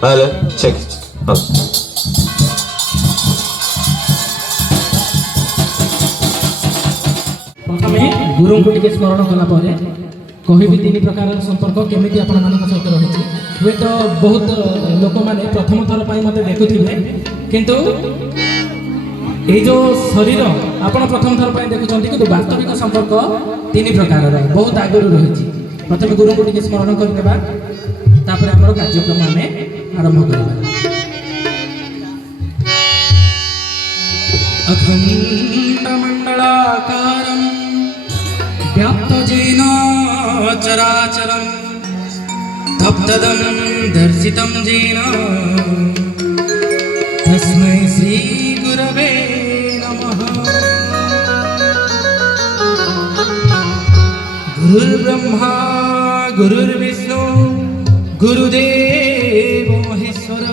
Hello, check it. प्रथमे गुरु को टिके स्मरण कला परे कहबी तीन प्रकार संपर्क केमिति आपण मानक सहित रही हुए तो बहुत लोक माने प्रथम थर पाई मते देखुथिबे किंतु ये जो शरीर आपण प्रथम थर पाई देखुचंती किंतु वास्तविक संपर्क तीन प्रकार बहुत आगुरी रही प्रथमे गुरु को टिके स्मरण करनेबा तापर हमर कार्यक्रम आमे आरंभ करबा अखंड मंडलाकारं व्याप्तजेन चराचरं तप्तदं दर्शितं जेन तस्मै श्री गुरवे नमः। गुरुर्ब्रह्मा गुरुर्विष्णु गुरुदेव महेश्वर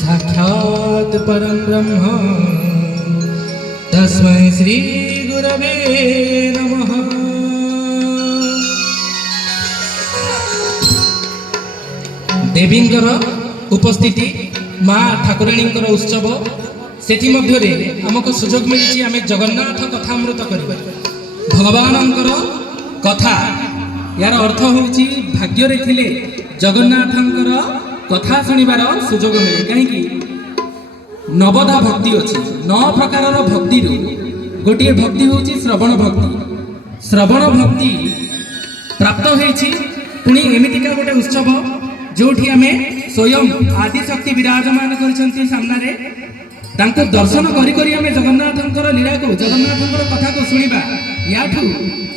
साक्षात् परं ब्रह्म तस्मै श्री गुरवे नमः। देवींकर उपस्थिति माँ ठाकुराणींकर उत्सव सेठी मध्य आमको सुजोग मिली आम जगन्नाथ कथामृत कर भगवानंकर कथा यार अर्थ हूँ भाग्य थिले जगन्नाथंकर कथा शुणिबार सुजोग मिले कहीं नवधा भक्ति अच्छी 9 प्रकार भक्ति गोटे भक्ति हूँ श्रवण भक्ति श्रवण भक्ति प्राप्त होती पुणी एमतीका गोटे उत्सव जो आम स्वयं आदिशक्ति विराजमान कर सामने तांको दर्शन करी करी आम जगन्नाथंकर लीला को जगन्नाथंकर कथा को शुणा याठू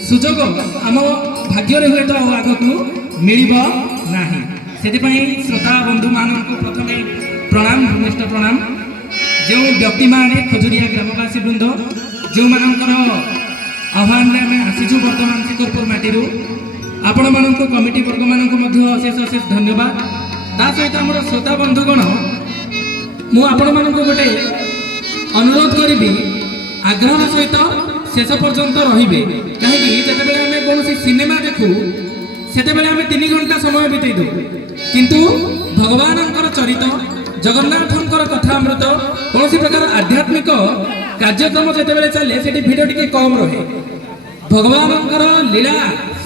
सुजोग आम भाग्य हुए तो आग को मिल ना से श्रोता बंधु मान प्रथम प्रणाम भूमिष्ठ प्रणाम जो व्यक्ति माने खजुरिया ग्रामवासी वृंद जो मानकर आह्वान आम आसीचु बर्तमान शिकरपुर माटी आपण मान कमिटी वर्ग मान अशेष अशेष धन्यवाद ता सहित आम श्रोता बंधुगण मु आपण मान गोटे अनुरोध करी आग्रह सहित शेष पर्यंत रे कहीं जिते आम कौन सिनेमा देखू से आम 3 घंटा समय बीते दू किंतु भगवान चरित जगन्नाथंकर कथामृत कौन प्रकार आध्यात्मिक कार्यक्रम जिते चले से भिड टी कम रहे भगवान लीला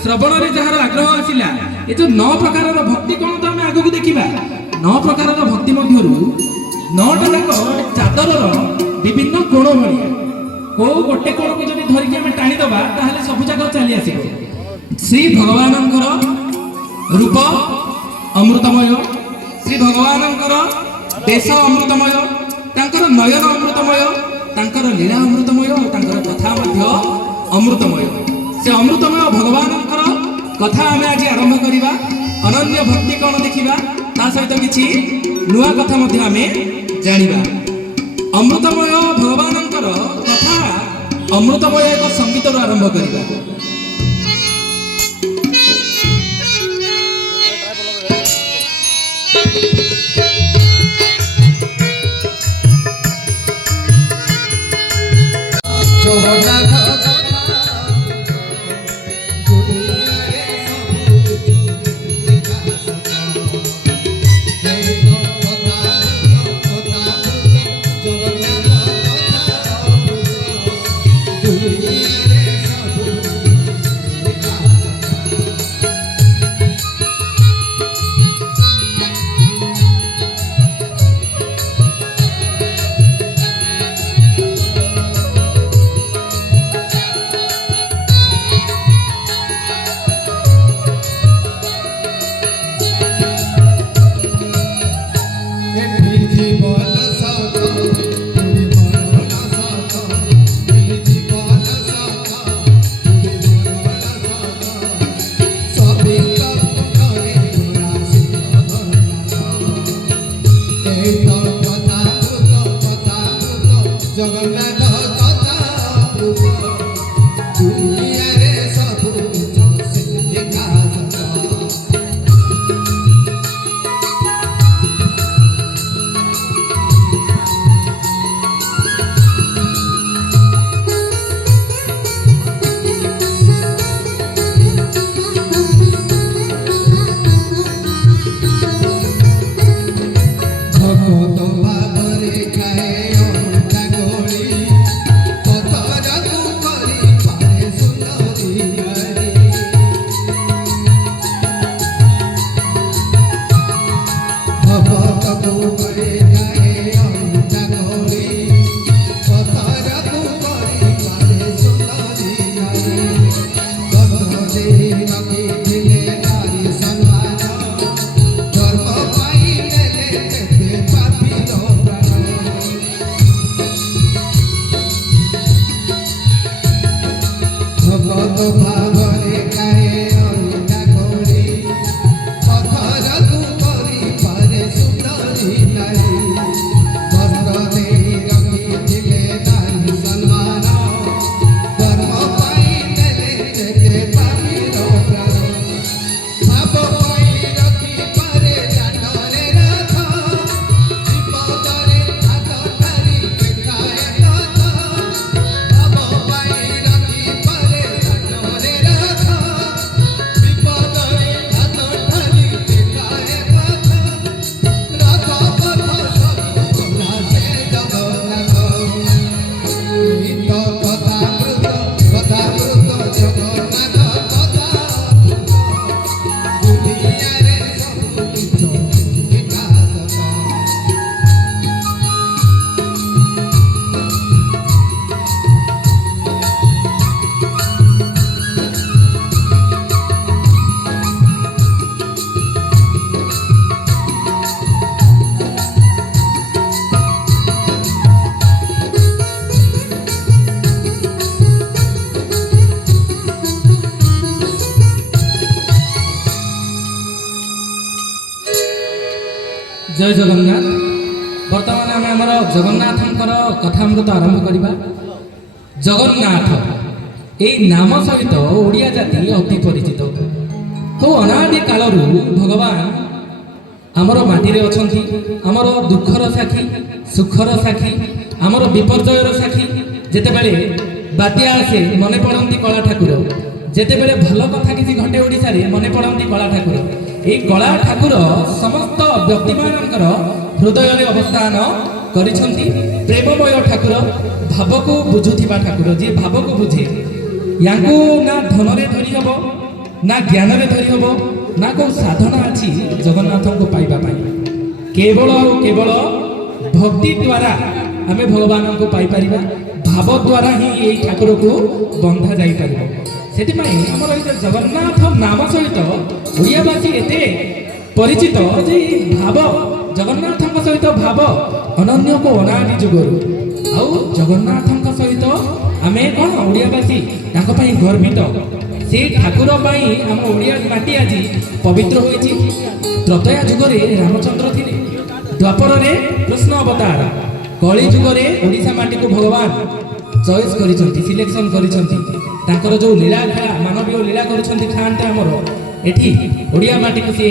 श्रवण में जार आग्रह आसला ये जो 9 प्रकार भक्ति कौन तो आम आग को देखा 9 प्रकार भक्ति मध्य 9टा जाक चादर विभिन्न कोण भाया कौ गोटे कोण को जब धरिकी आम टाणीदबा ताहले सब जाक चली आस श्री भगवानंकर रूप अमृतमय श्री भगवानंकर देश अमृतमय तांकर नयन अमृतमय तांकर लीला अमृतमय तांकर कथा मध्य अमृतमय से अमृतमय भगवानंकर कथा आम आज आरंभ करवा अनन्य भक्ति कौन देखा ता सहित किछि नुआ कथा मध्य आम जानिबा अमृतमय भगवानंकर कथा अमृतमय एक संगीत आरंभ करवा जय जगन्नाथ। बर्तमान आम आमर जगन्नाथंकर कथामृत आरंभ करवा। जगन्नाथ यही नाम सहित ओडिया जाति अति परिचित। तो अनादि कालरू भगवान आमर माटी अच्छी, आमर दुखर साक्षी, सुखर साक्षी, आमर विपर्ययर साक्षी। जितेबाला बात्या आसे मन पड़ती कला ठाकुर, जितेबाला भल कथा किसी घटे ओडिशा रे मन पड़ती कला ठाकुर। ये कला ठाकुर समस्त व्यक्ति मानकर हृदय अवस्थान करिछंती। प्रेममय ठाकुर, भाव को बुझुथिबा ठाकुर, जी भाव को बुझे। यांको ना धन रे धरी हबो, ना ज्ञान रे धरी हबो, ना को साधना अछि जगन्नाथ को पाइबा पाई। केवल और केवल भक्ति द्वारा आमे भगवान को पाई परिबा। भाव द्वारा ही ये ठाकुर को बंधा जाई परिबो। सेति पई हमर ए जगन्नाथ नाम सहित ओडियावासी एते परिचित जे भाव जगन्नाथ सहित भाव अनन्य को अनादि जुगरु। आउ जगन्नाथ सहित आमे कौन ओडियावासी ताको पई गर्वित। से ठाकुर पई हम ओडिया माटी आज पवित्र होईची। त्रतया जुगरे रामचंद्र थिले, द्वापर रे कृष्ण अवतार, कली जुगरे ओडिशा माटी को भगवान चॉइस करिसंती, सिलेक्शन करिसंती। ताकर जो लीला खेला मानवीय लीला करिसंती खानते हमर एठी ओडिया माटी को से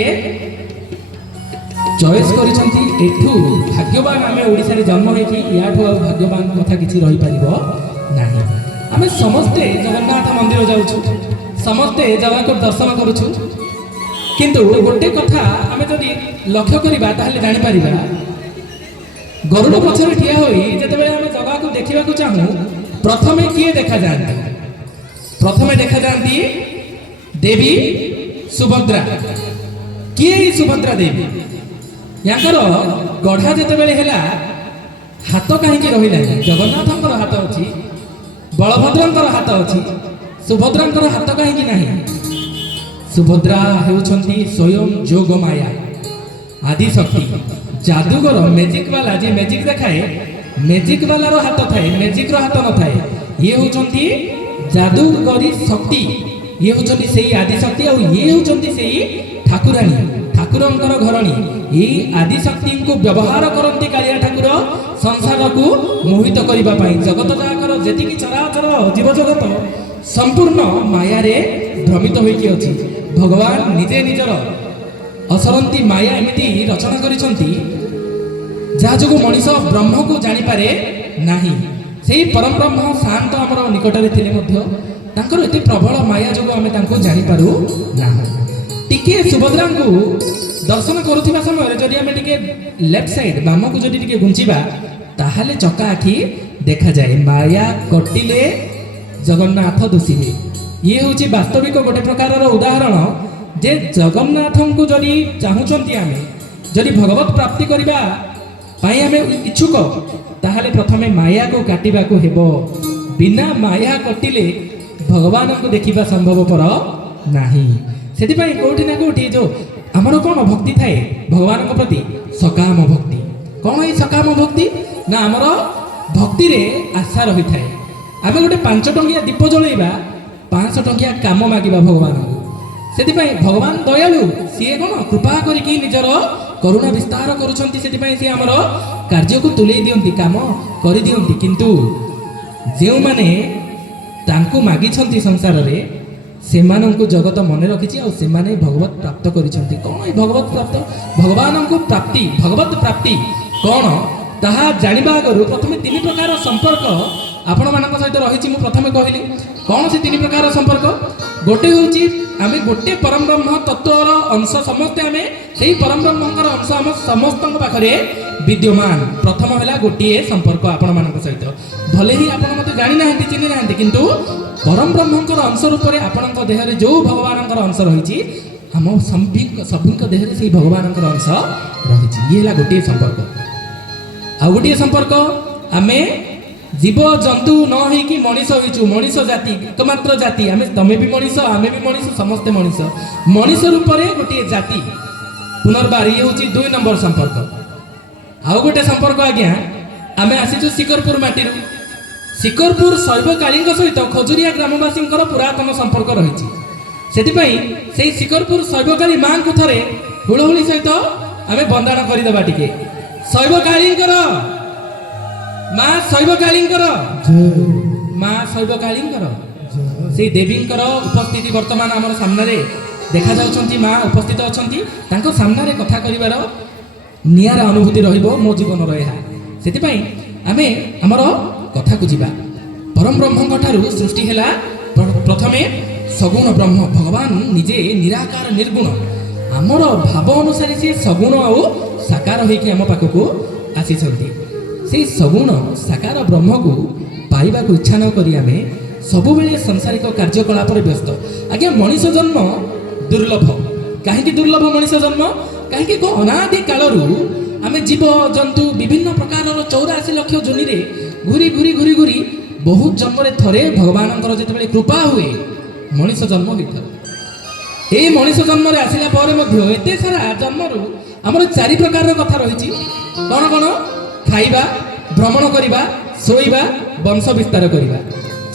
चॉइस करिसंती। एठू भाग्यवान आमे ओडिशा रे जन्म हेकी, याठू आ भाग्यवान कथा किछि रहि परिबो नाही। आमे समस्ते जगन्नाथ मंदिर जाउछु, समस्ते जगह को दर्शन करुछु, किंतु गोटे कथा आमे जदि लक्ष्य करिबा ताहले जानि परिबा। गरुड़ पछरे ठिया होई जेतेबेले आमे जगह को देखिबा को चाहू, प्रथमे किए देखा जांती? प्रथमे देखा जांती देवी सुभद्रा। किए सुभद्रा देवी? याकर गढ़ा जेतेबेले हेला हाथ काहींकि रहिला? जगन्नाथंकर हाथ अछि, बलभद्रंकर हाथ अछि, सुभद्रांकर हाथ काहींकि नाही? सुभद्रा हेउछंती स्वयं जोग माया आदि शक्ति, जादूगर मैजिक वाला। जे मैजिक देखाए, मैजिक वाला रो हाथ थाए, मैजिक रो हाथ न थाए। ये होचंती जादूगरी शक्ति, ये होचंती सेही आदि शक्ति, और ये होचंती सेही ठाकुराणी, ठाकुरंकर घरणी। ये आदि शक्ति को व्यवहार करती कालिया ठाकुर संसार को मोहित करबा पई। जगत जाकर जेतिकी चराचर जीव जगत संपूर्ण माया रे भ्रमित होइकी अछि। भगवान निजे निजर असरंती माया एमिति रचना करिसंती जा जो मनीष ब्रह्म को जानि पारे नाही। सेही परम ब्रह्म शांत हमर निकट रे थिले मध्य तांकर एते प्रबल माया जो आमे तांको जानि पारू नाही। टिके सुभद्रा को दर्शन करुथिबा समय जदि आमे टिके लेफ्ट साइड बाम को जदि टिके गुंचिबा ताहाले चका आखि देखा जाए। माया कटिले जगन्नाथ दोषिबे। ये होची वास्तविक गोटे प्रकार उदाहरण जे जगन्नाथ को जदि चाहूचंती आमे, जदि भगवत प्राप्ति करिबा पाई आमे इच्छुक, ताहाले प्रथमे माया को काटिबा को हेबो। बिना माया कटिले भगवान को देखिबा संभवपर नाही। सेति पई कोठी ना कोठी जो हमर कोन भक्ति थाए भगवान को प्रति, सकाम भक्ति। कौन है सकाम भक्ति? ना हमर भक्ति रे आशा रही थाए। आमे गोटे 5 टंकिया दीप जलैबा, 500 टंकिया काम मागिबा भगवान को। सेति पई भगवान दयालु, सीए कोन कृपा करिकी निजर करुणा विस्तार करूछंती। सेति पई सी हमर कार्य को तुले दियंती, काम करि दियंती। किंतु जेउ माने तांको मागिछंती संसार रे, सेमानंको जगत मने रखिछि और सेमाने भगवत प्राप्त करिछंती। कोन है भगवत प्राप्त? भगवान को प्राप्ति, भगवत प्राप्ति कोन ताहा जानिबा आगरु प्रथमे 3 प्रकार संपर्क आपण मानक सहित रहिछि। मु प्रथमे कहिली कोन से 3 प्रकार संपर्क। गोटे होछि आमे गोटे परम ब्रह्म तत्वर अंश, समस्ते आमे सेही परम ब्रह्मकर अंश हम समस्तक पाखरे विद्यमान। प्रथम हैला गोटिए संपर्क आपण मानक सहित। भले ही आपण मते जानि नाहंती, चिनि नाहंती, किंतु परम ब्रह्मकर अंश रूप रे आपणक देह रे जो भगवानकर अंश रहिछि, हम सभिक देह रे सेही भगवानकर अंश रहिछि। ये हैला गोटिए संपर्क। आ गोटिए संपर्क आमे जीव जंतु न है कि मनीष होइछु, मनीष जाति एकमात्र जाति। आमे तमे भी मनीष, आमे भी मनीष, समस्ते मनीष। मनीष रूप रे गोटिए जाति। पुनर्बार ये होछि 2 नंबर संपर्क। आउ गोटे संपर्क आज्ञा आमे आसीछु सिकरपुर माटी। सिकरपुर शैवकाली सहित खजुरिया ग्रामवासी पुरातन संपर्क रही। से सिकरपुर शैवकाली माँ को थे हुलहुली सहित ଆମେ ବନ୍ଦାଣ କରିଦେବା ଟିକେ। ଶୈବ କାଳୀଙ୍କର ମା ଶୈବ କାଳୀଙ୍କର ମା ଶୈବ କାଳୀଙ୍କର ସେଇ ଦେବୀଙ୍କର ଉପସ୍ଥିତି ବର୍ତ୍ତମାନ ଆମର ସାମ୍ନାରେ ଦେଖାଯାଉଛନ୍ତି। ମା ଉପସ୍ଥିତ ଅଛନ୍ତି, ତାଙ୍କ ସାମ୍ନାରେ କଥା କରିବାର ନିଆରା ଅନୁଭୂତି ରହିବ ମୋ ଜୀବନର ଏହା। ସେଥିପାଇଁ ଆମେ ଆମର କଥାକୁ ଯିବା। ପରମ ବ୍ରହ୍ମଙ୍କ ଠାରୁ ସୃଷ୍ଟି ହେଲା ପ୍ରଥମେ ସଗୁଣ ବ୍ରହ୍ମ, ଭଗବାନ ନିଜେ ନିରାକାର ନିର୍ଗୁଣ। ଆମର ଭାବ ଅନୁସାରେ ସେ ସଗୁଣ ଆଉ ସାକାର ହୋଇକି ଆମ ପାଖକୁ ଆସିଛନ୍ତି। ସେଇ ସଗୁଣ ସାକାର ବ୍ରହ୍ମକୁ ପାଇବାକୁ ଇଚ୍ଛା ନ କରି ଆମେ ସବୁବେଳେ ସାଂସାରିକ କାର୍ଯ୍ୟକଳାପରେ ବ୍ୟସ୍ତ। ଆଜ୍ଞା, ମଣିଷ ଜନ୍ମ ଦୁର୍ଲଭ। କାହିଁକି ଦୁର୍ଲଭ ମଣିଷ ଜନ୍ମ? କାହିଁକି ଅନାଦି କାଳରୁ ଆମେ ଜୀବ ଜନ୍ତୁ ବିଭିନ୍ନ ପ୍ରକାରର 84 ଲକ୍ଷ ଯୋନିରେ ଘୁରି ଘୁରି ଘୁରି ଘୁରି ବହୁତ ଜନ୍ମରେ ଥରେ ଭଗବାନଙ୍କର ଯେତେବେଳେ କୃପା ହୁଏ ମଣିଷ ଜନ୍ମ ହୋଇଥାଏ। এই ମଣିଷ ଜନ୍ମରେ ଆସିଲା ପରେ ମଧ୍ୟ ଏତେ ସାରା ଜନ୍ମରୁ ଆମର 4 ପ୍ରକାରର କଥା ରହିଛି। କ'ଣ କ'ଣ? ଖାଇବା, ଭ୍ରମଣ କରିବା, ଶୋଇବା, ବଂଶ ବିସ୍ତାର କରିବା।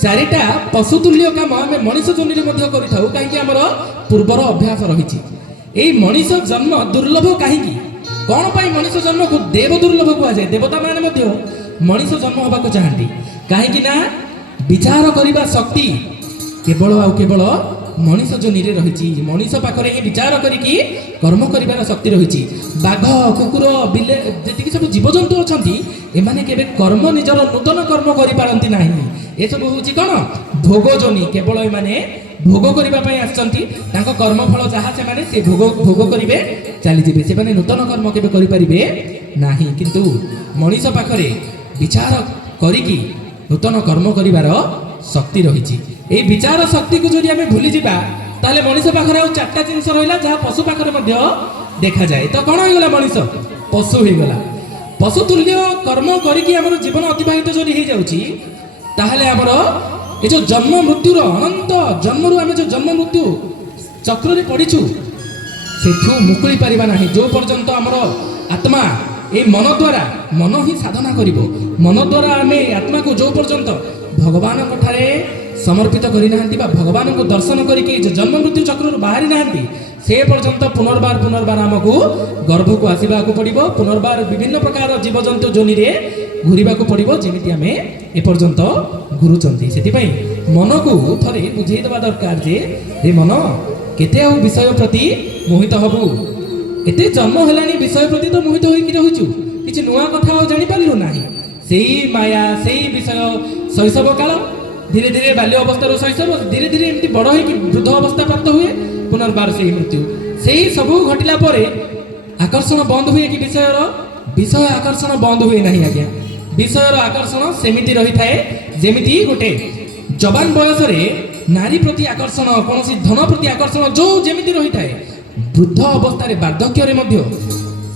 4ଟା ପଶୁତୁଲ୍ୟ କାମ ଆମେ ମଣିଷ ଜନ୍ମରେ ମଧ୍ୟ କରିଥାଉ। କାହିଁକି? ଆମର ପୂର୍ବର ଅଭ୍ୟାସ ରହିଛି। এই ମଣିଷ ଜନ୍ମ ଦୁର୍ଲଭ କାହିଁକି? କ'ଣ ପାଇଁ ମଣିଷ ଜନ୍ମକୁ ଦେବ ଦୁର୍ଲଭ କୁହାଯାଏ? ଦେବତା ମାନେ ମଧ୍ୟ ମଣିଷ ଜନ୍ମ ହେବାକୁ ଚାହାନ୍ତି। କାହିଁକି ନା ବିଚାର କରିବା ଶକ୍ତି କେବଳ ଆଉ କେବଳ ମଣିଷ ଯୋନିରେ ରହିଛି। ମଣିଷ ପାଖରେ ହିଁ ବିଚାର କରିକି କର୍ମ କରିବାର ଶକ୍ତି ରହିଛି। ବାଘ, କୁକୁର, ବିଲେ ଯେତିକି ସବୁ ଜୀବଜନ୍ତୁ ଅଛନ୍ତି ଏମାନେ କେବେ କର୍ମ ନିଜର ନୂତନ କର୍ମ କରିପାରନ୍ତି ନାହିଁ। ଏସବୁ ହେଉଛି କ'ଣ? ଭୋଗ ଯୋନି। କେବଳ ଏମାନେ ଭୋଗ କରିବା ପାଇଁ ଆସିଛନ୍ତି। ତାଙ୍କ କର୍ମଫଳ ଯାହା ସେମାନେ ସେ ଭୋଗ କରିବେ, ଚାଲିଯିବେ। ସେମାନେ ନୂତନ କର୍ମ କେବେ କରିପାରିବେ ନାହିଁ। କିନ୍ତୁ ମଣିଷ ପାଖରେ ବିଚାର କରିକି ନୂତନ କର୍ମ କରିବାର ଶକ୍ତି ରହିଛି। এই ବିଚାର ଶକ୍ତିକୁ ଯଦି ଆମେ ଭୁଲିଯିବା ତାହେଲେ ମଣିଷ ପାଖରେ ଆଉ 4ଟା ଜିନିଷ ରହିଲା ଯାହା ପଶୁ ପାଖରେ ମଧ୍ୟ ଦେଖାଯାଏ। ତ କ'ଣ ହେଇଗଲା? ମଣିଷ ପଶୁ ହେଇଗଲା। ପଶୁ ତୁଲ୍ୟ କର୍ମ କରିକି ଆମର ଜୀବନ ଅତିବାହିତ ଯଦି ହେଇଯାଉଛି ତାହେଲେ ଆମର ଏ ଯେଉଁ ଜନ୍ମ ମୃତ୍ୟୁର ଅନନ୍ତ ଜନ୍ମରୁ ଆମେ ଯେଉଁ ଜନ୍ମ ମୃତ୍ୟୁ ଚକ୍ରରେ ପଡ଼ିଛୁ ସେଠୁ ମୁକୁଳି ପାରିବା ନାହିଁ। ଯେଉଁ ପର୍ଯ୍ୟନ୍ତ ଆମର ଆତ୍ମା এই ମନ ଦ୍ୱାରା, ମନ ହିଁ ସାଧନା କରିବ। ମନ ଦ୍ୱାରା ଆମେ ଆତ୍ମାକୁ ଯେଉଁ ପର୍ଯ୍ୟନ୍ତ ଭଗବାନଙ୍କ ଠାରେ ସମର୍ପିତ କରିନାହାନ୍ତି ବା ଭଗବାନଙ୍କୁ ଦର୍ଶନ କରିକି ଜନ୍ମ ମୃତ୍ୟୁ ଚକ୍ରରୁ ବାହାରି ନାହାନ୍ତି ସେ ପର୍ଯ୍ୟନ୍ତ ପୁନର୍ବାର ଆମକୁ ଗର୍ଭକୁ ଆସିବାକୁ ପଡ଼ିବ। ପୁନର୍ବାର ବିଭିନ୍ନ ପ୍ରକାର ଜୀବଜନ୍ତୁ ଯୋନିରେ ଘୁରିବାକୁ ପଡ଼ିବ, ଯେମିତି ଆମେ ଏପର୍ଯ୍ୟନ୍ତ ଘୁରୁଛନ୍ତି। ସେଥିପାଇଁ ମନକୁ ଥରେ ବୁଝେଇ ଦେବା ଦରକାର ଯେ ଏ ମନ କେତେ ଆଉ ବିଷୟ ପ୍ରତି ମୋହିତ ହବୁ। ଏତେ ଜନ୍ମ ହେଲାଣି ବିଷୟ ପ୍ରତି ତ ମୋହିତ ହୋଇକି ରହୁଛୁ, କିଛି ନୂଆ କଥା ଆଉ ଜାଣିପାରିଲୁ ନାହିଁ। ସେଇ ମାୟା, ସେଇ ବିଷୟ, ଶୈଶବ କାଳ, ଧୀରେ ଧୀରେ ବାଲ୍ୟ ଅବସ୍ଥାରୁ ଶୈଶବ, ଧୀରେ ଧୀରେ ଏମିତି ବଡ଼ ହୋଇକି ବୃଦ୍ଧ ଅବସ୍ଥା ପ୍ରାପ୍ତ ହୁଏ, ପୁନର୍ବାର ସେଇ ମୃତ୍ୟୁ। ସେଇ ସବୁ ଘଟିଲା ପରେ ଆକର୍ଷଣ ବନ୍ଦ ହୁଏ କି ବିଷୟର? ବିଷୟ ଆକର୍ଷଣ ବନ୍ଦ ହୁଏ ନାହିଁ ଆଜ୍ଞା। ବିଷୟର ଆକର୍ଷଣ ସେମିତି ରହିଥାଏ ଯେମିତି ଗୋଟେ ଯବାନ ବୟସରେ ନାରୀ ପ୍ରତି ଆକର୍ଷଣ, କୌଣସି ଧନ ପ୍ରତି ଆକର୍ଷଣ ଯେଉଁ ଯେମିତି ରହିଥାଏ, ବୃଦ୍ଧ ଅବସ୍ଥାରେ ବାର୍ଦ୍ଧକ୍ୟରେ ମଧ୍ୟ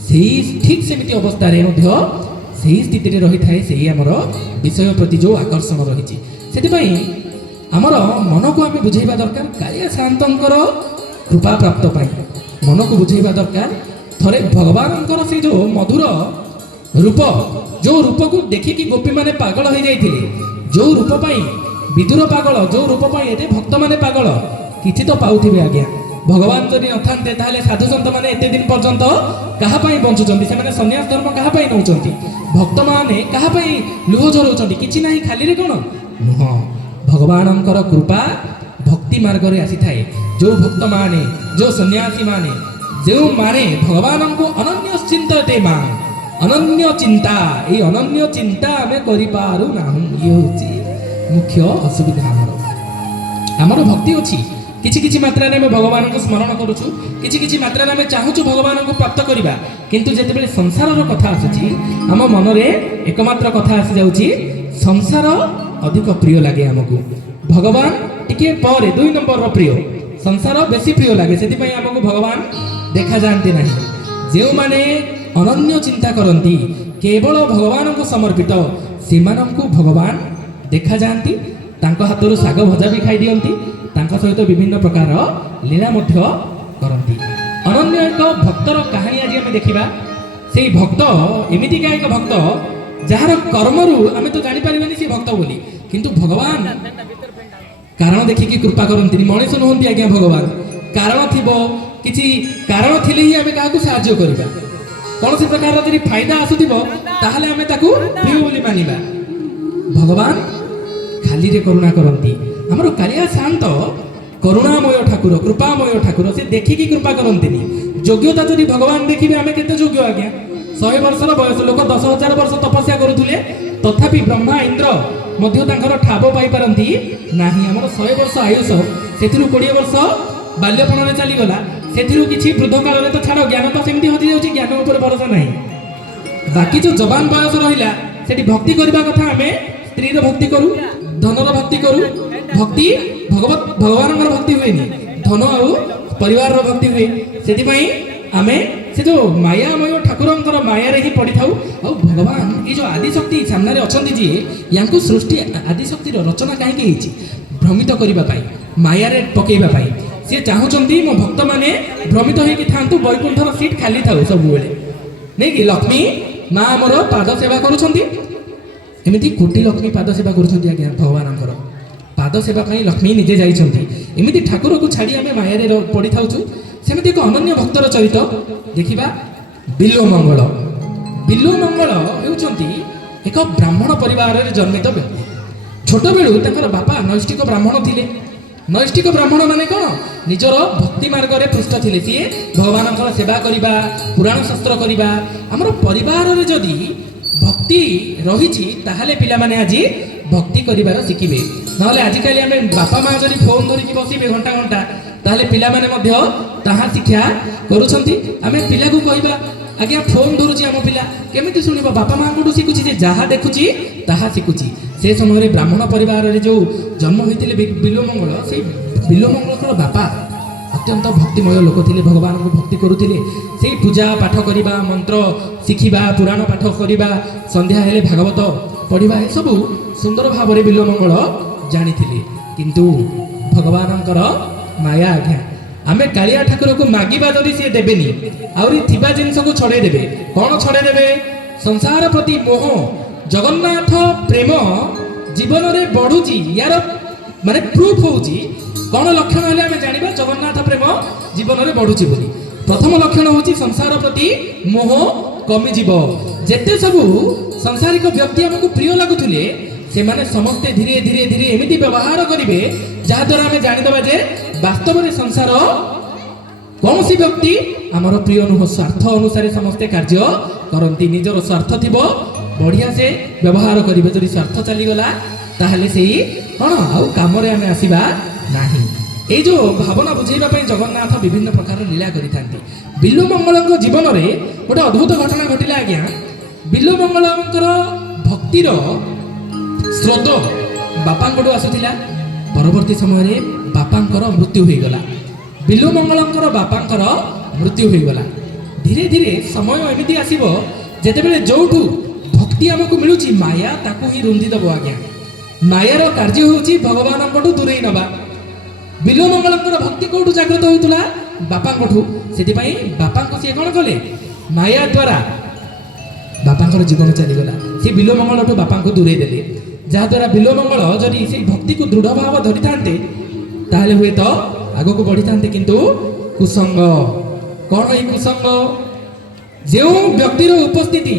ସେଇ ଠିକ୍ ସେମିତି ଅବସ୍ଥାରେ ମଧ୍ୟ ସେଇ ସ୍ଥିତିରେ ରହିଥାଏ ସେଇ ଆମର ବିଷୟ ପ୍ରତି ଯେଉଁ ଆକର୍ଷଣ ରହିଛି। ସେଥିପାଇଁ ଆମର ମନକୁ ଆମେ ବୁଝେଇବା ଦରକାର। କାଳିଆ ସାନ୍ତଙ୍କର କୃପା ପ୍ରାପ୍ତ ପାଇଁ ମନକୁ ବୁଝେଇବା ଦରକାର। ଥରେ ଭଗବାନଙ୍କର ସେଇ ଯେଉଁ ମଧୁର ରୂପ, ଯେଉଁ ରୂପକୁ ଦେଖିକି ଗୋପୀମାନେ ପାଗଳ ହୋଇଯାଇଥିଲେ, ଯେଉଁ ରୂପ ପାଇଁ ବିଦୁର ପାଗଳ, ଯେଉଁ ରୂପ ପାଇଁ ଏତେ ଭକ୍ତମାନେ ପାଗଳ, କିଛି ତ ପାଉଥିବେ ଆଜ୍ଞା। ଭଗବାନ ଯଦି ନଥାନ୍ତେ ତାହେଲେ ସାଧୁସନ୍ତମାନେ ଏତେ ଦିନ ପର୍ଯ୍ୟନ୍ତ କାହା ପାଇଁ ବଞ୍ଚୁଛନ୍ତି? ସେମାନେ ସନ୍ନ୍ୟାସ ଧର୍ମ କାହା ପାଇଁ ନେଉଛନ୍ତି? ଭକ୍ତମାନେ କାହା ପାଇଁ ଲୁହ ଝରଉଛନ୍ତି? କିଛି ନାହିଁ, ଖାଲିରେ କ'ଣ ନୁହଁ। ଭଗବାନଙ୍କର କୃପା ଭକ୍ତି ମାର୍ଗରେ ଆସିଥାଏ। ଯେଉଁ ଭକ୍ତମାନେ, ଯେଉଁ ସନ୍ନ୍ୟାସୀମାନେ, ଯେଉଁମାନେ ଭଗବାନଙ୍କୁ ଅନନ୍ୟ ଚିନ୍ତତେ ମା, ଅନନ୍ୟ ଚିନ୍ତା, ଏଇ ଅନନ୍ୟ ଚିନ୍ତା ଆମେ କରିପାରୁନାହୁଁ। ଇଏ ହେଉଛି ମୁଖ୍ୟ ଅସୁବିଧା। ଆମର ଭକ୍ତି ଅଛି, କିଛି କିଛି ମାତ୍ରାରେ ଆମେ ଭଗବାନଙ୍କୁ ସ୍ମରଣ କରୁଛୁ, କିଛି କିଛି ମାତ୍ରାରେ ଆମେ ଚାହୁଁଛୁ ଭଗବାନଙ୍କୁ ପ୍ରାପ୍ତ କରିବା, କିନ୍ତୁ ଯେତେବେଳେ ସଂସାରର କଥା ଆସୁଛି ଆମ ମନରେ ଏକମାତ୍ର କଥା ଆସିଯାଉଛି ସଂସାର ଅଧିକ ପ୍ରିୟ ଲାଗେ ଆମକୁ। ଭଗବାନ ଟିକେ ପରେ 2 ନମ୍ବରର ପ୍ରିୟ, ସଂସାର ବେଶୀ ପ୍ରିୟ ଲାଗେ। ସେଥିପାଇଁ ଆମକୁ ଭଗବାନ ଦେଖାଯାଆନ୍ତି ନାହିଁ। ଯେଉଁମାନେ ଅନନ୍ୟ ଚିନ୍ତା କରନ୍ତି, କେବଳ ଭଗବାନଙ୍କୁ ସମର୍ପିତ, ସେମାନଙ୍କୁ ଭଗବାନ ଦେଖାଯାଆନ୍ତି। ତାଙ୍କ ହାତରୁ ଶାଗ ଭଜା ବି ଖାଇଦିଅନ୍ତି, ତାଙ୍କ ସହିତ ବିଭିନ୍ନ ପ୍ରକାର ଲୀଳା ମଧ୍ୟ କରନ୍ତି। ଅନନ୍ୟ ଏକ ଭକ୍ତର କାହାଣୀ ଆଜି ଆମେ ଦେଖିବା। ସେଇ ଭକ୍ତ ଏମିତିକା ଏକ ଭକ୍ତ ଯାହାର କର୍ମରୁ ଆମେ ତ ଜାଣିପାରିବାନି ସେ ଭକ୍ତ ବୋଲି, କିନ୍ତୁ ଭଗବାନ କାରଣ ଦେଖିକି କୃପା କରନ୍ତିନି। ମଣିଷ ନୁହନ୍ତି ଆଜ୍ଞା ଭଗବାନ। କାରଣ ଥିବ, କିଛି କାରଣ ଥିଲେ ହିଁ ଆମେ କାହାକୁ ସାହାଯ୍ୟ କରିବା। କୌଣସି ପ୍ରକାରର ଯଦି ଫାଇଦା ଆସୁଥିବ ତାହେଲେ ଆମେ ତାକୁ ପ୍ରିୟ ବୋଲି ମାନିବା। ଭଗବାନ ଖାଲିରେ କରୁଣା କରନ୍ତି। ଆମର କାଳିଆ ଶାନ୍ତ କରୁଣାମୟ ଠାକୁର, କୃପାମୟ ଠାକୁର, ସେ ଦେଖିକି କୃପା କରନ୍ତିନି। ଯୋଗ୍ୟତା ଯଦି ଭଗବାନ ଦେଖିବେ ଆମେ କେତେ ଯୋଗ୍ୟ ଆଜ୍ଞା। 100 ବର୍ଷର ବୟସ ଲୋକ 10,000 ବର୍ଷ ତପସ୍ୟା କରୁଥିଲେ, ତଥାପି ବ୍ରହ୍ମା ଇନ୍ଦ୍ର ମଧ୍ୟ ତାଙ୍କର ଠାବ ପାଇପାରନ୍ତି ନାହିଁ। ଆମର 100 ବର୍ଷ ଆୟୁଷ, ସେଥିରୁ 20 ବର୍ଷ ବାଲ୍ୟପଣରେ ଚାଲିଗଲା, ସେଥିରୁ କିଛି ବୃଦ୍ଧ କାଳରେ ତ ଛାଡ଼, ଜ୍ଞାନ ତ ସେମିତି ହଜିଯାଉଛି, ଜ୍ଞାନ ଉପରେ ଭରସା ନାହିଁ। ବାକି ଯେଉଁ ଯବାନ ବୟସ ରହିଲା ସେଠି ଭକ୍ତି କରିବା କଥା। ଆମେ ସ୍ତ୍ରୀର ଭକ୍ତି କରୁ, ଧନର ଭକ୍ତି କରୁ। ଭକ୍ତି ଭଗବାନଙ୍କର ଭକ୍ତି ହୁଏନି, ଧନ ଆଉ ପରିବାରର ଭକ୍ତି ହୁଏ। ସେଥିପାଇଁ ଆମେ ସେ ଯେଉଁ ମାୟାମୟ ଠାକୁରଙ୍କର ମାୟାରେ ହିଁ ପଡ଼ିଥାଉ। ଆଉ ଭଗବାନ ଏ ଯେଉଁ ଆଦିଶକ୍ତି ସାମ୍ନାରେ ଅଛନ୍ତି ଯିଏ, ୟାଙ୍କୁ ସୃଷ୍ଟି ଆଦିଶକ୍ତିର ରଚନା କାହିଁକି ହେଇଛି? ଭ୍ରମିତ କରିବା ପାଇଁ, ମାୟାରେ ପକେଇବା ପାଇଁ। ସିଏ ଚାହୁଁଛନ୍ତି ମୋ ଭକ୍ତମାନେ ଭ୍ରମିତ ହେଇକି ଥାଆନ୍ତୁ, ବୈକୁଣ୍ଠର ସିଟ୍ ଖାଲି ଥାଉ ସବୁବେଳେ। ନାଇକି ଲକ୍ଷ୍ମୀ ମା ଆମର ପାଦ ସେବା କରୁଛନ୍ତି, ଏମିତି କୋଟି ଲକ୍ଷ୍ମୀ ପାଦ ସେବା କରୁଛନ୍ତି ଆଜ୍ଞା। ଭଗବାନଙ୍କର ପାଦ ସେବା ପାଇଁ ଲକ୍ଷ୍ମୀ ନିଜେ ଯାଇଛନ୍ତି। ଏମିତି ଠାକୁରକୁ ଛାଡ଼ି ଆମେ ମାୟାରେ ପଡ଼ିଥାଉଛୁ। ସେମିତି ଏକ ଅନନ୍ୟ ଭକ୍ତର ଚରିତ ଦେଖିବା। ବିଲ୍ୱମଙ୍ଗଳ। ବିଲ୍ୱମଙ୍ଗଳ ହେଉଛନ୍ତି ଏକ ବ୍ରାହ୍ମଣ ପରିବାରରେ ଜନ୍ମିତ ବ୍ୟକ୍ତି। ଛୋଟବେଳୁ ତାଙ୍କର ବାପା ନୈଷ୍ଠିକ ବ୍ରାହ୍ମଣ ଥିଲେ। ନୈଷ୍ଠିକ ବ୍ରାହ୍ମଣ ମାନେ କ'ଣ? ନିଜର ଭକ୍ତି ମାର୍ଗରେ ପୃଷ୍ଠ ଥିଲେ। ସିଏ ଭଗବାନଙ୍କର ସେବା କରିବା, ପୁରାଣ ଶାସ୍ତ୍ର କରିବା। ଆମର ପରିବାରରେ ଯଦି ଭକ୍ତି ରହିଛି ତାହେଲେ ପିଲାମାନେ ଆଜି ଭକ୍ତି କରିବାର ଶିଖିବେ। ନହେଲେ ଆଜିକାଲି ଆମେ ବାପା ମା ଯଦି ଫୋନ୍ ଧରିକି ବସିବେ ଘଣ୍ଟା ଘଣ୍ଟା, ତାହେଲେ ପିଲାମାନେ ମଧ୍ୟ ତାହା ଶିକ୍ଷା କରୁଛନ୍ତି। ଆମେ ପିଲାକୁ କହିବା ଆଜ୍ଞା ଫୋନ୍ ଧରୁଛି ଆମ ପିଲା, କେମିତି ଶୁଣିବ? ବାପା ମାଆଙ୍କଠୁ ଶିଖୁଛି, ଯେ ଯାହା ଦେଖୁଛି ତାହା ଶିଖୁଛି। ସେ ସମୟରେ ବ୍ରାହ୍ମଣ ପରିବାରରେ ଯେଉଁ ଜନ୍ମ ହୋଇଥିଲେ ବିଲ୍ୱମଙ୍ଗଳ, ସେଇ ବିଲ୍ୱମଙ୍ଗଳଙ୍କର ବାପା ଅତ୍ୟନ୍ତ ଭକ୍ତିମୟ ଲୋକ ଥିଲେ, ଭଗବାନଙ୍କୁ ଭକ୍ତି କରୁଥିଲେ। ସେଇ ପୂଜା ପାଠ କରିବା, ମନ୍ତ୍ର ଶିଖିବା, ପୁରାଣ ପାଠ କରିବା, ସନ୍ଧ୍ୟା ହେଲେ ଭାଗବତ ପଢ଼ିବା, ଏସବୁ ସୁନ୍ଦର ଭାବରେ ବିଲ୍ୱମଙ୍ଗଳ ଜାଣିଥିଲେ। କିନ୍ତୁ ଭଗବାନଙ୍କର ମାୟା ଆଜ୍ଞା। ଆମେ କାଳିଆ ଠାକୁରକୁ ମାଗିବା ଯଦି ସିଏ ଦେବେନି, ଆହୁରି ଥିବା ଜିନିଷକୁ ଛଡ଼େଇ ଦେବେ। କ'ଣ ଛଡ଼େଇ ଦେବେ? ସଂସାର ପ୍ରତି ମୋହ। ଜଗନ୍ନାଥ ପ୍ରେମ ଜୀବନରେ ବଢ଼ୁଛି, ୟାର ମାନେ ପ୍ରୁଫ୍ ହେଉଛି କ'ଣ? ଲକ୍ଷଣ ହେଲେ ଆମେ ଜାଣିବା ଜଗନ୍ନାଥ ପ୍ରେମ ଜୀବନରେ ବଢ଼ୁଛି ବୋଲି। ପ୍ରଥମ ଲକ୍ଷଣ ହେଉଛି ସଂସାର ପ୍ରତି ମୋହ କମିଯିବ। ଯେତେ ସବୁ ସଂସାରିକ ବ୍ୟକ୍ତି ଆମକୁ ପ୍ରିୟ ଲାଗୁଥିଲେ, ସେମାନେ ସମସ୍ତେ ଧୀରେ ଧୀରେ ଧୀରେ ଏମିତି ବ୍ୟବହାର କରିବେ ଯାହାଦ୍ୱାରା ଆମେ ଜାଣିଦେବା ଯେ ବାସ୍ତବରେ ସଂସାର କୌଣସି ବ୍ୟକ୍ତି ଆମର ପ୍ରିୟ ନୁହଁ। ସ୍ୱାର୍ଥ ଅନୁସାରେ ସମସ୍ତେ କାର୍ଯ୍ୟ କରନ୍ତି। ନିଜର ସ୍ୱାର୍ଥ ଥିବ, ବଢ଼ିଆ ସେ ବ୍ୟବହାର କରିବେ। ଯଦି ସ୍ୱାର୍ଥ ଚାଲିଗଲା ତାହେଲେ ସେଇ କ'ଣ ଆଉ କାମରେ ଆମେ ଆସିବା ନାହିଁ। এই যে ভাবনা বুঝাইবা জগন্নাথ বিভিন্ন প্রকার লীলা করে থাকে। বিল্বমঙ্গলଙ୍କ জীবନରେ গোটে অদ্ভুত ঘটনা ঘটিলা আজ্ঞা। বিল্বমঙ্গলଙ୍କର ভক্তির স্রোত বাপাঙ্কঠু আসুଥିଲା। পরবর্তী সময়ে বাপাঙ্কর মৃত্যু হয়েগলা। বিল্বমঙ্গলଙ୍କର বাপাঙ্কর মৃত্যু হয়েগলা। ধীরে ধীরে সময় এমিতি আসিব যেতেবেলে যোউঠু ভক্তি আমাকে মিলুছি মায়া তাকু হি রুন্ধি দেব আজ্ঞা। মায়ার কার্য হচ্ছে ভগবানଙ୍କଠୁ দূরেই নেবা। বিল্বমঙ্গলଙ୍କର ভক্তি কোঠু জাগ্রত হইতুলা? বাপাঙ্কঠু। সেটিপাই বাপাঙ্ক সে কোন কলে? মায়া দ্বারা বাপাঙ্কর জীবন চালিগলা। সে বিল্বমঙ্গলঠু বাপাঙ্কু দূরেই দেলে। যাদ্বারা বিল্বমঙ্গল যদি সেই ভক্তিকে দৃঢ় ভাব ধরি থাকে তাহলে হুয়েত আগুক বড়ি থাকে। কিন্তু কুসঙ্গ কোন এই কুসঙ্গ? যে ব্যক্তির উপস্থিতি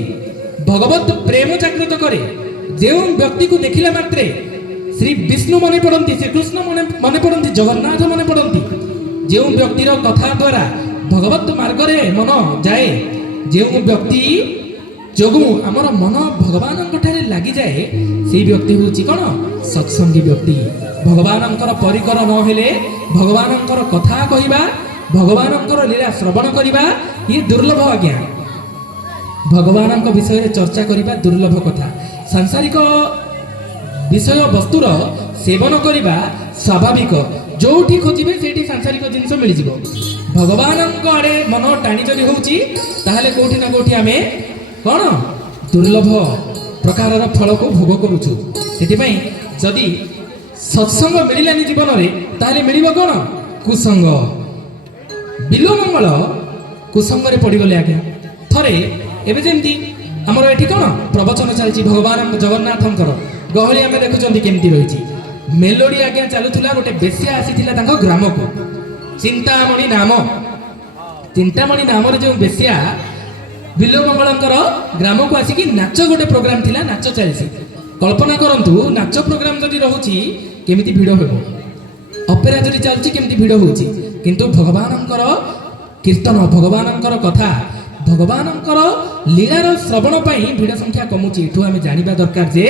ভগবত প্রেম জাগ্রত করে, যে ব্যক্তিকে দেখিলা মাত্রে শ্রী বিষ্ণু মনে পড়ନ୍ତି, শ্রীকৃষ্ণ মনে পড়ନ୍ତି, জগন্নাথ মনে পড়ନ୍ତି, যে ব্যক্তির কথা দ্বারা ভগবত মার্গরে মন যায়, যে ব্যক্তি যোগু আমার মন ভগবানଙ୍କଠାରେ লাগিଯାଏ, সেই ব্যক্তি হচ্ছে কোন? সৎসঙ্গী ব্যক্তি। ভগবানଙ୍କର পরিকর নহলে ভগবানଙ୍କର কথা কহিবা, ভগবানଙ୍କର লীলা শ্রবণ করিবা ই দুর্লভ আজ্ঞা। ভগবানଙ୍କ বিষয়ে চর্চা করিবা দুর্লভ কথা। সাংসারিক বিষয় বস্তুর সেবন করিবা স্বাভাবিক। যোউঠি খোঁজিবে সেইটি সাংসারিক জিনিস মিলিଯିବ। ভগবানଙ୍କ আড়ে মন টানি যদি হଉଛି তাহলে কোউঠি না কোউঠি আমি কোন দুর্লভ প্রকারর ফলকু ভোগ করুছু। সেটিপাই যদি সৎসঙ্গ মিলিলানি জীবନରେ তাহলে মিলিব কোন? কুসঙ্গ। বিল্বমঙ্গল কুসঙ্গরে পড়িগলে আজ্ঞা। থরে এবে যেমতি আমার এটি কোন প্রবচন চালছি ভগবান জগন্নাথଙ୍କର, গহଳି ଆମେ ଦେଖୁଛନ୍ତି କେମିତି ରହିଛି। ମେଲୋଡି ଆଜ୍ଞା ଚାଲୁଥିଲା। ଗୋଟେ ବେଶ୍ୟା ଆସିଥିଲା ତାଙ୍କ ଗ୍ରାମକୁ, ଚିନ୍ତାମଣି ନାମ। ଚିନ୍ତାମଣି ନାମରେ ଯେଉଁ ବେଶ୍ୟା ବିଲ୍ୱମଙ୍ଗଳଙ୍କର ଗ୍ରାମକୁ ଆସିକି ନାଚ ଗୋଟେ ପ୍ରୋଗ୍ରାମ ଥିଲା, ନାଚ ଚାଲିଛି। କଳ୍ପନା କରନ୍ତୁ ନାଚ ପ୍ରୋଗ୍ରାମ ଯଦି ରହୁଛି କେମିତି ଭିଡ଼ ହେବ, ଅପେରା ଯଦି ଚାଲିଛି କେମିତି ଭିଡ଼ ହେଉଛି। କିନ୍ତୁ ଭଗବାନଙ୍କର କୀର୍ତ୍ତନ, ଭଗବାନଙ୍କର କଥା, ଭଗବାନଙ୍କର ଲୀଳାର ଶ୍ରବଣ ପାଇଁ ଭିଡ଼ ସଂଖ୍ୟା କମୁଛି। ଏଠୁ ଆମେ ଜାଣିବା ଦରକାର ଯେ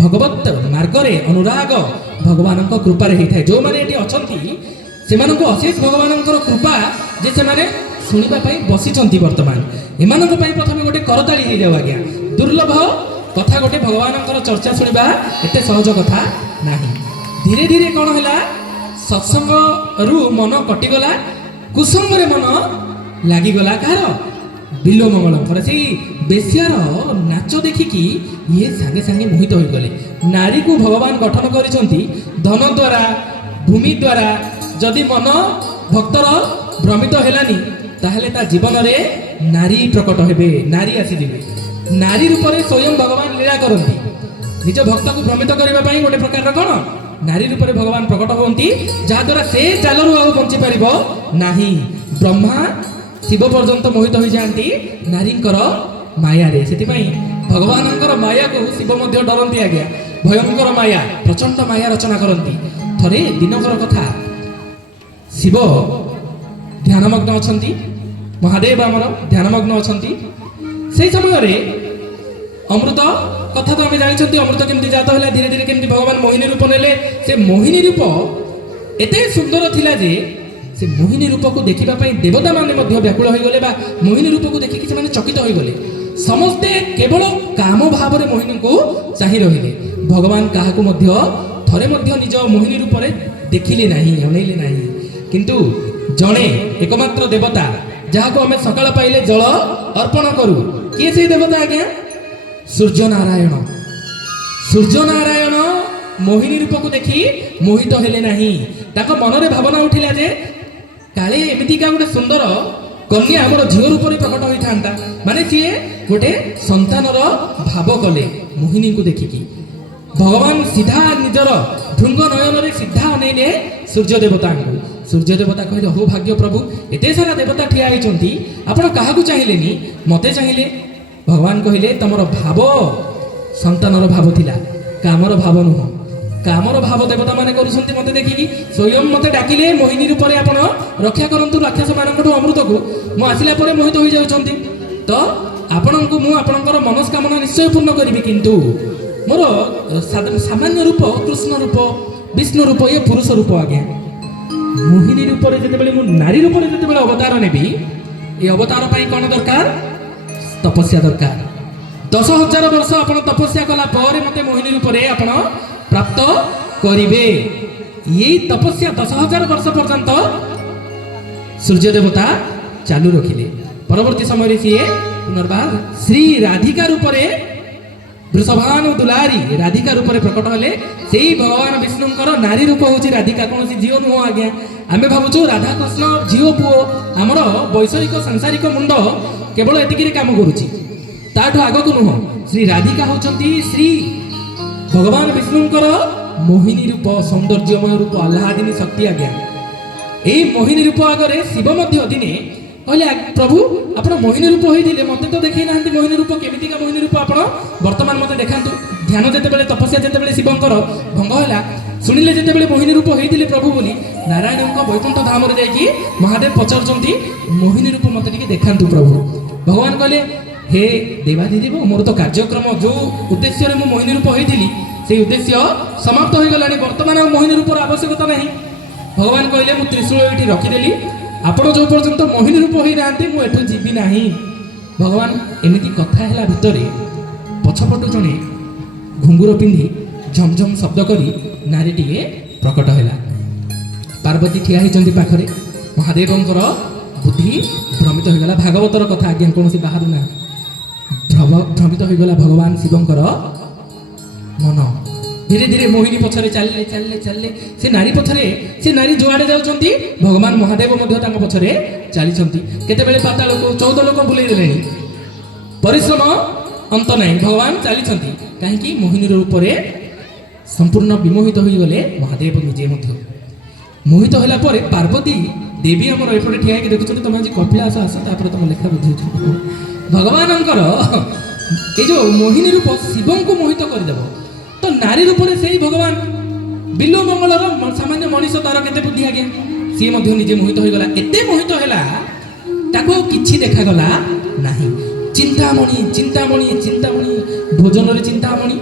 ଭଗବତ ମାର୍ଗରେ ଅନୁରାଗ ଭଗବାନଙ୍କ କୃପାରେ ହେଇଥାଏ। ଯେଉଁମାନେ ଏଠି ଅଛନ୍ତି ସେମାନଙ୍କୁ ଅଶେଷ ଭଗବାନଙ୍କର କୃପା ଯେ ସେମାନେ ଶୁଣିବା ପାଇଁ ବସିଛନ୍ତି। ବର୍ତ୍ତମାନ ଏମାନଙ୍କ ପାଇଁ ପ୍ରଥମେ ଗୋଟେ କରତାଳି ହେଇଯାଉ ଆଜ୍ଞା। ଦୁର୍ଲଭ କଥା ଗୋଟେ ଭଗବାନଙ୍କର ଚର୍ଚ୍ଚା ଶୁଣିବା ଏତେ ସହଜ କଥା ନାହିଁ। ଧୀରେ ଧୀରେ କ'ଣ ହେଲା, ସତ୍ସଙ୍ଗରୁ ମନ କଟିଗଲା, କୁସଙ୍ଗରେ ମନ ଲାଗିଗଲା। କାହାର? ବିଲ୍ୱମଙ୍ଗଳଙ୍କର। ସେଇ ବେଶ୍ୟାର ନାଚ ଦେଖିକି ଇଏ ସାଙ୍ଗେ ସାଙ୍ଗେ ମୋହିତ ହୋଇଗଲେ। ନାରୀକୁ ଭଗବାନ ଗଠନ କରିଛନ୍ତି ଧନ ଦ୍ୱାରା, ଭୂମି ଦ୍ୱାରା। ଯଦି ମନ ଭକ୍ତର ଭ୍ରମିତ ହେଲାନି ତାହେଲେ ତା ଜୀବନରେ ନାରୀ ପ୍ରକଟ ହେବେ, ନାରୀ ଆସିଯିବେ। ନାରୀ ରୂପରେ ସ୍ୱୟଂ ଭଗବାନ ଲୀଳା କରନ୍ତି। ନିଜ ଭକ୍ତକୁ ଭ୍ରମିତ କରିବା ପାଇଁ ଗୋଟେ ପ୍ରକାରର କ'ଣ ନାରୀ ରୂପରେ ଭଗବାନ ପ୍ରକଟ ହୁଅନ୍ତି, ଯାହାଦ୍ୱାରା ସେ ଜାଲରୁ ଆଉ ବଞ୍ଚି ପାରିବ ନାହିଁ। ବ୍ରହ୍ମା ଶିବ ପର୍ଯ୍ୟନ୍ତ ମୋହିତ ହୋଇଯାଆନ୍ତି ନାରୀଙ୍କର ମାୟାରେ। ସେଥିପାଇଁ ଭଗବାନଙ୍କର ମାୟାକୁ ଶିବ ମଧ୍ୟ ଡରନ୍ତି ଆଜ୍ଞା। ଭୟଙ୍କର ମାୟା, ପ୍ରଚଣ୍ଡ ମାୟା ରଚନା କରନ୍ତି। ଥରେ ଦିନକର କଥା, ଶିବ ଧ୍ୟାନମଗ୍ନ ଅଛନ୍ତି, ମହାଦେବ ଆମର ଧ୍ୟାନମଗ୍ନ ଅଛନ୍ତି। ସେଇ ସମୟରେ ଅମୃତ କଥା ତ ଆମେ ଜାଣିଛନ୍ତି, ଅମୃତ କେମିତି ଜାତ ହେଲା, ଧୀରେ ଧୀରେ କେମିତି ଭଗବାନ ମୋହିନୀ ରୂପ ନେଲେ। ସେ ମୋହିନୀ ରୂପ ଏତେ ସୁନ୍ଦର ଥିଲା ଯେ ସେ ମୋହିନୀ ରୂପକୁ ଦେଖିବା ପାଇଁ ଦେବତାମାନେ ମଧ୍ୟ ବ୍ୟାକୁଳ ହୋଇଗଲେ, ବା ମୋହିନୀ ରୂପକୁ ଦେଖିକି ସେମାନେ ଚକିତ ହୋଇଗଲେ। ସମସ୍ତେ କେବଳ କାମ ଭାବରେ ମୋହିନୀକୁ ଚାହିଁ ରହିଲେ। ଭଗବାନ କାହାକୁ ମଧ୍ୟ ଥରେ ମଧ୍ୟ ନିଜ ମୋହିନୀ ରୂପରେ ଦେଖିଲେ ନାହିଁ, ଅନେଇଲେ ନାହିଁ। କିନ୍ତୁ ଜଣେ ଏକମାତ୍ର ଦେବତା ଯାହାକୁ ଆମେ ସକାଳ ପାଇଲେ ଜଳ ଅର୍ପଣ କରୁ, କିଏ ସେଇ ଦେବତା ଆଜ୍ଞା? ସୂର୍ଯ୍ୟନାରାୟଣ। ସୂର୍ଯ୍ୟନାରାୟଣ ମୋହିନୀ ରୂପକୁ ଦେଖି ମୋହିତ ହେଲେ ନାହିଁ। ତାଙ୍କ ମନରେ ଭାବନା ଉଠିଲା ଯେ କାଳେ ଏମିତିକା ଗୋଟେ ସୁନ୍ଦର କନ୍ୟା ଆମର ଝିଅ ରୂପରେ ପ୍ରକଟ ହୋଇଥାନ୍ତା। ମାନେ ସିଏ ଗୋଟେ ସନ୍ତାନର ଭାବ କଲେ ମୋହିନୀଙ୍କୁ ଦେଖିକି। ଭଗବାନ ସିଧା ନିଜର ଭୃଙ୍ଗ ନୟନରେ ସିଧା ଅନେଇଲେ ସୂର୍ଯ୍ୟ ଦେବତାଙ୍କୁ। ସୂର୍ଯ୍ୟ ଦେବତା କହିଲେ, ହଉ ଭାଗ୍ୟ ପ୍ରଭୁ, ଏତେ ସାରା ଦେବତା ଠିଆ ହେଇଛନ୍ତି, ଆପଣ କାହାକୁ ଚାହିଁଲେନି, ମତେ ଚାହିଁଲେ। ଭଗବାନ କହିଲେ, ତମର ଭାବ ସନ୍ତାନର ଭାବ ଥିଲା, କାମର ଭାବ ନୁହଁ। କାମର ଭାବ ଦେବତା ମାନେ କରୁଛନ୍ତି ମତେ ଦେଖିକି। ସ୍ୱୟଂ ମତେ ଡାକିଲେ ମୋହିନୀ ରୂପରେ, ଆପଣ ରକ୍ଷା କରନ୍ତୁ ରାକ୍ଷସ ମାନଙ୍କଠୁ ଅମୃତକୁ। ମୁଁ ଆସିଲା ପରେ ମୋହିତ ହୋଇଯାଉଛନ୍ତି। ତ ଆପଣଙ୍କୁ ମୁଁ ଆପଣଙ୍କର ମନସ୍କାମନା ନିଶ୍ଚୟ ପୂର୍ଣ୍ଣ କରିବି। କିନ୍ତୁ ମୋର ସାମାନ୍ୟ ରୂପ କୃଷ୍ଣ ରୂପ, ବିଷ୍ଣୁ ରୂପ, ଇଏ ପୁରୁଷ ରୂପ ଆଜ୍ଞା। ମୋହିନୀ ରୂପରେ ଯେତେବେଳେ ମୁଁ ନାରୀ ରୂପରେ ଯେତେବେଳେ ଅବତାର ନେବି, এই ଅବତାର ପାଇଁ କ'ଣ ଦରକାର? ତପସ୍ୟା ଦରକାର। 10,000 ବର୍ଷ ଆପଣ ତପସ୍ୟା କଲା ପରେ ମତେ ମୋହିନୀ ରୂପରେ ଆପଣ ପ୍ରାପ୍ତ କରିବେ। ଏଇ ତପସ୍ୟା 10,000 ବର୍ଷ ପର୍ଯ୍ୟନ୍ତ ସୂର୍ଯ୍ୟ ଦେବତା ଚାଲୁ ରଖିଲେ। ପରବର୍ତ୍ତୀ ସମୟରେ ସିଏ ପୁନର୍ବାର ଶ୍ରୀ ରାଧିକା ରୂପରେ, ବୃଷଭାନୁ ଦୁଲାରୀ ରାଧିକା ରୂପରେ ପ୍ରକଟ ହେଲେ। ସେଇ ଭଗବାନ ବିଷ୍ଣୁଙ୍କର ନାରୀ ରୂପ ହେଉଛି ରାଧିକା, କୌଣସି ଝିଅ ନୁହଁ ଆଜ୍ଞା। ଆମେ ଭାବୁଛୁ ରାଧାକୃଷ୍ଣ ଝିଅ ପୁଅ, ଆମର ବୈଷୟିକ ସାଂସାରିକ ମୁଣ୍ଡ କେବଳ ଏତିକିରେ କାମ କରୁଛି, ତାଠୁ ଆଗକୁ ନୁହଁ। ଶ୍ରୀ ରାଧିକା ହେଉଛନ୍ତି ଶ୍ରୀ ଭଗବାନ ବିଷ୍ଣୁଙ୍କର ମୋହିନୀ ରୂପ, ସୌନ୍ଦର୍ଯ୍ୟମୟ ରୂପ, ଆହ୍ଲାଦିନୀ ଶକ୍ତି ଆଜ୍ଞା। ଏଇ ମୋହିନୀ ରୂପ ଆଗରେ ଶିବ ମଧ୍ୟ ଦିନେ କହିଲେ, ପ୍ରଭୁ ଆପଣ ମୋହିନୀ ରୂପ ହୋଇଥିଲେ, ମତେ ତ ଦେଖେଇ ନାହାନ୍ତି ମୋହିନୀ ରୂପ, କେମିତିକା ମୋହିନୀ ରୂପ ଆପଣ ବର୍ତ୍ତମାନ ମତେ ଦେଖାନ୍ତୁ। ଧ୍ୟାନ ଯେତେବେଳେ, ତପସ୍ୟା ଯେତେବେଳେ ଶିବଙ୍କର ଭଙ୍ଗ ହେଲା, ଶୁଣିଲେ ଯେତେବେଳେ ମୋହିନୀ ରୂପ ହେଇଥିଲେ ପ୍ରଭୁ ବୋଲି, ନାରାୟଣଙ୍କ ବୈକୁଣ୍ଠ ଧାମରେ ଯାଇକି ମହାଦେବ ପଚାରୁଛନ୍ତି, ମୋହିନୀ ରୂପ ମତେ ଟିକେ ଦେଖାନ୍ତୁ ପ୍ରଭୁ। ଭଗବାନ କହିଲେ, ହେ ଦେବାଧିଦେବ, ମୋର ତ କାର୍ଯ୍ୟକ୍ରମ, ଯୋଉ ଉଦ୍ଦେଶ୍ୟରେ ମୁଁ ମୋହିନୀ ରୂପ ହେଇଥିଲି ସେଇ ଉଦ୍ଦେଶ୍ୟ ସମାପ୍ତ ହୋଇଗଲାଣି, ବର୍ତ୍ତମାନ ଆଉ ମୋହିନୀ ରୂପର ଆବଶ୍ୟକତା ନାହିଁ। ଭଗବାନ କହିଲେ, ମୁଁ ତ୍ରିଶୂଳ ଏଠି ରଖିଦେଲି, ଆପଣ ଯୋଉ ପର୍ଯ୍ୟନ୍ତ ମୋହିନୀ ରୂପ ହେଇନାହାନ୍ତି ମୁଁ ଏଠୁ ଯିବି ନାହିଁ। ଭଗବାନ ଏମିତି କଥା ହେଲା ଭିତରେ ପଛପଟୁ ଜଣେ ଘୁଙ୍ଗୁର ପିନ୍ଧି ଝମଝମ ଶବ୍ଦ କରି ନାରୀଟିଏ ପ୍ରକଟ ହେଲା। ପାର୍ବତୀ ଠିଆ ହେଇଛନ୍ତି ପାଖରେ। ମହାଦେବଙ୍କର ବୁଦ୍ଧି ଭ୍ରମିତ ହୋଇଗଲା। ଭାଗବତର କଥା ଆଜ୍ଞା, କୌଣସି ବାହାରୁ ନାହିଁ। ଭ୍ରମିତ ହୋଇଗଲା ଭଗବାନ ଶିବଙ୍କର ମନ। ଧୀରେ ଧୀରେ ମୋହିନୀ ପଛରେ ଚାଲିଲେ ଚାଲିଲେ ଚାଲିଲେ। ସେ ନାରୀ ପଛରେ, ସେ ନାରୀ ଯୁଆଡ଼େ ଯାଉଛନ୍ତି ଭଗବାନ ମହାଦେବ ମଧ୍ୟ ତାଙ୍କ ପଛରେ ଚାଲିଛନ୍ତି। କେତେବେଳେ ପାତାଳକୁ 14 ଲୋକ ବୁଲେଇ ଦେଲେଣି, ପରିଶ୍ରମ ଅନ୍ତ ନାହିଁ, ଭଗବାନ ଚାଲିଛନ୍ତି। କାହିଁକି? ମୋହିନୀର ରୂପରେ ସମ୍ପୂର୍ଣ୍ଣ ବିମୋହିତ ହୋଇଗଲେ ମହାଦେବ ନିଜେ ମଧ୍ୟ। ମୋହିତ ହେଲା ପରେ ପାର୍ବତୀ ଦେବୀ ଆମର ଏପଟେ ଠିଆ ହେଇକି ଦେଖୁଛନ୍ତି, ତମେ ଆଜି କପିଳାସ ଆସ, ତାପରେ ତମ ଲେଖା ବୁଝୁଛ। ଭଗବାନଙ୍କର ଏ ଯୋଉ ମୋହିନୀ ରୂପ ଶିବଙ୍କୁ ମୋହିତ କରିଦେବ, ତ ନାରୀ ରୂପରେ ସେଇ ଭଗବାନ ବିଲୁ ମଙ୍ଗଳର ସାମାନ୍ୟ ମଣିଷ, ତାର କେତେ ବୁଦ୍ଧି ଆଜ୍ଞା, ସିଏ ମଧ୍ୟ ନିଜେ ମୋହିତ ହୋଇଗଲା। ଏତେ ମୋହିତ ହେଲା ତାକୁ ଆଉ କିଛି ଦେଖାଗଲା ନାହିଁ। ଚିନ୍ତାମଣି ଚିନ୍ତାମଣି ଚିନ୍ତାମଣି, ଭୋଜନରେ ଚିନ୍ତାମଣି,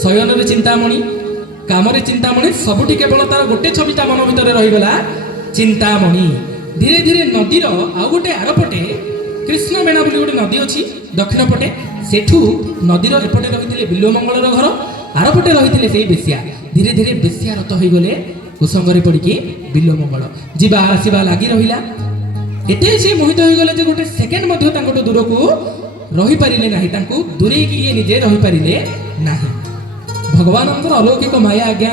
ଶୟନରେ ଚିନ୍ତାମଣି, କାମରେ ଚିନ୍ତାମଣି, ସବୁଠି କେବଳ ତାର ଗୋଟେ ଛବିଟା ମନ ଭିତରେ ରହିଗଲା, ଚିନ୍ତାମଣି। ଧୀରେ ଧୀରେ ନଦୀର ଆଉ ଗୋଟେ ଆରପଟେ କୃଷ୍ଣବେଣା ବୋଲି ଗୋଟେ ନଦୀ ଅଛି ଦକ୍ଷିଣ ପଟେ, ସେଠୁ ନଦୀର ଏପଟେ ରହିଥିଲେ ବିଲ୍ୱମଙ୍ଗଳର ଘର, ଆରପଟେ ରହିଥିଲେ ସେଇ ବେଶ୍ୟା। ଧୀରେ ଧୀରେ ବେଶ୍ୟା ରତ ହୋଇଗଲେ କୁସଙ୍ଗରେ ପଡ଼ିକି ବିଲ୍ୱମଙ୍ଗଳ। ଯିବା ଆସିବା ଲାଗି ରହିଲା। ଏତେ ସେ ମୋହିତ ହୋଇଗଲେ ଯେ ଗୋଟେ ସେକେଣ୍ଡ ମଧ୍ୟ ତାଙ୍କଠୁ ଦୂରକୁ ରହିପାରିଲେ ନାହିଁ, ତାଙ୍କୁ ଦୂରେଇକି ଇଏ ନିଜେ ରହିପାରିଲେ ନାହିଁ। ଭଗବାନଙ୍କର ଅଲୌକିକ ମାୟା ଆଜ୍ଞା,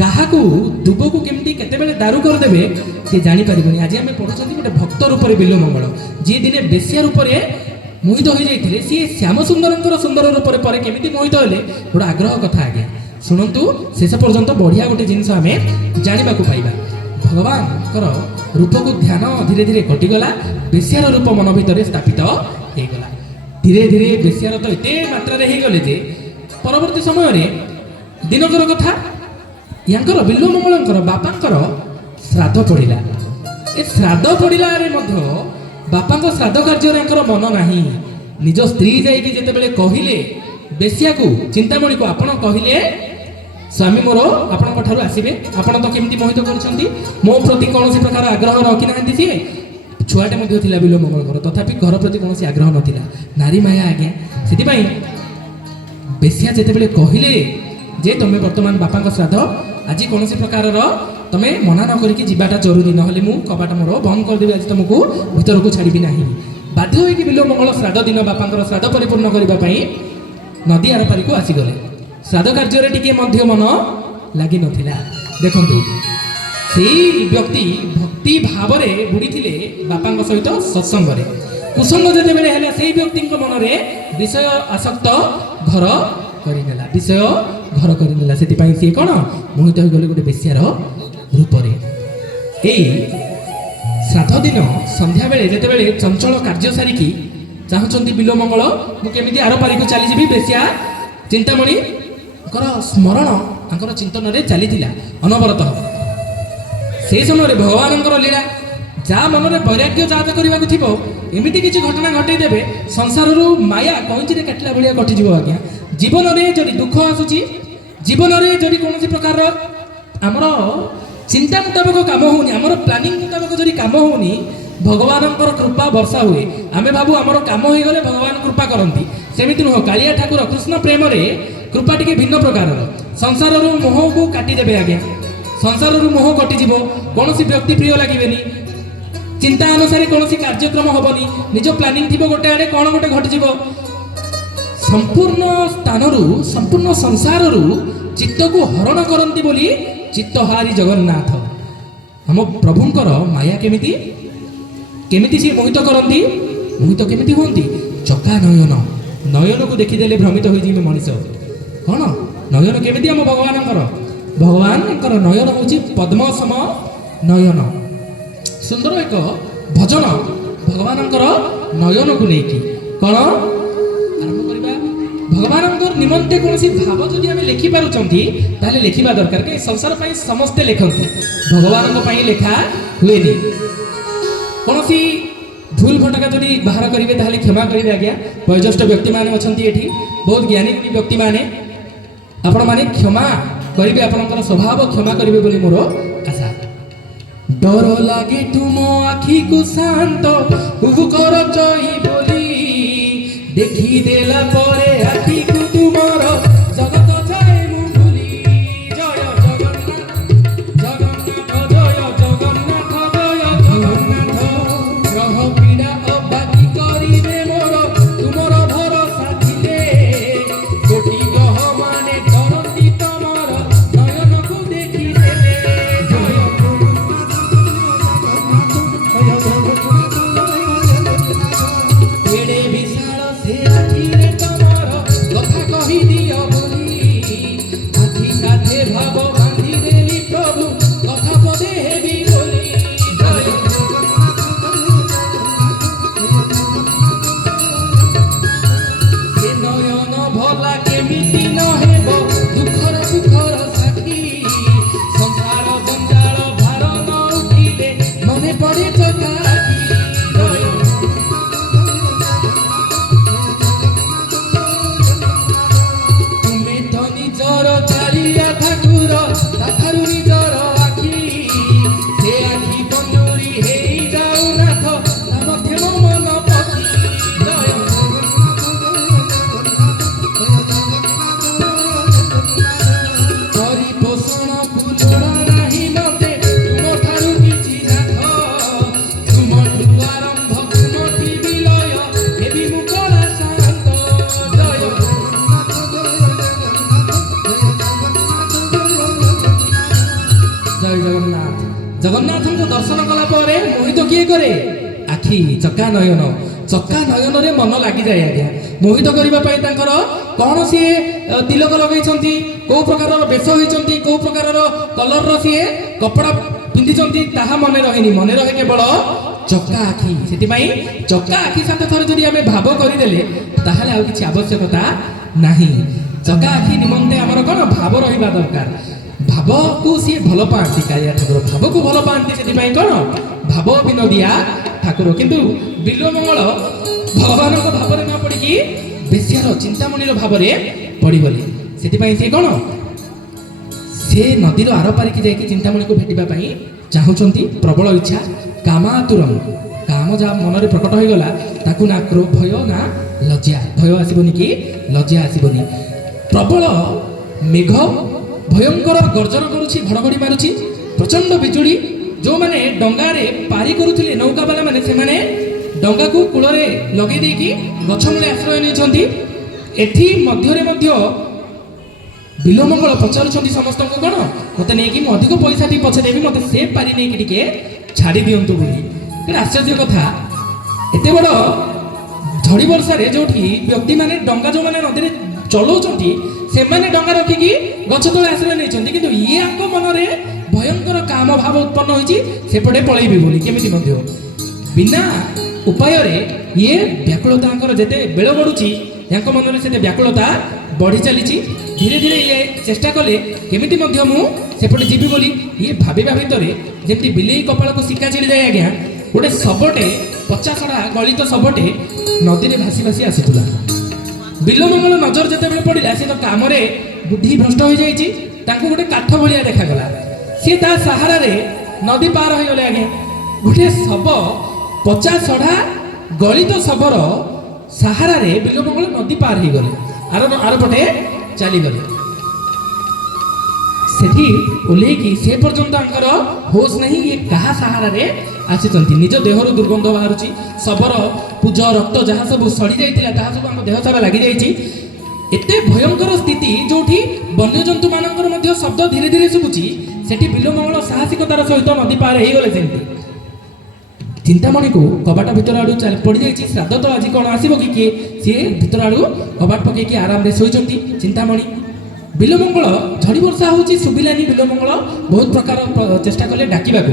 କାହାକୁ ଦୁବକୁ କେମିତି କେତେବେଳେ ଦାରୁ କରିଦେବେ ସେ ଜାଣିପାରିବନି। ଆଜି ଆମେ ପଢୁଛନ୍ତି ଗୋଟେ ଭକ୍ତ ରୂପରେ ବିଲ୍ୱମଙ୍ଗଳ, ଯିଏ ଦିନେ ବେଶ୍ୟା ରୂପରେ ମୋହିତ ହୋଇଯାଇଥିଲେ, ସିଏ ଶ୍ୟାମସୁନ୍ଦରଙ୍କର ସୁନ୍ଦର ରୂପରେ ପରେ କେମିତି ମୋହିତ ହେଲେ, ଗୋଟେ ଆଗ୍ରହ କଥା ଆଜ୍ଞା। ଶୁଣନ୍ତୁ, ଶେଷ ପର୍ଯ୍ୟନ୍ତ ବଢିଆ ଗୋଟେ ଜିନିଷ ଆମେ ଜାଣିବାକୁ ପାଇବା। ଭଗବାନଙ୍କର ରୂପକୁ ଧ୍ୟାନ ଧୀରେ ଧୀରେ କଟିଗଲା, ବେଶ୍ୟାର ରୂପ ମନ ଭିତରେ ସ୍ଥାପିତ ହେଇଗଲା। ଧୀରେ ଧୀରେ ବେଶ୍ୟାର ତ ଏତେ ମାତ୍ରାରେ ହେଇଗଲେ ଯେ ପରବର୍ତ୍ତୀ ସମୟରେ ଦିନକର କଥା, ୟାଙ୍କର ବିଲ୍ୱମଙ୍ଗଳଙ୍କର ବାପାଙ୍କର ଶ୍ରାଦ୍ଧ ପଡ଼ିଲା। ଏ ଶ୍ରାଦ୍ଧ ପଡ଼ିଲାରେ ମଧ୍ୟ ବାପାଙ୍କ ଶ୍ରାଦ୍ଧ କାର୍ଯ୍ୟରେ ୟାଙ୍କର ମନ ନାହିଁ। ନିଜ ସ୍ତ୍ରୀ ଯାଇକି ଯେତେବେଳେ କହିଲେ ବେଶ୍ୟାକୁ, ଚିନ୍ତାମଣିକୁ, ଆପଣ କହିଲେ ସ୍ୱାମୀ ମୋର ଆପଣଙ୍କ ଠାରୁ ଆସିବେ, ଆପଣ ତ କେମିତି ମୋହିତ କରୁଛନ୍ତି, ମୋ ପ୍ରତି କୌଣସି ପ୍ରକାର ଆଗ୍ରହ ରଖିନାହାନ୍ତି। ସିଏ ଛୁଆଟେ ମଧ୍ୟ ଥିଲା ବିଲ୍ୱମଙ୍ଗଳଙ୍କର, ତଥାପି ଘର ପ୍ରତି କୌଣସି ଆଗ୍ରହ ନଥିଲା। ନାରୀ ମାୟା ଆଜ୍ଞା। ସେଥିପାଇଁ ବେଶ୍ୟା ଯେତେବେଳେ କହିଲେ ଯେ ତମେ ବର୍ତ୍ତମାନ ବାପାଙ୍କ ଶ୍ରାଦ୍ଧ, ଆଜି କୌଣସି ପ୍ରକାରର ତମେ ମନା ନ କରିକି ଯିବାଟା ଜରୁରୀ, ନହେଲେ ମୁଁ କବାଟ ମୋର ବନ୍ଦ କରିଦେବି, ଆଜି ତମକୁ ଭିତରକୁ ଛାଡ଼ିବି ନାହିଁ। ବାଧ୍ୟ ହୋଇକି ବିଲ୍ୱମଙ୍ଗଳ ଶ୍ରାଦ୍ଧ ଦିନ ବାପାଙ୍କର ଶ୍ରାଦ୍ଧ ପରିପୂର୍ଣ୍ଣ କରିବା ପାଇଁ ନଦୀ ଆରପାରିକୁ ଆସିଗଲେ। ଶ୍ରାଦ୍ଧ କାର୍ଯ୍ୟରେ ଟିକେ ମଧ୍ୟ ମନ ଲାଗିନଥିଲା। ଦେଖନ୍ତୁ, ସେଇ ବ୍ୟକ୍ତି ଭକ୍ତି ଭାବରେ ବୁଡ଼ିଥିଲେ ବାପାଙ୍କ ସହିତ ସତ୍ସଙ୍ଗରେ। କୁସଙ୍ଗ ଯେତେବେଳେ ହେଲା, ସେଇ ବ୍ୟକ୍ତିଙ୍କ ମନରେ ବିଷୟ ଆସକ୍ତ ଘର କରିନେଲା, ବିଷୟ ଘର କରିନେଲା। ସେଥିପାଇଁ ସିଏ କ'ଣ ମୋହିତ ହୋଇଗଲେ ଗୋଟେ ବେଶ୍ୟାର ରୂପରେ। ଏଇ ଶ୍ରାଦ୍ଧ ଦିନ ସନ୍ଧ୍ୟାବେଳେ ଯେତେବେଳେ ଚଞ୍ଚଳ କାର୍ଯ୍ୟ ସାରିକି ଚାହୁଁଛନ୍ତି ବିଲ୍ୱମଙ୍ଗଳ, ମୁଁ କେମିତି ଆରପାରିକୁ ଚାଲିଯିବି, ବେଶ୍ୟା ଚିନ୍ତାମଣିଙ୍କର ସ୍ମରଣ ତାଙ୍କର ଚିନ୍ତନରେ ଚାଲିଥିଲା ଅନବରତ। ସେହି ସମୟରେ ଭଗବାନଙ୍କର ଲୀଳା, ଯାହା ମନରେ ବୈରାଗ୍ୟ ଜାତ କରିବାକୁ ଥିବ, ଏମିତି କିଛି ଘଟଣା ଘଟେଇ ଦେବେ, ସଂସାରରୁ ମାୟା କଇଁଚିରେ କାଟିଲା ଭଳିଆ କଟିଯିବ ଆଜ୍ଞା। ଜୀବନରେ ଯଦି ଦୁଃଖ ଆସୁଛି, ଜୀବନରେ ଯଦି କୌଣସି ପ୍ରକାରର ଆମର ଚିନ୍ତା ମୁତାବକ କାମ ହେଉନି, ଆମର ପ୍ଲାନିଂ ମୁତାବକ ଯଦି କାମ ହେଉନି, ଭଗବାନଙ୍କର କୃପା ବର୍ଷା ହୁଏ। ଆମେ ଭାବୁ ଆମର କାମ ହେଇଗଲେ ଭଗବାନ କୃପା କରନ୍ତି, ସେମିତି ନୁହଁ। କାଳିଆ ଠାକୁର କୃଷ୍ଣ ପ୍ରେମରେ କୃପା ଟିକେ ଭିନ୍ନ ପ୍ରକାରର। ସଂସାରରୁ ମୋହକୁ କାଟିଦେବେ ଆଜ୍ଞା, ସଂସାରରୁ ମୋହ କଟିଯିବ, କୌଣସି ବ୍ୟକ୍ତି ପ୍ରିୟ ଲାଗିବେନି, ଚିନ୍ତା ଅନୁସାରେ କୌଣସି କାର୍ଯ୍ୟକ୍ରମ ହବନି, ନିଜ ପ୍ଲାନିଂ ଥିବ ଗୋଟେ ଆଡ଼େ, କ'ଣ ଗୋଟେ ଘଟିଯିବ। ସମ୍ପୂର୍ଣ୍ଣ ସ୍ଥାନରୁ, ସମ୍ପୂର୍ଣ୍ଣ ସଂସାରରୁ ଚିତ୍ତକୁ ହରଣ କରନ୍ତି ବୋଲି ଚିତ୍ତହାରି ଜଗନ୍ନାଥ। ଆମ ପ୍ରଭୁଙ୍କର ମାୟା କେମିତି କେମିତି ସିଏ ମୋହିତ କରନ୍ତି, ମୋହିତ କେମିତି ହୁଅନ୍ତି? ଚକା ନୟନ, ନୟନକୁ ଦେଖିଦେଲେ ଭ୍ରମିତ ହୋଇଯିବେ ମଣିଷ। କ'ଣ ନୟନ କେମିତି ଆମ ଭଗବାନଙ୍କର? ଭଗବାନଙ୍କର ନୟନ ହେଉଛି ପଦ୍ମ ସମ ନୟନ। ସୁନ୍ଦର ଏକ ଭଜନ ଭଗବାନଙ୍କର ନୟନକୁ ନେଇକି। କ'ଣ ଆରମ୍ଭ କରିବା? ଭଗବାନଙ୍କ ନିମନ୍ତେ କୌଣସି ଭାବ ଯଦି ଆମେ ଲେଖିପାରୁଛନ୍ତି ତାହେଲେ ଲେଖିବା ଦରକାର, କାହିଁ ସଂସାର ପାଇଁ ସମସ୍ତେ ଲେଖନ୍ତି, ଭଗବାନଙ୍କ ପାଇଁ ଲେଖା ହୁଏନି। କୌଣସି ଭୁଲ ଭଟକା ଯଦି ବାହାର କରିବେ ତାହେଲେ କ୍ଷମା କରିବେ ଆଜ୍ଞା। ବୟୋଜ୍ୟେଷ୍ଠ ବ୍ୟକ୍ତିମାନେ ଅଛନ୍ତି ଏଠି, ବହୁତ ଜ୍ଞାନୀ ଗୁଣୀ ବ୍ୟକ୍ତିମାନେ, ଆପଣମାନେ କ୍ଷମା କରିବେ, ଆପଣଙ୍କର ସ୍ୱଭାବ କ୍ଷମା କରିବେ ବୋଲି ମୋର ଆଶା। ଡର ଲାଗେ ତୁମ ଆଖିକୁ ଶାନ୍ତ କର ଚଇ ବୋଲି, ଦେଖିଦେଲା ପରେ ଆଖିକୁ ତୁମର ଜଗତ ଯାଏ ମୁଁ ଭୁଲି। ଜୟ ଜଗନ୍ନାଥ ଜଗନ୍ନାଥ, ଜୟ ଜଗନ୍ନାଥ, ଜୟ ଜଗନ୍ନାଥ। ଗ୍ରହ ପୀଡ଼ା ଅବାକି କରିବେ ମୋର, ତୁମର ଭରସା ଥିଲେ। କୋଟି ଗ୍ରହ ମାନେ କରନ୍ତି ତମର ନୟନକୁ ଦେଖିଦେଲେ। ଜୟ ଜଗନ୍ନାଥ ଜୟ ଜଗନ୍ନାଥ। ଜଗନ୍ନାଥଙ୍କ ଦର୍ଶନ କଲା ପରେ ମୋହିତ କିଏ କରେ? ଆଖି ଚକା ନୟନରେ ମନ ଲାଗିଯାଏ ଆଜ୍ଞା। ମୋହିତ କରିବା ପାଇଁ ତାଙ୍କର କ'ଣ ସିଏ ତିଲକ ଲଗେଇଛନ୍ତି, କୋଉ ପ୍ରକାରର ବେଶ ହୋଇଛନ୍ତି, କୋଉ ପ୍ରକାରର କଲରର ସିଏ କପଡ଼ା ପିନ୍ଧିଛନ୍ତି ତାହା ମନେ ରହେନି, ମନେ ରହେ କେବଳ ଚକା ଆଖି। ସେଥିପାଇଁ ଚକା ଆଖି ସାথে ଥରେ ଯଦି ଆମେ ଭାବ କରିଦେଲେ ତାହେଲେ ଆଉ କିଛି ଆବଶ୍ୟକତା ନାହିଁ। ଚକା ଆଖି ନିମନ୍ତେ ଆମର କ'ଣ ଭାବ ରହିବା ଦରକାର। ଭାବକୁ ସିଏ ଭଲ ପାଆନ୍ତି, କାଳିଆ ଠାକୁର ଭାବକୁ ଭଲ ପାଆନ୍ତି। ସେଥିପାଇଁ କ'ଣ ଭାବ ବିନୋଦିଆ ଠାକୁର। କିନ୍ତୁ ବିଲ୍ୱମଙ୍ଗଳ ଭଗବାନଙ୍କ ଭାବରେ ନ ପଡ଼ିକି ବେଶ୍ୟାର ଚିନ୍ତାମଣିର ଭାବରେ ପଡ଼ିଗଲେ। ସେଥିପାଇଁ ସେ କ'ଣ ସେ ନଦୀର ଆର ପାରିକି ଯାଇକି ଚିନ୍ତାମଣିକୁ ଭେଟିବା ପାଇଁ ଚାହୁଁଛନ୍ତି। ପ୍ରବଳ ଇଚ୍ଛା, କାମାତୁରଂ, କାମ ଯାହା ମନରେ ପ୍ରକଟ ହୋଇଗଲା ତାକୁ ନା ଭୟ ନା ଲଜ୍ଜା, ଭୟ ଆସିବନି କି ଲଜ୍ଜା ଆସିବନି। ପ୍ରବଳ ମେଘ ଭୟଙ୍କର ଗର୍ଜନ କରୁଛି, ଘଡ଼ଘଡ଼ି ମାରୁଛି, ପ୍ରଚଣ୍ଡ ବିଜୁଳି। ଯେଉଁମାନେ ଡଙ୍ଗାରେ ପାରି କରୁଥିଲେ ନୌକାବାଲା ମାନେ, ସେମାନେ ଡଙ୍ଗାକୁ କୂଳରେ ଲଗେଇ ଦେଇକି ଗଛ ମୂଳେ ଆଶ୍ରୟ ନେଇଛନ୍ତି। ଏଠି ମଧ୍ୟରେ ମଧ୍ୟ ବିଲ୍ୱମଙ୍ଗଳ ପଚାରୁଛନ୍ତି ସମସ୍ତଙ୍କୁ କ'ଣ ମୋତେ ନେଇକି ମୁଁ ଅଧିକ ପଇସା ବି ପଛେ ଦେବି, ମୋତେ ସେ ପାରି ନେଇକି ଟିକେ ଛାଡ଼ି ଦିଅନ୍ତୁ ବୋଲି। ଗୋଟେ ଆଶ୍ଚର୍ଯ୍ୟ କଥା, ଏତେ ବଡ଼ ଝଡ଼ି ବର୍ଷାରେ ଯେଉଁଠି ବ୍ୟକ୍ତିମାନେ ଡଙ୍ଗା ଯେଉଁମାନେ ନଦୀରେ ଚଲାଉଛନ୍ତି ସେମାନେ ଡଙ୍ଗା ରଖିକି ଗଛ ତଳେ ଆଶ୍ରୟ ନେଇଛନ୍ତି, କିନ୍ତୁ ଇଏଙ୍କ ମନରେ ଭୟଙ୍କର କାମ ଭାବ ଉତ୍ପନ୍ନ ହୋଇଛି ସେପଟେ ପଳେଇବି ବୋଲି। କେମିତି ମଧ୍ୟ ବିନା ଉପାୟରେ ଇଏ ବ୍ୟାକୁଳତାଙ୍କର ଯେତେ ବେଳ ବଢ଼ୁଛି ୟାଙ୍କ ମନରେ ସେତେ ବ୍ୟାକୁଳତା ବଢ଼ି ଚାଲିଛି। ଧୀରେ ଧୀରେ ଇଏ ଚେଷ୍ଟା କଲେ କେମିତି ମଧ୍ୟ ମୁଁ ସେପଟେ ଯିବି ବୋଲି। ଇଏ ଭାବିବା ଭିତରେ ଯେମିତି ବିଲେଇ କପାଳକୁ ଶିକା ଚିଡ଼ିଯାଏ ଆଜ୍ଞା, ଗୋଟେ ଶବଟେ ପଚାସଢ଼ା ଗଳିତ ଶବଟେ ନଦୀରେ ଭାସି ଭାସି ଆସୁଥିଲା। ବିଲ୍ୱମଙ୍ଗଳ ନଜର ଯେତେବେଳେ ପଡ଼ିଲା ସେ ତ କାମରେ ବୁଦ୍ଧି ଭ୍ରଷ୍ଟ ହୋଇଯାଇଛି, ତାଙ୍କୁ ଗୋଟେ କାଠ ଭଳିଆ ଦେଖାଗଲା। ସିଏ ତା ସାହାରାରେ ନଦୀ ପାର ହୋଇଗଲେ ଆଜ୍ଞା। ଗୋଟେ ଶବ ପଚାସଢ଼ା ଗଳିତ ଶବର ସାହାରାରେ ବିଲ୍ୱମଙ୍ଗଳ ନଦୀ ପାର ହେଇଗଲେ, ଆରପଟେ ଚାଲିଗଲେ। ସେଠି ଓହ୍ଲେଇକି ସେ ପର୍ଯ୍ୟନ୍ତ ତାଙ୍କର ହୋସ୍ ନାହିଁ ଇଏ କାହା ସାହାରାରେ ଆସିଛନ୍ତି। ନିଜ ଦେହରୁ ଦୁର୍ଗନ୍ଧ ବାହାରୁଛି, ଶବର ପୁଜ ରକ୍ତ ଯାହା ସବୁ ସଢ଼ି ଯାଇଥିଲା ତାହା ସବୁ ଆମ ଦେହ ସାରା ଲାଗିଯାଇଛି। ଏତେ ଭୟଙ୍କର ସ୍ଥିତି ଯେଉଁଠି ବନ୍ୟଜନ୍ତୁ ମାନଙ୍କର ମଧ୍ୟ ଶବ୍ଦ ଧୀରେ ଧୀରେ ଶୁଭୁଛି, ସେଠି ବିଲ୍ୱମଙ୍ଗଳ ସାହସିକତାର ସହିତ ନଦୀ ପାର ହେଇଗଲେ। ସେମିତି ଚିନ୍ତାମଣିକୁ କବାଟ ଭିତର ଆଡ଼ୁ ପଡ଼ିଯାଇଛି। ଶ୍ରାଦ୍ଧ ତ ଆଜି କ'ଣ ଆସିବ କି କିଏ, ସିଏ ଭିତର ଆଡ଼ୁ କବାଟ ପକେଇକି ଆରାମରେ ଶୋଇଛନ୍ତି ଚିନ୍ତାମଣି। ବିଲ୍ୱମଙ୍ଗଳ ଝଡ଼ି ବର୍ଷା ହେଉଛି ଶୁଭିଲାନି। ବିଲ୍ୱମଙ୍ଗଳ ବହୁତ ପ୍ରକାର ଚେଷ୍ଟା କଲେ ଡାକିବାକୁ,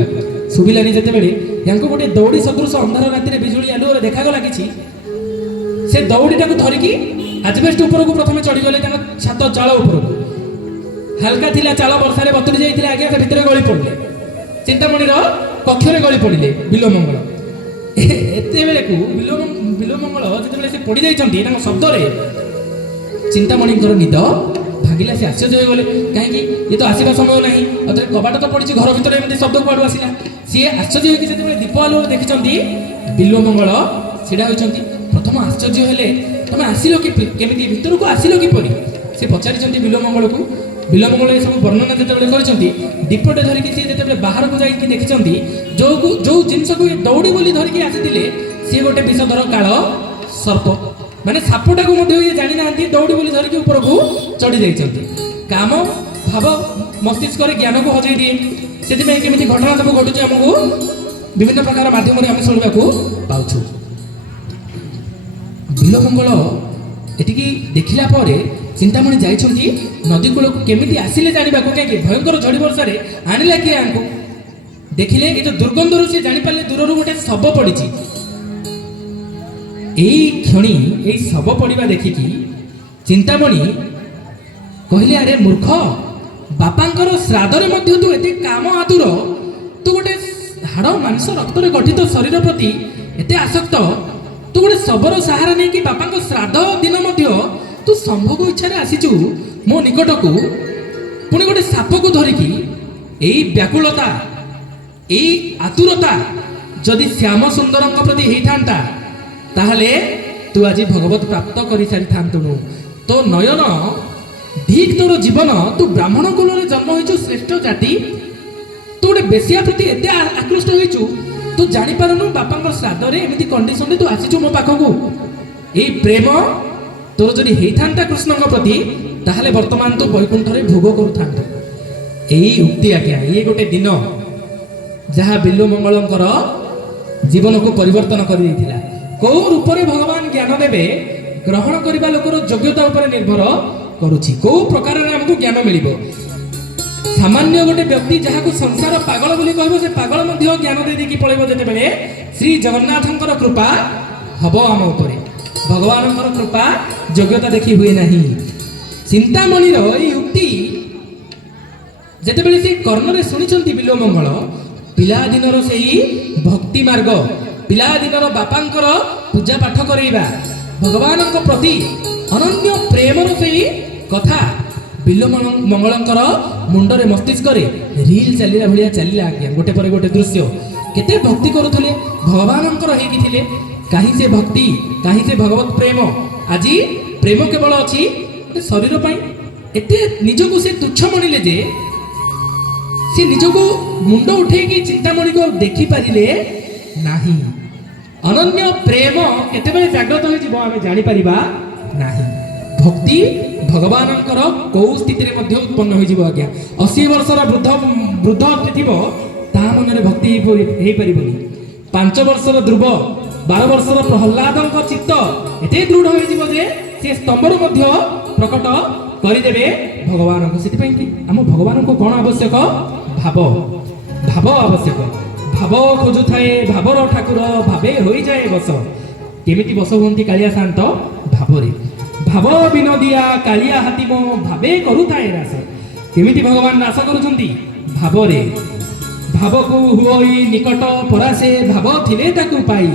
ଶୁଭିଲାନି। ଯେତେବେଳେ ୟାଙ୍କୁ ଗୋଟେ ଦଉଡ଼ି ସଦୃଶ ଅନ୍ଧାର ରାତିରେ ବିଜୁଳି ଆଲୁଅରେ ଦେଖାଗଲା କିଛି, ସେ ଦଉଡ଼ିଟାକୁ ଧରିକି ଆଜବେଷ୍ଟ ଉପରକୁ ପ୍ରଥମେ ଚଢ଼ିଗଲେ, ତାଙ୍କ ଛାତ ଚାଳ ଉପରକୁ। ହାଲକା ଥିଲା ଚାଳ, ବର୍ଷାରେ ବତୁରି ଯାଇଥିଲା ଆଜ୍ଞା, ସେ ଭିତରେ ଗଳି ପଡ଼ିଲେ। ଚିନ୍ତାମଣିର କକ୍ଷରେ ଗଳି ପଡ଼ିଲେ ବିଲ୍ୱମଙ୍ଗଳ। ଏତେବେଳକୁ ବିଲ୍ୱମଙ୍ଗଳ ଯେତେବେଳେ ସେ ପଡ଼ିଯାଇଛନ୍ତି ତାଙ୍କ ଶବ୍ଦରେ ଚିନ୍ତାମଣିଙ୍କର ନିଦ ଭାଙ୍ଗିଲା। ସେ ଆଶ୍ଚର୍ଯ୍ୟ ହୋଇଗଲେ, କାହିଁକି ଇଏ ତ ଆସିବା ସମୟ ନାହିଁ, ଆଉ କବାଟ ତ ପଡ଼ିଛି, ଘର ଭିତରେ ଏମିତି ଶବ୍ଦ କୁଆଡ଼ୁ ଆସିଲା। ସିଏ ଆଶ୍ଚର୍ଯ୍ୟ ହୋଇକି ଯେତେବେଳେ ଦୀପ ଆଲୁଅରେ ଦେଖିଛନ୍ତି ବିଲ୍ୱମଙ୍ଗଳ ଛିଡ଼ା ହୋଇଛନ୍ତି। ପ୍ରଥମ ଆଶ୍ଚର୍ଯ୍ୟ ହେଲେ, ତମେ ଆସିଲ କେମିତି, ଭିତରକୁ ଆସିଲ କିପରି? ସେ ପଚାରିଛନ୍ତି ବିଲ୍ୱମଙ୍ଗଳକୁ। ବିଲ୍ୱମଙ୍ଗଳ ଏସବୁ ବର୍ଣ୍ଣନା ଯେତେବେଳେ କରିଛନ୍ତି, ଦୀପଟେ ଧରିକି ସିଏ ଯେତେବେଳେ ବାହାରକୁ ଯାଇକି ଦେଖିଛନ୍ତି ଯେଉଁ ଜିନିଷକୁ ଦୌଡ଼ି ବୋଲି ଧରିକି ଆସିଥିଲେ ସିଏ ଗୋଟେ ବିଷଧର କାଳ ସର୍ପ, ମାନେ ସାପଟାକୁ ମଧ୍ୟ ଇଏ ଜାଣିନାହାନ୍ତି, ଦୌଡ଼ି ବୋଲି ଧରିକି ଉପରକୁ ଚଢ଼ି ଯାଇଛନ୍ତି। କାମ ଭାବ ମସ୍ତିଷ୍କରେ ଜ୍ଞାନକୁ ହଜେଇ ଦିଏ। ସେଥିପାଇଁ କେମିତି ଘଟଣା ସବୁ ଘଟୁଛି ଆମକୁ ବିଭିନ୍ନ ପ୍ରକାର ମାଧ୍ୟମରେ ଆମେ ଶୁଣିବାକୁ ପାଉଛୁ। ବିଲ୍ୱମଙ୍ଗଳ ଏଠିକି ଦେଖିଲା ପରେ ଚିନ୍ତାମଣି ଯାଇଛନ୍ତି ନଦୀ କୂଳକୁ, କେମିତି ଆସିଲେ ଜାଣିବାକୁ, କାହିଁକି ଭୟଙ୍କର ଝଡ଼ି ବର୍ଷାରେ ଆଣିଲା କିଏ ଆଙ୍କୁ। ଦେଖିଲେ ଏ ଯେଉଁ ଦୁର୍ଗନ୍ଧରୁ ସିଏ ଜାଣିପାରିଲେ ଦୂରରୁ ଗୋଟେ ଶବ ପଡ଼ିଛି। ଏଇ କ୍ଷଣି ଏଇ ଶବ ପଡ଼ିବା ଦେଖିକି ଚିନ୍ତାମଣି କହିଲେ, ଆରେ ମୂର୍ଖ, ବାପାଙ୍କର ଶ୍ରାଦ୍ଧରେ ମଧ୍ୟ ତୁ ଏତେ କାମ ଆତୁର, ତୁ ଗୋଟେ ହାଡ଼ ମାଂସ ରକ୍ତରେ ଗଠିତ ଶରୀର ପ୍ରତି ଏତେ ଆସକ୍ତ, ତୁ ଗୋଟେ ଶବର ସାହାରା ନେଇକି ବାପାଙ୍କ ଶ୍ରାଦ୍ଧ ଦିନ ମଧ୍ୟ ତୁ ସମ୍ଭୋଗ ଇଚ୍ଛାରେ ଆସିଛୁ ମୋ ନିକଟକୁ, ପୁଣି ଗୋଟେ ସାପକୁ ଧରିକି। ଏଇ ବ୍ୟାକୁଳତା, ଏଇ ଆତୁରତା ଯଦି ଶ୍ୟାମ ସୁନ୍ଦରଙ୍କ ପ୍ରତି ହେଇଥାନ୍ତା ତାହେଲେ ତୁ ଆଜି ଭଗବତ ପ୍ରାପ୍ତ କରିସାରିଥାନ୍ତୁଣୁ। ତୋ ନୟନ ଧିକ୍, ତୋର ଜୀବନ, ତୁ ବ୍ରାହ୍ମଣ କୁଳରେ ଜନ୍ମ ହୋଇଛୁ, ଶ୍ରେଷ୍ଠ ଜାତି, ତୁ ଗୋଟେ ବେଶ୍ୟା ପ୍ରତି ଏତେ ଆକୃଷ୍ଟ ହୋଇଛୁ, ତୁ ଜାଣିପାରୁନୁ ବାପାଙ୍କ ଶ୍ରାଦ୍ଧରେ ଏମିତି କଣ୍ଡିସନରେ ତୁ ଆସିଛୁ ମୋ ପାଖକୁ। ଏଇ ପ୍ରେମ ତୋର ଯଦି ହେଇଥାନ୍ତା କୃଷ୍ଣଙ୍କ ପ୍ରତି ତାହେଲେ ବର୍ତ୍ତମାନ ତୁ ବୈକୁଣ୍ଠରେ ଭୋଗ କରୁଥାନ୍ତୁ। ଏଇ ଉକ୍ତି ଆଜ୍ଞା, ଇଏ ଗୋଟେ ଦିନ ଯାହା ବିଲ୍ୱମଙ୍ଗଳଙ୍କର ଜୀବନକୁ ପରିବର୍ତ୍ତନ କରିଦେଇଥିଲା। କୋଉ ରୂପରେ ଭଗବାନ ଜ୍ଞାନ ଦେବେ ଗ୍ରହଣ କରିବା ଲୋକର ଯୋଗ୍ୟତା ଉପରେ ନିର୍ଭର କରୁଛି, କୋଉ ପ୍ରକାରରେ ଆମକୁ ଜ୍ଞାନ ମିଳିବ। ସାମାନ୍ୟ ଗୋଟେ ବ୍ୟକ୍ତି ଯାହାକୁ ସଂସାର ପାଗଳ ବୋଲି କହିବ, ସେ ପାଗଳ ମଧ୍ୟ ଜ୍ଞାନ ଦେଇକି ପଳେଇବ ଯେତେବେଳେ ଶ୍ରୀ ଜଗନ୍ନାଥଙ୍କର କୃପା ହବ ଆମ ଉପରେ। ଭଗବାନଙ୍କର କୃପା ଯୋଗ୍ୟତା ଦେଖି ହୁଏ ନାହିଁ। ଚିନ୍ତାମଣିର ଏଇ ଉକ୍ତି ଯେତେବେଳେ ସେ କର୍ଣ୍ଣରେ ଶୁଣିଛନ୍ତି ବିଲ୍ୱମଙ୍ଗଳ, ପିଲାଦିନର ସେଇ ଭକ୍ତି ମାର୍ଗ, ପିଲାଦିନର ବାପାଙ୍କର ପୂଜା ପାଠ କରେଇବା, ଭଗବାନଙ୍କ ପ୍ରତି ଅନନ୍ୟ ପ୍ରେମର ସେଇ କଥା ବିଲ୍ୱମଙ୍ଗଳଙ୍କର ମୁଣ୍ଡରେ ମସ୍ତିଷ୍କରେ ରିଲ୍ ଚାଲିଲା ଭଳିଆ ଚାଲିଲା ଆଜ୍ଞା। ଗୋଟେ ପରେ ଗୋଟେ ଦୃଶ୍ୟ, କେତେ ଭକ୍ତି କରୁଥିଲେ, ଭଗବାନଙ୍କର ହେଇକି ଥିଲେ। କାହିଁ ସେ ଭକ୍ତି, କାହିଁ ସେ ଭଗବତ ପ୍ରେମ। ଆଜି ପ୍ରେମ କେବଳ ଅଛି ଗୋଟେ ଶରୀର ପାଇଁ। ଏତେ ନିଜକୁ ସେ ତୁଚ୍ଛ ମଣିଲେ ଯେ ସେ ନିଜକୁ ମୁଣ୍ଡ ଉଠେଇକି ଚିନ୍ତାମଣିକୁ ଦେଖିପାରିଲେ ନାହିଁ। ଅନନ୍ୟ ପ୍ରେମ କେତେବେଳେ ଜାଗ୍ରତ ହୋଇଯିବ ଆମେ ଜାଣିପାରିବା ନାହିଁ। ଭକ୍ତି ଭଗବାନଙ୍କର କୋଉ ସ୍ଥିତିରେ ମଧ୍ୟ ଉତ୍ପନ୍ନ ହୋଇଯିବ ଆଜ୍ଞା। 80 ବର୍ଷର ବୃଦ୍ଧ ଥିବ, ତା ମନରେ ଭକ୍ତି ହେଇପାରିବନି। 5 ବର୍ଷର ଧ୍ରୁବ, 12 ବର୍ଷର ପ୍ରହ୍ଲାଦଙ୍କ ଚିତ୍ତ ଏତେ ଦୃଢ ହୋଇଯିବ ଯେ ସେ ସ୍ତମ୍ଭରୁ ମଧ୍ୟ ପ୍ରକଟ କରିଦେବେ ଭଗବାନଙ୍କୁ। ସେଥିପାଇଁ କି ଆମ ଭଗବାନଙ୍କୁ କଣ ଆବଶ୍ୟକ? ଭାବ, ଭାବ ଆବଶ୍ୟକ। ଭାବ ଖୋଜୁଥାଏ ଭାବର ଠାକୁର, ଭାବେ ହୋଇଯାଏ ବସ। କେମିତି ବସ ହୁଅନ୍ତି କାଳିଆ ଶାନ୍ତ? ଭାବରେ। ଭାବ ବିନୋଦିଆ କାଳିଆ ହାତିମ, ଭାବେ କରୁଥାଏ ରାସ। କେମିତି ଭଗବାନ ରାସ କରୁଛନ୍ତି? ଭାବରେ। ଭାବକୁ ହୁଅଇ ନିକଟ ପରାସେ, ଭାବ ଥିଲେ ତାକୁ ପାଇ।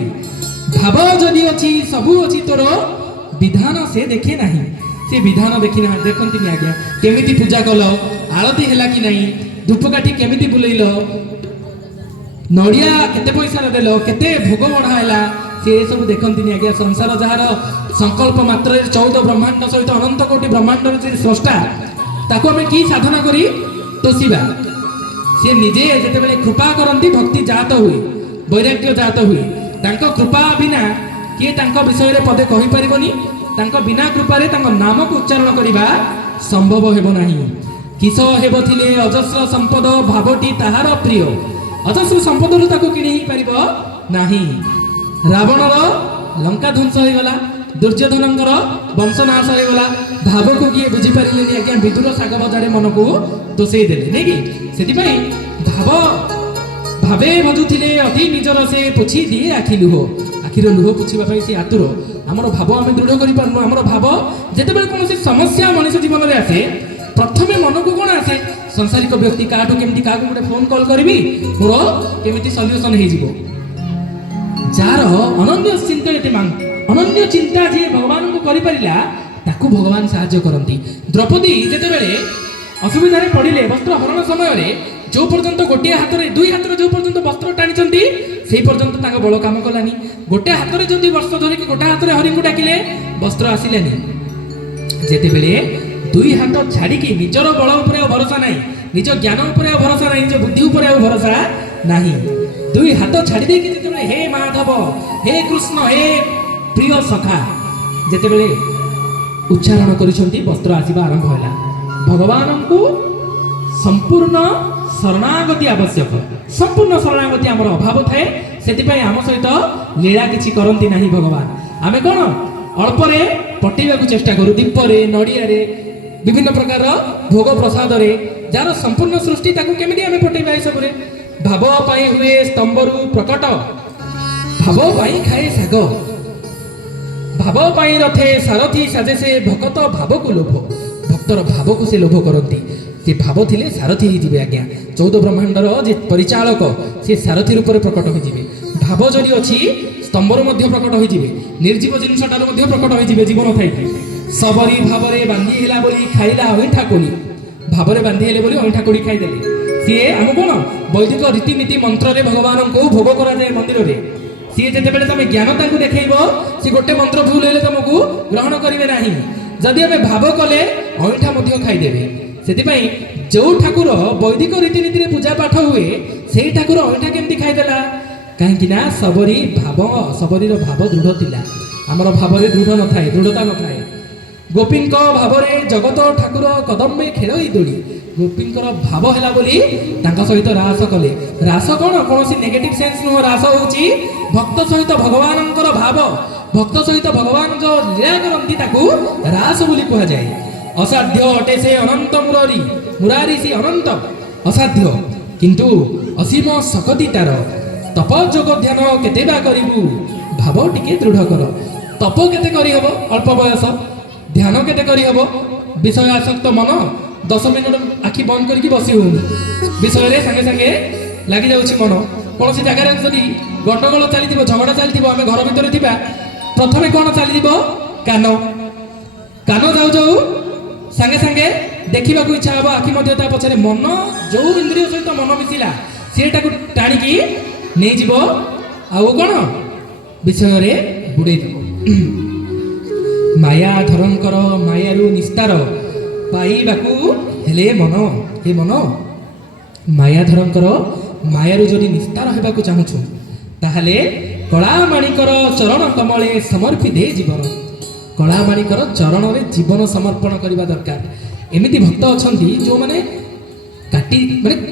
ଭାବ ଯଦି ଅଛି ସବୁ ଅଛି ତୋର, ବିଧାନ ସେ ଦେଖେ ନାହିଁ। ସେ ବିଧାନ ଦେଖି ନା ଦେଖନ୍ତିନି ଆଜ୍ଞା। କେମିତି ପୂଜା କଲ, ଆଳତି ହେଲା କି ନାହିଁ, ଧୂପକାଠି କେମିତି ବୁଲେଇଲ, ନଡ଼ିଆ କେତେ ପଇସାର ଦେଲ, କେତେ ଭୋଗ ବଢ଼ା ହେଲା, ସେ ସବୁ ଦେଖନ୍ତିନି ଆଜ୍ଞା। ସଂସାର ଯାହାର ସଂକଳ୍ପ ମାତ୍ରରେ 14 ବ୍ରହ୍ମାଣ୍ଡ ସହିତ ଅନନ୍ତ କୋଟି ବ୍ରହ୍ମାଣ୍ଡର ଯେ ସ୍ରଷ୍ଟା, ତାକୁ ଆମେ କି ସାଧନା କରି ତୋଷିବା? ସେ ନିଜେ ଯେତେବେଳେ କୃପା କରନ୍ତି ଭକ୍ତି ଜାତ ହୁଏ, ବୈରାଗ୍ୟ ଜାତ ହୁଏ। ତାଙ୍କ କୃପା ବିନା କିଏ ତାଙ୍କ ବିଷୟରେ ପଦେ କହିପାରିବନି। ତାଙ୍କ ବିନା କୃପାରେ ତାଙ୍କ ନାମକୁ ଉଚ୍ଚାରଣ କରିବା ସମ୍ଭବ ହେବ ନାହିଁ। କିସ ହେବ ଥିଲେ ଅଜସ୍ର ସମ୍ପଦ, ଭାବଟି ତାହାର ପ୍ରିୟ। ଅଜସ୍ର ସମ୍ପଦରୁ ତାକୁ କିଣି ହେଇପାରିବ ନାହିଁ। ରାବଣର ଲଙ୍କା ଧ୍ୱଂସ ହେଇଗଲା, ଦୁର୍ଯ୍ୟୋଧନଙ୍କର ବଂଶନାଶ ହେଇଗଲା। ଭାବକୁ କିଏ ବୁଝିପାରିଲେନି ଆଜ୍ଞା। ବିଦୁର ଶାଗ ଭଜାରେ ମନକୁ ଦୋଷେଇ ଦେଲେ, ନାଇଁ କି? ସେଥିପାଇଁ ଭାବେ ଭଜୁଥିଲେ ଅତି ନିଜର, ସେ ପୋଛି ଦିଏ ଆଖି ଲୁହ। ଆଖିର ଲୁହ ପୋଛିବା ପାଇଁ ସେ ଆତୁର। ଆମର ଭାବ ଆମେ ଦୃଢ଼ କରିପାରୁନୁ। ଆମର ଭାବ ଯେତେବେଳେ କୌଣସି ସମସ୍ୟା ମଣିଷ ଜୀବନରେ ଆସେ, ପ୍ରଥମେ ମନକୁ କଣ ଆସେ? ସଂସାରିକ ବ୍ୟକ୍ତି, କାହାଠୁ କେମିତି କାହାକୁ ଗୋଟେ ଫୋନ କଲ୍ କରିବି, ମୋର କେମିତି ସଲ୍ୟୁସନ ହେଇଯିବ। ଯାହାର ଅନନ୍ୟ ଚିନ୍ତା ଅନନ୍ୟ ଚିନ୍ତା ଯିଏ ଭଗବାନଙ୍କୁ କରିପାରିଲା, ତାକୁ ଭଗବାନ ସାହାଯ୍ୟ କରନ୍ତି। ଦ୍ରୌପଦୀ ଯେତେବେଳେ ଅସୁବିଧାରେ ପଡ଼ିଲେ ବସ୍ତ୍ର ହରଣ ସମୟରେ, ଯୋଉ ପର୍ଯ୍ୟନ୍ତ ଗୋଟିଏ ହାତରେ, ଦୁଇ ହାତରେ ଯୋଉ ପର୍ଯ୍ୟନ୍ତ ବସ୍ତ୍ର ଟାଣିଛନ୍ତି, ସେଇ ପର୍ଯ୍ୟନ୍ତ ତାଙ୍କ ବଳ କାମ କଲାନି। ଗୋଟେ ହାତରେ ଯଦି ବସ୍ତ୍ର ଧରିକି ଗୋଟେ ହାତରେ ହରିଙ୍କୁ ଡାକିଲେ, ବସ୍ତ୍ର ଆସିଲାନି। ଯେତେବେଳେ ଦୁଇ ହାତ ଛାଡ଼ିକି, ନିଜର ବଳ ଉପରେ ଆଉ ଭରସା ନାହିଁ, ନିଜ ଜ୍ଞାନ ଉପରେ ଆଉ ଭରସା ନାହିଁ, ନିଜ ବୁଦ୍ଧି ଉପରେ ଆଉ ଭରସା ନାହିଁ, ଦୁଇ ହାତ ଛାଡ଼ି ଦେଇକି ଯେତେବେଳେ ହେ ମାଧବ, ହେ କୃଷ୍ଣ, ହେ ପ୍ରିୟ ସଖା ଯେତେବେଳେ ଉଚ୍ଚାରଣ କରିଛନ୍ତି, ବସ୍ତ୍ର ଆସିବା ଆରମ୍ଭ ହେଲା। ଭଗବାନଙ୍କୁ ସମ୍ପୂର୍ଣ୍ଣ ଶରଣାଗତି ଆବଶ୍ୟକ। ସମ୍ପୂର୍ଣ୍ଣ ଶରଣାଗତି ଆମର ଅଭାବ ଥାଏ। ସେଥିପାଇଁ ଆମ ସହିତ ଲୀଳା କିଛି କରନ୍ତି ନାହିଁ ଭଗବାନ। ଆମେ କଣ ଅଳ୍ପରେ ପଟେଇବାକୁ ଚେଷ୍ଟା କରୁ, ଦୀପରେ, ନଡ଼ିଆରେ, ବିଭିନ୍ନ ପ୍ରକାର ଭୋଗ ପ୍ରସାଦରେ। ଯାହାର ସମ୍ପୂର୍ଣ୍ଣ ସୃଷ୍ଟି, ତାକୁ କେମିତି ଆମେ ପଟେଇବା? ଏସବୁରେ ଭାବ ପାଇଁ ହୁଏ ସ୍ତମ୍ଭରୁ ପ୍ରକଟ, ଭାବ ପାଇଁ ଖାଏ ଶାଗ, ଭାବ ପାଇଁ ରଥେ ସାରଥି ସାଜେ ସେ, ଭକତ ଭାବକୁ ଲୋଭ। ଭକ୍ତର ଭାବକୁ ସେ ଲୋଭ କରନ୍ତି। ସେ ଭାବ ଥିଲେ ସାରଥି ହେଇଯିବେ ଆଜ୍ଞା। 14 ବ୍ରହ୍ମାଣ୍ଡର ଯେ ପରିଚାଳକ, ସେ ସାରଥି ରୂପରେ ପ୍ରକଟ ହୋଇଯିବେ। ଭାବ ଯଦି ଅଛି, ସ୍ତମ୍ଭରୁ ମଧ୍ୟ ପ୍ରକଟ ହୋଇଯିବେ। ନିର୍ଜୀବ ଜିନିଷଠାରୁ ମଧ୍ୟ ପ୍ରକଟ ହୋଇଯିବେ ଜୀବନ ଥାଇକି। ସବରି ଭାବରେ ବାନ୍ଧି ହେଲା ବୋଲି ଖାଇଲା ଅଇଁଠା କୋଳି। ଭାବରେ ବାନ୍ଧି ହେଲେ ବୋଲି ଅଇଁଠା କୋଳି ଖାଇଦେଲେ। ସିଏ ଆମ କଣ ବୈଦିକ ରୀତିନୀତି ମନ୍ତ୍ରରେ ଭଗବାନଙ୍କୁ ଭୋଗ କରାଯାଏ ମନ୍ଦିରରେ। ସିଏ ଯେତେବେଳେ ତମେ ଜ୍ଞାନ ତାଙ୍କୁ ଦେଖେଇବ, ସେ ଗୋଟେ ମନ୍ତ୍ର ଭୁଲ ହେଲେ ତମକୁ ଗ୍ରହଣ କରିବେ ନାହିଁ। ଯଦି ଆମେ ଭାବ କଲେ, ଅଇଁଠା ମଧ୍ୟ ଖାଇଦେବେ। ସେଥିପାଇଁ ଯୋଉ ଠାକୁର ବୈଦିକ ରୀତିନୀତିରେ ପୂଜା ପାଠ ହୁଏ, ସେଇ ଠାକୁର ଅଇଁଠା କେମିତି ଖାଇଦେଲା? କାହିଁକି ନା ସବରୀର ଭାବ ଦୃଢ଼ ଥିଲା। ଆମର ଭାବରେ ଦୃଢ଼ ନଥାଏ, ଦୃଢ଼ତା ନଥାଏ। ଗୋପୀଙ୍କ ଭାବରେ ଜଗତ ଠାକୁର କଦମ୍ବେ ଖେଳଇ ଦୋଳି। ଗୋପୀଙ୍କର ଭାବ ହେଲା ବୋଲି ତାଙ୍କ ସହିତ ରାସ କଲେ। ରାସ କ'ଣ କୌଣସି ନେଗେଟିଭ ସେନ୍ସ ନୁହଁ। ରାସ ହେଉଛି ଭକ୍ତ ସହିତ ଭଗବାନଙ୍କର ଭାବ, ଭକ୍ତ ସହିତ ଭଗବାନ ଯୋଉ ଲୀଳା କରନ୍ତି ତାକୁ ରାସ ବୋଲି କୁହାଯାଏ। ଅସାଧ୍ୟ ଅଟେ ସେ ଅନନ୍ତ ମୁରାରୀ, ମୁରାରୀ ସେ ଅନନ୍ତ ଅସାଧ୍ୟ କିନ୍ତୁ ଅସୀମ ଶକ୍ତି ତାର। ତପ ଯୋଗ ଧ୍ୟାନ କେତେ ବା କରିବୁ, ଭାବ ଟିକେ ଦୃଢ଼ କର। ତପ କେତେ କରିହେବ ଅଳ୍ପ ବୟସ, ଧ୍ୟାନ କେତେ କରିହେବ, ବିଷୟ ଆସକ୍ତ ମନ 10 ମିନିଟ୍ ଆଖି ବନ୍ଦ କରିକି ବସି ହଉନି, ବିଷୟରେ ସାଙ୍ଗେ ସାଙ୍ଗେ ଲାଗିଯାଉଛି ମନ। କୌଣସି ଜାଗାରେ ଯଦି ଗଣ୍ଡଗୋଳ ଚାଲିଥିବ, ଝଗଡ଼ା ଚାଲିଥିବ, ଆମେ ଘର ଭିତରେ ଥିବା, ପ୍ରଥମେ କ'ଣ ଚାଲିଯିବ? କାନ। କାନ ଯାଉ ଯାଉ ସାଙ୍ଗେ ସାଙ୍ଗେ ଦେଖିବାକୁ ଇଚ୍ଛା ହେବ, ଆଖି ମଧ୍ୟ ତା ପଛରେ। ମନ ଯୋଉ ଇନ୍ଦ୍ରିୟ ସହିତ ମନ ମିଶିଲା ସେଟାକୁ ଟାଣିକି ନେଇଯିବ ଆଉ କ'ଣ ବିଷୟରେ ବୁଡ଼େଇଦେବ। ମାୟାଧରଙ୍କର ମାୟାରୁ ନିସ୍ତାର ପାଇବାକୁ ହେଲେ ମନ, ଏ ମନ ମାୟାଧରଙ୍କର ମାୟାରୁ ଯଦି ନିସ୍ତାର ହେବାକୁ ଚାହୁଁଛୁ ତାହେଲେ କଳାମାଣିକର ଚରଣ କମଳେ ସମର୍ପି ଦେ ଜୀବନ। କଳାମାଣିକର ଚରଣରେ ଜୀବନ ସମର୍ପଣ କରିବା ଦରକାର। ଏମିତି ଭକ୍ତ ଅଛନ୍ତି ଯେଉଁମାନେ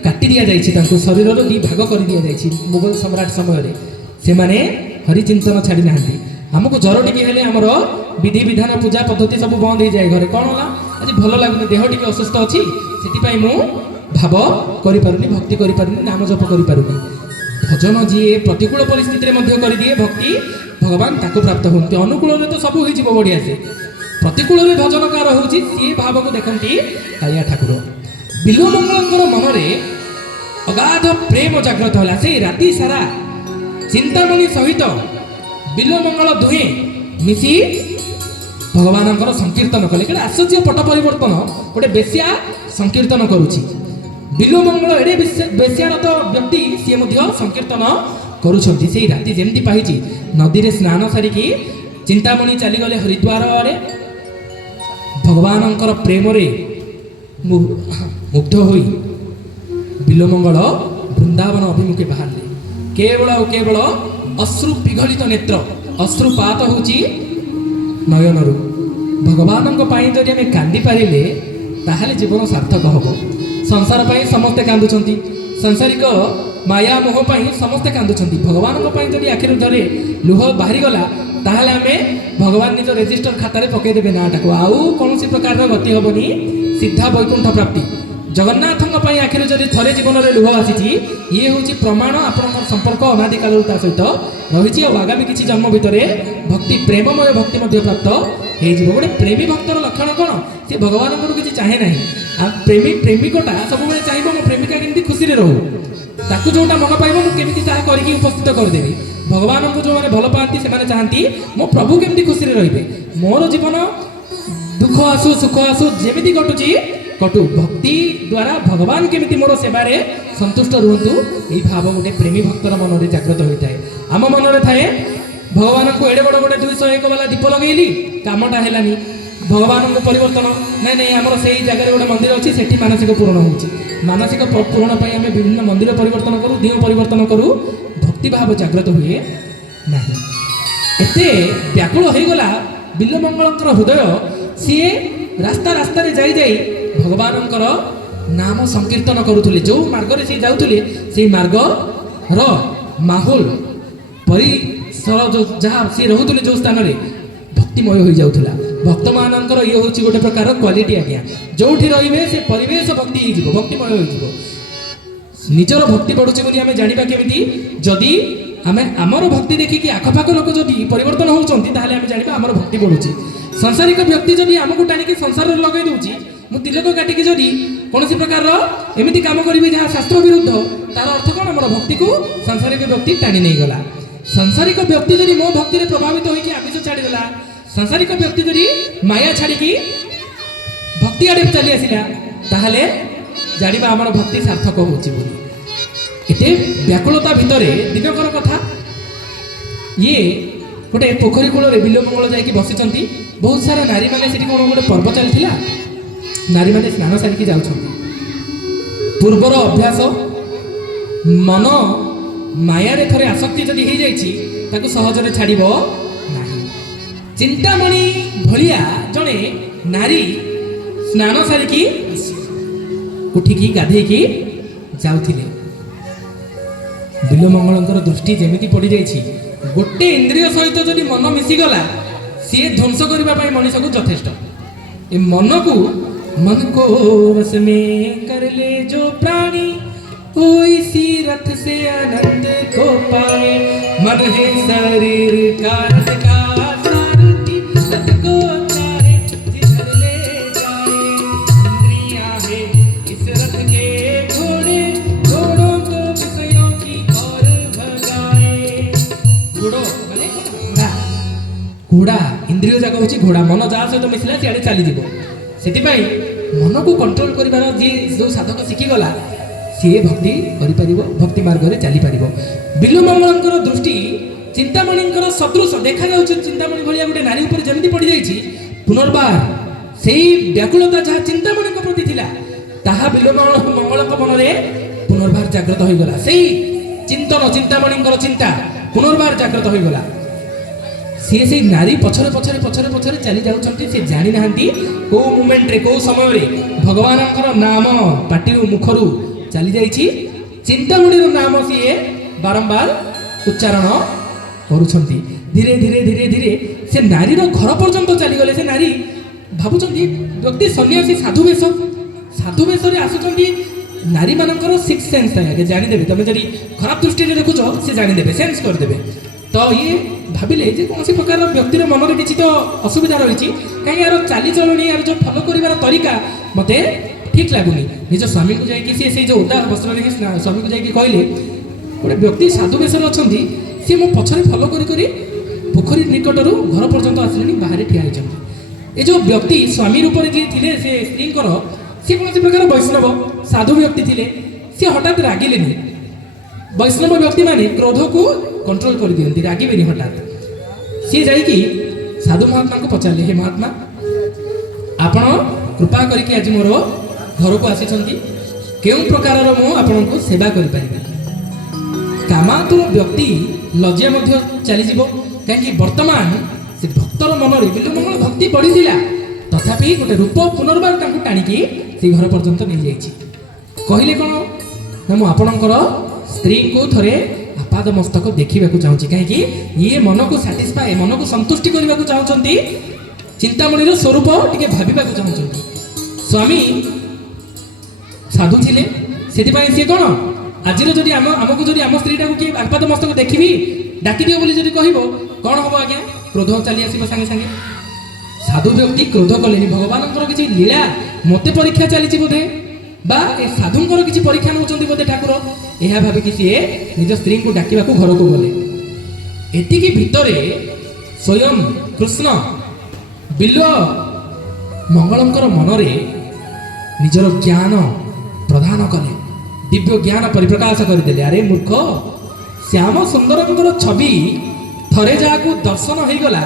କାଟି ଦିଆଯାଇଛି, ତାଙ୍କୁ ଶରୀରର 2 ଭାଗ କରି ଦିଆଯାଇଛି ମୁଗଲ ସମ୍ରାଟ ସମୟରେ। ସେମାନେ ହରିଚିନ୍ତନ ଛାଡ଼ି ନାହାନ୍ତି। ଆମକୁ ଜ୍ୱର ଟିକେ ହେଲେ ଆମର ବିଧିବିଧାନ ପୂଜା ପଦ୍ଧତି ସବୁ ବନ୍ଦ ହେଇଯାଏ। ଘରେ କ'ଣ ହେଲା, ଆଜି ଭଲ ଲାଗୁନି, ଦେହ ଟିକେ ଅସୁସ୍ଥ ଅଛି, ସେଥିପାଇଁ ମୁଁ ଭାବ କରିପାରୁନି, ଭକ୍ତି କରିପାରୁନି, ନାମ ଜପ କରିପାରୁନି। ଭଜନ ଯିଏ ପ୍ରତିକୂଳ ପରିସ୍ଥିତିରେ ମଧ୍ୟ କରିଦିଏ ଭକ୍ତି, ଭଗବାନ ତାକୁ ପ୍ରାପ୍ତ ହୁଅନ୍ତି। ଅନୁକୂଳରେ ତ ସବୁ ହେଇଯିବ ବଢ଼ିଆ ସେ, ପ୍ରତିକୂଳରେ ଭଜନକାର ହେଉଛି ସିଏ ଭାବକୁ ଦେଖନ୍ତି କାଳିଆ ଠାକୁର। ବିଲ୍ୱମଙ୍ଗଳଙ୍କର ମନରେ ଅଗାଧ ପ୍ରେମ ଜାଗ୍ରତ ହେଲା। ସେଇ ରାତି ସାରା ଚିନ୍ତାମଣି ସହିତ ବିଲ୍ୱମଙ୍ଗଳ ଦୁହେଁ ମିଶି ଭଗବାନଙ୍କର ସଂକୀର୍ତ୍ତନ କଲେ। ଗୋଟେ ଆଶ୍ଚର୍ଯ୍ୟ ପଟ ପରିବର୍ତ୍ତନ, ଗୋଟେ ବେଶ୍ୟା ସଂକୀର୍ତ୍ତନ କରୁଛି। ବିଲ୍ୱମଙ୍ଗଳ ଏଡ଼େ ବେଶ୍ୟାରତ ବ୍ୟକ୍ତି, ସିଏ ମଧ୍ୟ ସଂକୀର୍ତ୍ତନ କରୁଛନ୍ତି। ସେଇ ରାତି ଯେମିତି ପାଇଛି, ନଦୀରେ ସ୍ନାନ ସାରିକି ଚିନ୍ତାମଣି ଚାଲିଗଲେ ହରିଦ୍ୱାର ଆଡ଼େ। ଭଗବାନଙ୍କର ପ୍ରେମରେ ମୁଗ୍ଧ ହୋଇ ବିଲ୍ୱମଙ୍ଗଳ ବୃନ୍ଦାବନ ଅଭିମୁଖେ ବାହାରିଲେ। କେବଳ ଆଉ କେବଳ ଅଶ୍ରୁ ପିଘଳିତ ନେତ୍ର, ଅଶ୍ରୁପାତ ହେଉଛି ନୟନରୁ। ଭଗବାନଙ୍କ ପାଇଁ ଯଦି ଆମେ କାନ୍ଦି ପାରିଲେ ତାହେଲେ ଜୀବନ ସାର୍ଥକ ହେବ। ସଂସାର ପାଇଁ ସମସ୍ତେ କାନ୍ଦୁଛନ୍ତି, ସାଂସାରିକ ମାୟା ମୋହ ପାଇଁ ସମସ୍ତେ କାନ୍ଦୁଛନ୍ତି। ଭଗବାନଙ୍କ ପାଇଁ ଯଦି ଆଖିରୁ ଥରେ ଲୁହ ବାହାରିଗଲା ତାହେଲେ ଆମେ ଭଗବାନ ନିଜ ରେଜିଷ୍ଟର ଖାତାରେ ପକାଇଦେବେ ନାଁଟାକୁ, ଆଉ କୌଣସି ପ୍ରକାରର ଗତି ହେବନି, ସିଧା ବୈକୁଣ୍ଠ ପ୍ରାପ୍ତି। ଜଗନ୍ନାଥଙ୍କ ପାଇଁ ଆଖିରୁ ଯଦି ଥରେ ଜୀବନରେ ଲୁହ ଆସିଛି, ଇଏ ହେଉଛି ପ୍ରମାଣ ଆପଣଙ୍କର ସମ୍ପର୍କ ଅନାଦିକାଳରୁ ତା ସହିତ ରହିଛି। ଆଉ ଆଗାମୀ କିଛି ଜନ୍ମ ଭିତରେ ଭକ୍ତି, ପ୍ରେମମୟ ଭକ୍ତି ମଧ୍ୟ ପ୍ରାପ୍ତ ହେଇଯିବ। ଗୋଟେ ପ୍ରେମୀ ଭକ୍ତର ଲକ୍ଷଣ କ'ଣ? ସେ ଭଗବାନଙ୍କଠୁ କିଛି ଚାହେଁ ନାହିଁ। ଆଉ ପ୍ରେମିକଟା ସବୁବେଳେ ଚାହିଁବ ମୋ ପ୍ରେମିକା କେମିତି ଖୁସିରେ ରହୁ, ତାକୁ ଯୋଉଟା ମନ ପାଇବ ମୁଁ କେମିତି ତାହା କରିକି ଉପସ୍ଥିତ କରିଦେବି। ଭଗବାନଙ୍କୁ ଯେଉଁମାନେ ଭଲ ପାଆନ୍ତି ସେମାନେ ଚାହାନ୍ତି ମୋ ପ୍ରଭୁ କେମିତି ଖୁସିରେ ରହିବେ, ମୋର ଜୀବନ ଦୁଃଖ ଆସୁ ସୁଖ ଆସୁ ଯେମିତି କଟୁଛି କଟୁ, ଭକ୍ତି ଦ୍ୱାରା ଭଗବାନ କେମିତି ମୋର ସେବାରେ ସନ୍ତୁଷ୍ଟ ରୁହନ୍ତୁ, ଏଇ ଭାବ ଗୋଟେ ପ୍ରେମୀ ଭକ୍ତର ମନରେ ଜାଗ୍ରତ ହୋଇଥାଏ। ଆମ ମନରେ ଥାଏ ଭଗବାନଙ୍କୁ ଏଡ଼େ ବଡ଼ ଗୋଟେ 201 ବାଲା ଦୀପ ଲଗେଇଲି, କାମଟା ହେଲାନି, ଭଗବାନଙ୍କୁ ପରିବର୍ତ୍ତନ ନାଇଁ ନାଇଁ, ଆମର ସେଇ ଜାଗାରେ ଗୋଟେ ମନ୍ଦିର ଅଛି, ସେଠି ମାନସିକ ପୂରଣ ହେଉଛି। ମାନସିକ ପୂରଣ ପାଇଁ ଆମେ ବିଭିନ୍ନ ମନ୍ଦିର ପରିବର୍ତ୍ତନ କରୁ, ଦିଅ ପରିବର୍ତ୍ତନ କରୁ, ଭକ୍ତିଭାବ ଜାଗ୍ରତ ହୁଏ ନାହିଁ। ଏତେ ବ୍ୟାକୁଳ ହୋଇଗଲା ବିଲ୍ୱମଙ୍ଗଳଙ୍କର ହୃଦୟ, ସିଏ ରାସ୍ତା ରାସ୍ତାରେ ଯାଇ ଯାଇ ଭଗବାନଙ୍କର ନାମ ସଂକୀର୍ତ୍ତନ କରୁଥିଲେ। ଯେଉଁ ମାର୍ଗରେ ସିଏ ଯାଉଥିଲେ ସେଇ ମାର୍ଗର ମାହୋଲ ପରିସର ଯାହା ସିଏ ରହୁଥିଲେ ଯେଉଁ ସ୍ଥାନରେ ଭକ୍ତିମୟ ହୋଇଯାଉଥିଲା। ଭକ୍ତମାନଙ୍କର ଇଏ ହେଉଛି ଗୋଟେ ପ୍ରକାର କ୍ୱାଲିଟି ଆଜ୍ଞା, ଯେଉଁଠି ରହିବେ ସେ ପରିବେଶ ଭକ୍ତି ହେଇଯିବ, ଭକ୍ତିମୟ ହୋଇଯିବ। ନିଜର ଭକ୍ତି ବଢ଼ୁଛି ବୋଲି ଆମେ ଜାଣିବା କେମିତି? ଯଦି ଆମେ ଆମର ଭକ୍ତି ଦେଖିକି ଆଖପାଖ ଲୋକ ଯଦି ପରିବର୍ତ୍ତନ ହେଉଛନ୍ତି ତାହେଲେ ଆମେ ଜାଣିବା ଆମର ଭକ୍ତି ବଢ଼ୁଛି। ସାଂସାରିକ ବ୍ୟକ୍ତି ଯଦି ଆମକୁ ଟାଣିକି ସଂସାରରେ ଲଗାଇ ଦେଉଛି, ମୁଁ ତିଲକ କାଟିକି ଯଦି କୌଣସି ପ୍ରକାରର ଏମିତି କାମ କରିବି ଯାହା ଶାସ୍ତ୍ର ବିରୁଦ୍ଧ, ତାର ଅର୍ଥ କ'ଣ? ଆମର ଭକ୍ତିକୁ ସାଂସାରିକ ବ୍ୟକ୍ତି ଟାଣି ନେଇଗଲା। ସାଂସାରିକ ବ୍ୟକ୍ତି ଯଦି ମୋ ଭକ୍ତିରେ ପ୍ରଭାବିତ ହୋଇକି ଆମିଷ ଛାଡ଼ିଦେଲା, ସାଂସାରିକ ବ୍ୟକ୍ତି ଯଦି ମାୟା ଛାଡ଼ିକି ଭକ୍ତି ଆଡ଼େ ଚାଲି ଆସିଲା, ତାହେଲେ ଜାଣିବା ଆମର ଭକ୍ତି ସାର୍ଥକ ହେଉଛି ବୋଲି। ଏତେ ବ୍ୟାକୁଳତା ଭିତରେ ଦିନକର କଥା, ଇଏ ଗୋଟେ ପୋଖରୀ କୂଳରେ ବିଲ୍ୱମଙ୍ଗଳ ଯାଇକି ବସିଛନ୍ତି। ବହୁତ ସାରା ନାରୀମାନେ, ସେଠି କ'ଣ ଗୋଟେ ପର୍ବ ଚାଲିଥିଲା, ନାରୀମାନେ ସ୍ନାନ ସାରିକି ଯାଉଛନ୍ତି। ପୂର୍ବର ଅଭ୍ୟାସ, ମନ ମାୟାରେ ଥରେ ଆସକ୍ତି ଯଦି ହେଇଯାଇଛି ତାକୁ ସହଜରେ ଛାଡ଼ିବ ନାହିଁ। ଚିନ୍ତାମଣି ଭଳିଆ ଜଣେ ନାରୀ ସ୍ନାନ ସାରିକି ଉଠିକି ଗାଧେଇକି ଯାଉଥିଲେ। ବିଲମଙ୍ଗଳଙ୍କର ଦୃଷ୍ଟି ଯେମିତି ପଡ଼ିଯାଇଛି, ଗୋଟେ ଇନ୍ଦ୍ରିୟ ସହିତ ଯଦି ମନ ମିଶିଗଲା ସିଏ ଧ୍ୱଂସ କରିବା ପାଇଁ ମଣିଷକୁ ଯଥେଷ୍ଟ। ଏ ମନକୁ मन को वश में कर ले जो प्राणी, वो इसी रथ से आनंद को पाए। मन है शरीर का रथ का सारथी, रथ को चाहे जिधर ले जाए। इंद्रियां है इस रथ के घोड़े, घोड़ों को विषयों की ओर भगाए। घोड़ो माने घोड़ा, घोड़ा इंद्रिय जाक होची घोड़ा। मन जा सहित मिसिला सियाडे चली जीवो। ସେଥିପାଇଁ ମନକୁ କଣ୍ଟ୍ରୋଲ କରିବାର ଯିଏ ଯେଉଁ ସାଧକ ଶିଖିଗଲା ସିଏ ଭକ୍ତି କରିପାରିବ, ଭକ୍ତି ମାର୍ଗରେ ଚାଲିପାରିବ। ବିଲମଙ୍ଗଳଙ୍କର ଦୃଷ୍ଟି ଚିନ୍ତାମଣିଙ୍କର ସଦୃଶ ଦେଖାଯାଉଛି। ଚିନ୍ତାମଣି ଭଳିଆ ଗୋଟେ ନାରୀ ଉପରେ ଯେମିତି ପଡ଼ିଯାଇଛି, ପୁନର୍ବାର ସେଇ ବ୍ୟାକୁଳତା ଯାହା ଚିନ୍ତାମଣିଙ୍କ ପ୍ରତି ଥିଲା ତାହା ବିଲମଙ୍ଗଳଙ୍କ ମନରେ ପୁନର୍ବାର ଜାଗ୍ରତ ହୋଇଗଲା। ସେଇ ଚିନ୍ତନ, ଚିନ୍ତାମଣିଙ୍କର ଚିନ୍ତା ପୁନର୍ବାର ଜାଗ୍ରତ ହୋଇଗଲା। ସିଏ ସେଇ ନାରୀ ପଛରେ ପଛରେ ପଛରେ ପଛରେ ଚାଲି ଯାଉଛନ୍ତି। ସେ ଜାଣିନାହାନ୍ତି କୋଉ ମୁମେଣ୍ଟରେ କୋଉ ସମୟରେ ଭଗବାନଙ୍କର ନାମ ପାଟିରୁ ମୁଖରୁ ଚାଲି ଯାଇଛି। ଚିନ୍ତାମଣିର ନାମ ସିଏ ବାରମ୍ବାର ଉଚ୍ଚାରଣ କରୁଛନ୍ତି। ଧୀରେ ଧୀରେ ଧୀରେ ଧୀରେ ସେ ନାରୀର ଘର ପର୍ଯ୍ୟନ୍ତ ଚାଲିଗଲେ। ସେ ନାରୀ ଭାବୁଛନ୍ତି ବ୍ୟକ୍ତି ସନ୍ନ୍ୟାସୀ ସାଧୁ ବେଶରେ ଆସୁଛନ୍ତି। ନାରୀମାନଙ୍କର ସିକ୍ସ ସେନ୍ସ ଥାଏ, ଆଗେ ଜାଣିଦେବେ। ତମେ ଯଦି ଖରାପ ଦୃଷ୍ଟିରେ ଦେଖୁଛ ସେ ଜାଣିଦେବେ, ସେନ୍ସ କରିଦେବେ। ତ ଇଏ ଭାବିଲେ ଯେ କୌଣସି ପ୍ରକାର ବ୍ୟକ୍ତିର ମନରେ କିଛି ତ ଅସୁବିଧା ରହିଛି, କାହିଁକି ଏହାର ଚାଲିଚଳଣି, ଏହାର ଯେଉଁ ଫଲୋ କରିବାର ତରିକା ମୋତେ ଠିକ୍ ଲାଗୁନି। ନିଜ ସ୍ୱାମୀକୁ ଯାଇକି ସିଏ ସେଇ ଯେଉଁ ଓଦା ବସ୍ତ୍ର ଦେଖି ସ୍ୱାମୀକୁ ଯାଇକି କହିଲେ, ଗୋଟେ ବ୍ୟକ୍ତି ସାଧୁ ବେଶରେ ଅଛନ୍ତି, ସିଏ ମୋ ପଛରେ ଫଲୋ କରି କରି ପୋଖରୀ ନିକଟରୁ ଘର ପର୍ଯ୍ୟନ୍ତ ଆସିଲେଣି, ବାହାରେ ଠିଆ ହେଇଛନ୍ତି। ଏ ଯେଉଁ ବ୍ୟକ୍ତି ସ୍ୱାମୀ ରୂପରେ ଯିଏ ଥିଲେ ସେ ସ୍ତ୍ରୀଙ୍କର, ସିଏ କୌଣସି ପ୍ରକାର ବୈଷ୍ଣବ ସାଧୁ ବ୍ୟକ୍ତି ଥିଲେ। ସିଏ ହଠାତ୍ ରାଗିଲେନି। ବୈଷ୍ଣବ ବ୍ୟକ୍ତିମାନେ କ୍ରୋଧକୁ କଣ୍ଟ୍ରୋଲ କରିଦିଅନ୍ତି, ରାଗିବେନି ହଠାତ୍। ସିଏ ଯାଇକି ସାଧୁ ମହାତ୍ମାଙ୍କୁ ପଚାରିଲେ, ହେ ମହାତ୍ମା, ଆପଣ କୃପା କରିକି ଆଜି ମୋର ଘରକୁ ଆସିଛନ୍ତି, କେଉଁ ପ୍ରକାରର ମୁଁ ଆପଣଙ୍କୁ ସେବା କରିପାରିବି? କାମାତୁର ବ୍ୟକ୍ତି ଲଜ୍ଜା ମଧ୍ୟ ଚାଲିଯିବ, କାହିଁକି ବର୍ତ୍ତମାନ ସେ ଭକ୍ତର ମନରେ ବିଲମଙ୍ଗଳ ଭକ୍ତି ବଢ଼ିଥିଲା, ତଥାପି ଗୋଟେ ରୂପ ପୁନର୍ବାର ତାଙ୍କୁ ଟାଣିକି ସେଇ ଘର ପର୍ଯ୍ୟନ୍ତ ନେଇଯାଇଛି। କହିଲେ କ'ଣ ନା, ମୁଁ ଆପଣଙ୍କର ସ୍ତ୍ରୀଙ୍କୁ ଥରେ ଆପାଦ ମସ୍ତକ ଦେଖିବାକୁ ଚାହୁଁଛି, କାହିଁକି ଇଏ ମନକୁ ସାଟିସ୍ଫାଏ, ମନକୁ ସନ୍ତୁଷ୍ଟି କରିବାକୁ ଚାହୁଁଛନ୍ତି, ଚିନ୍ତାମଣିର ସ୍ୱରୂପ ଟିକେ ଭାବିବାକୁ ଚାହୁଁଛନ୍ତି। ସ୍ୱାମୀ ସାଧୁ ଥିଲେ, ସେଥିପାଇଁ ସିଏ କ'ଣ ଆଜିର ଯଦି ଆମକୁ ଯଦି ଆମ ସ୍ତ୍ରୀଟାକୁ କିଏ ଆପାଦ ମସ୍ତକ ଦେଖିବି ଡାକିଦିଅ ବୋଲି ଯଦି କହିବ, କ'ଣ ହବ ଆଜ୍ଞା? କ୍ରୋଧ ଚାଲି ଆସିବ ସାଙ୍ଗେ ସାଙ୍ଗେ। ସାଧୁ ବ୍ୟକ୍ତି କ୍ରୋଧ କଲେନି। ଭଗବାନଙ୍କର କିଛି ଲୀଳା, ମୋତେ ପରୀକ୍ଷା ଚାଲିଛି ବୋଧେ, ବା ଏ ସାଧୁଙ୍କର କିଛି ପରୀକ୍ଷା ନେଉଛନ୍ତି ବୋଧେ ଠାକୁର, ଏହା ଭାବିକି ସିଏ ନିଜ ସ୍ତ୍ରୀଙ୍କୁ ଡାକିବାକୁ ଘରକୁ ଗଲେ। ଏତିକି ଭିତରେ ସ୍ୱୟଂ କୃଷ୍ଣ ବିଲ୍ୱ ମଙ୍ଗଳଙ୍କର ମନରେ ନିଜର ଜ୍ଞାନ ପ୍ରଦାନ କଲେ, ଦିବ୍ୟ ଜ୍ଞାନ ପରିପ୍ରକାଶ କରିଦେଲେ। ଆରେ ମୂର୍ଖ, ଶ୍ୟାମ ସୁନ୍ଦରଙ୍କର ଛବି ଥରେ ଯାହାକୁ ଦର୍ଶନ ହେଇଗଲା,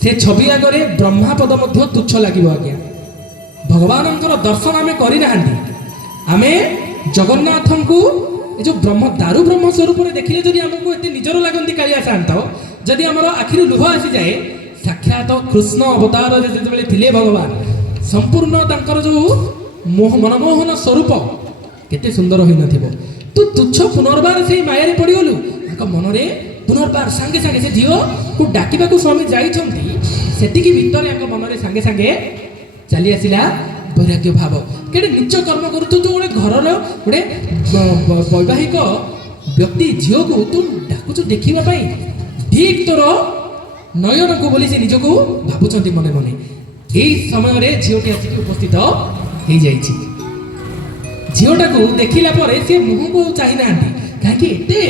ସେ ଛବି ଆଗରେ ବ୍ରହ୍ମାପଦ ମଧ୍ୟ ତୁଚ୍ଛ ଲାଗିବ ଆଜ୍ଞା। ଭଗବାନଙ୍କର ଦର୍ଶନ ଆମେ କରିନାହାନ୍ତି, ଆମେ ଜଗନ୍ନାଥଙ୍କୁ ଏ ଯେଉଁ ଦାରୁ ବ୍ରହ୍ମ ସ୍ୱରୂପରେ ଦେଖିଲେ ଯଦି ଆମକୁ ଏତେ ନିଜର ଲାଗନ୍ତି କାଳିଆ ଶାନ୍ତ, ଯଦି ଆମର ଆଖିରୁ ଲୁହ ଆସିଯାଏ, ସାକ୍ଷାତ କୃଷ୍ଣ ଅବତାରରେ ଯେତେବେଳେ ଥିଲେ ଭଗବାନ, ସମ୍ପୂର୍ଣ୍ଣ ତାଙ୍କର ଯେଉଁ ମନମୋହନ ସ୍ୱରୂପ କେତେ ସୁନ୍ଦର ହୋଇନଥିବ। ତୁ ତୁଚ୍ଛ ପୁନର୍ବାର ସେଇ ମାୟାରେ ପଡ଼ିଗଲୁ। ତାଙ୍କ ମନରେ ପୁନର୍ବାର ସାଙ୍ଗେ ସାଙ୍ଗେ ସେ ଝିଅକୁ ଡାକିବାକୁ ସ୍ୱାମୀ ଯାଇଛନ୍ତି, ସେତିକି ଭିତରେ ତାଙ୍କ ମନରେ ସାଙ୍ଗେ ସାଙ୍ଗେ ଚାଲି ଆସିଲା ବୈରାଗ୍ୟ ଭାବ। କେଡ଼େ ନିଚ କର୍ମ କରୁଛୁ ତୁ, ଗୋଟେ ଘରର ଗୋଟେ ବୈବାହିକ ବ୍ୟକ୍ତି ଝିଅକୁ ତୁ ଡାକୁଛୁ ଦେଖିବା ପାଇଁ, ଠିକ୍ ତୋର ନୟନକୁ ବୋଲି ସେ ନିଜକୁ ଭାବୁଛନ୍ତି ମନେ ମନେ। ଏଇ ସମୟରେ ଝିଅଟି ଆସିକି ଉପସ୍ଥିତ ହେଇଯାଇଛି। ଝିଅଟାକୁ ଦେଖିଲା ପରେ ସେ ମୁହଁକୁ ଚାହିଁ ନାହାନ୍ତି, କାହିଁକି ଏତେ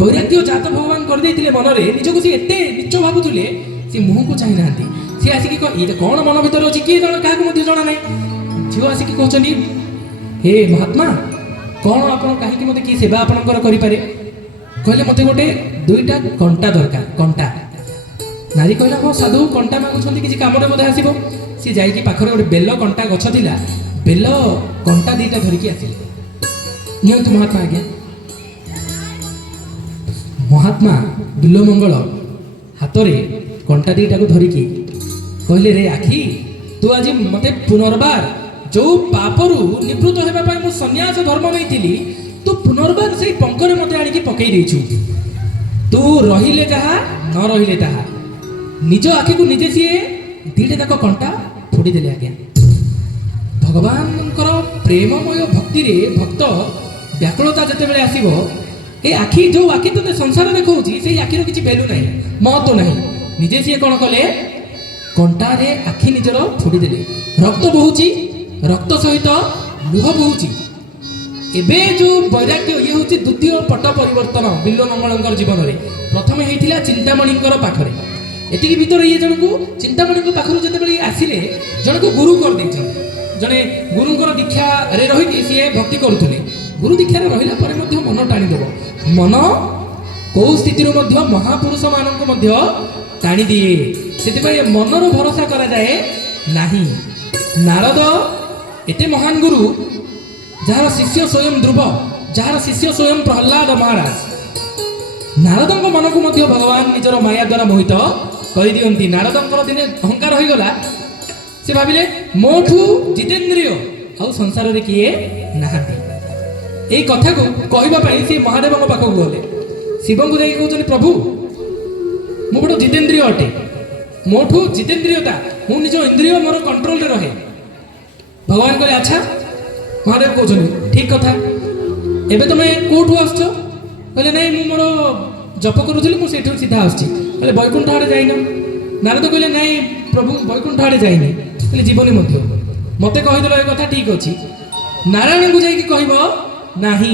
ବୈରାଗ୍ୟ ଜାତ ଭଗବାନ କରିଦେଇଥିଲେ ମନରେ, ନିଜକୁ ସେ ଏତେ ନିଚ ଭାବୁଥିଲେ, ସେ ମୁହଁକୁ ଚାହିଁ ନାହାନ୍ତି। ସେ ଆସିକି ଏଇଟା କ'ଣ ମନ ଭିତରେ ଅଛି କିଏ ଜଣେ କାହାକୁ ମଧ୍ୟ ଜଣା ନାହିଁ। ଝିଅ ଆସିକି କହୁଛନ୍ତି, ହେ ମହାତ୍ମା, କ'ଣ ଆପଣ କାହିଁକି ମୋତେ କି ସେବା ଆପଣଙ୍କର କରିପାରେ? କହିଲେ ମୋତେ ଗୋଟେ 2ଟା କଣ୍ଟା ଦରକାର, କଣ୍ଟା। ନାରୀ କହିଲା, ହଁ ସାଧୁ କଣ୍ଟା ମାଗୁଛନ୍ତି, କିଛି କାମରେ ବୋଧେ ଆସିବ। ସେ ଯାଇକି ପାଖରେ ଗୋଟେ ବେଲ କଣ୍ଟା ଗଛ ଥିଲା, ବେଲ କଣ୍ଟା 2ଟା ଧରିକି ଆସିଲେ। ନିଅନ୍ତୁ ମହାତ୍ମା। ଆଜ୍ଞା। ମହାତ୍ମା ବିଲ୍ୱମଙ୍ଗଳ ହାତରେ କଣ୍ଟା 2ଟାକୁ ଧରିକି କହିଲେ, ରେ ଆଖି, ତୁ ଆଜି ମୋତେ ପୁନର୍ବାର जो पापरू निवृत्त होगा पाई मु सन्यास धर्म नहीं तू पुनर्बार से पंखरे मत आनिक पकई देछु तू रहिले जहा न रहिले ताहा निज आखि को निजे सी दीटे तक कंटा फोड़ी देले आज्ञा भगवान प्रेममय भक्ति रे भक्त व्याकुलता जिते बेले आसीबो ए आखि जो आखि तो संसार देखौछि से आखिर किछि वैल्यू नहीं महत्व नहीं निजे सी कौन कले कंटारे आखि निजर फोड़ी देले रक्त बहुची रक्त सहित लुह बहुची एबे जो वैराग्य ये हूँ द्वितीय पट परिवर्तन बिल्व मंगल जीवन में प्रथम होता चिंतामणि पाखरे एति भीतर ये जन को चिंतामणि पाखर जो आसिले जन को गुरु कर देते जड़े गुरुंर दीक्षा रे रही सी भक्ति करुले गुरु दीक्षा रहा पर मन टाणीदेव मन कौ स्थिति महापुरुष मान टाणी दिए से मनर भरोसा करा जाए नहीं नारद एते महान गुरु जार शिष्य स्वयं ध्रुव जार शिष्य स्वयं प्रहलाद महाराज नारद मन को भगवान निजर माया द्वारा मोहित कर दियंती नारद दिने अहंकार हो गला से भाविले मोठू जितेंद्रिय आ संसार रे किए नहाती ए कथा को कहबा पई से महादेव पाखक गले शिव को जाई कहउछन प्रभु मो बड़ जितेंद्रिय अटे मोठू जितेंद्रियता मु निज इंद्रिय मोर कंट्रोल रे रहे भगवान कहले अच्छा महादेव कहउछन ठीक कथा एबे तुम कोठू आछो कहले नहीं मु मोर जप करूथली मु सेठू सीधा आछी कहले बैकुंठ आड़े जाइना नारद कहले नहीं प्रभु बैकुंठ आड़े जाइनी कहले जीवनी मध्य मते कहिदेल ए कथा ठीक अछि नारायण को जाई कहबो नाही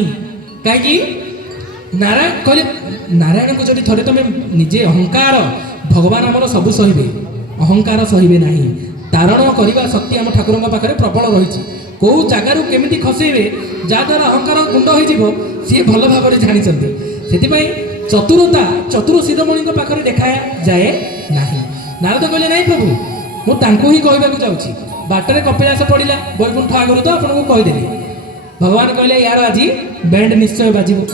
काहे नारायण कहले नारायण को जदि थरे तुम निजे अहंकार भगवान आमर सबु सहिबे अहंकार सहिबे नाही तारण करवा शक्ति आम ठाकुर पाखे प्रबल रही कौ जगार केमिति खसेबे जहाँद्वारा अहंकार गुंड हो सी भल भाव जानी से चतुरता चतुर शिरोमणि पाखे देखा जाए नहीं नारद कहले नहीं प्रभु मुझे ही कहवाक जाऊँगी बाटर कपिलास पड़ा बैकुंठ आगुरी तो आपको कहीदेली भगवान कहले यार आज बैंड निश्चय बाजिब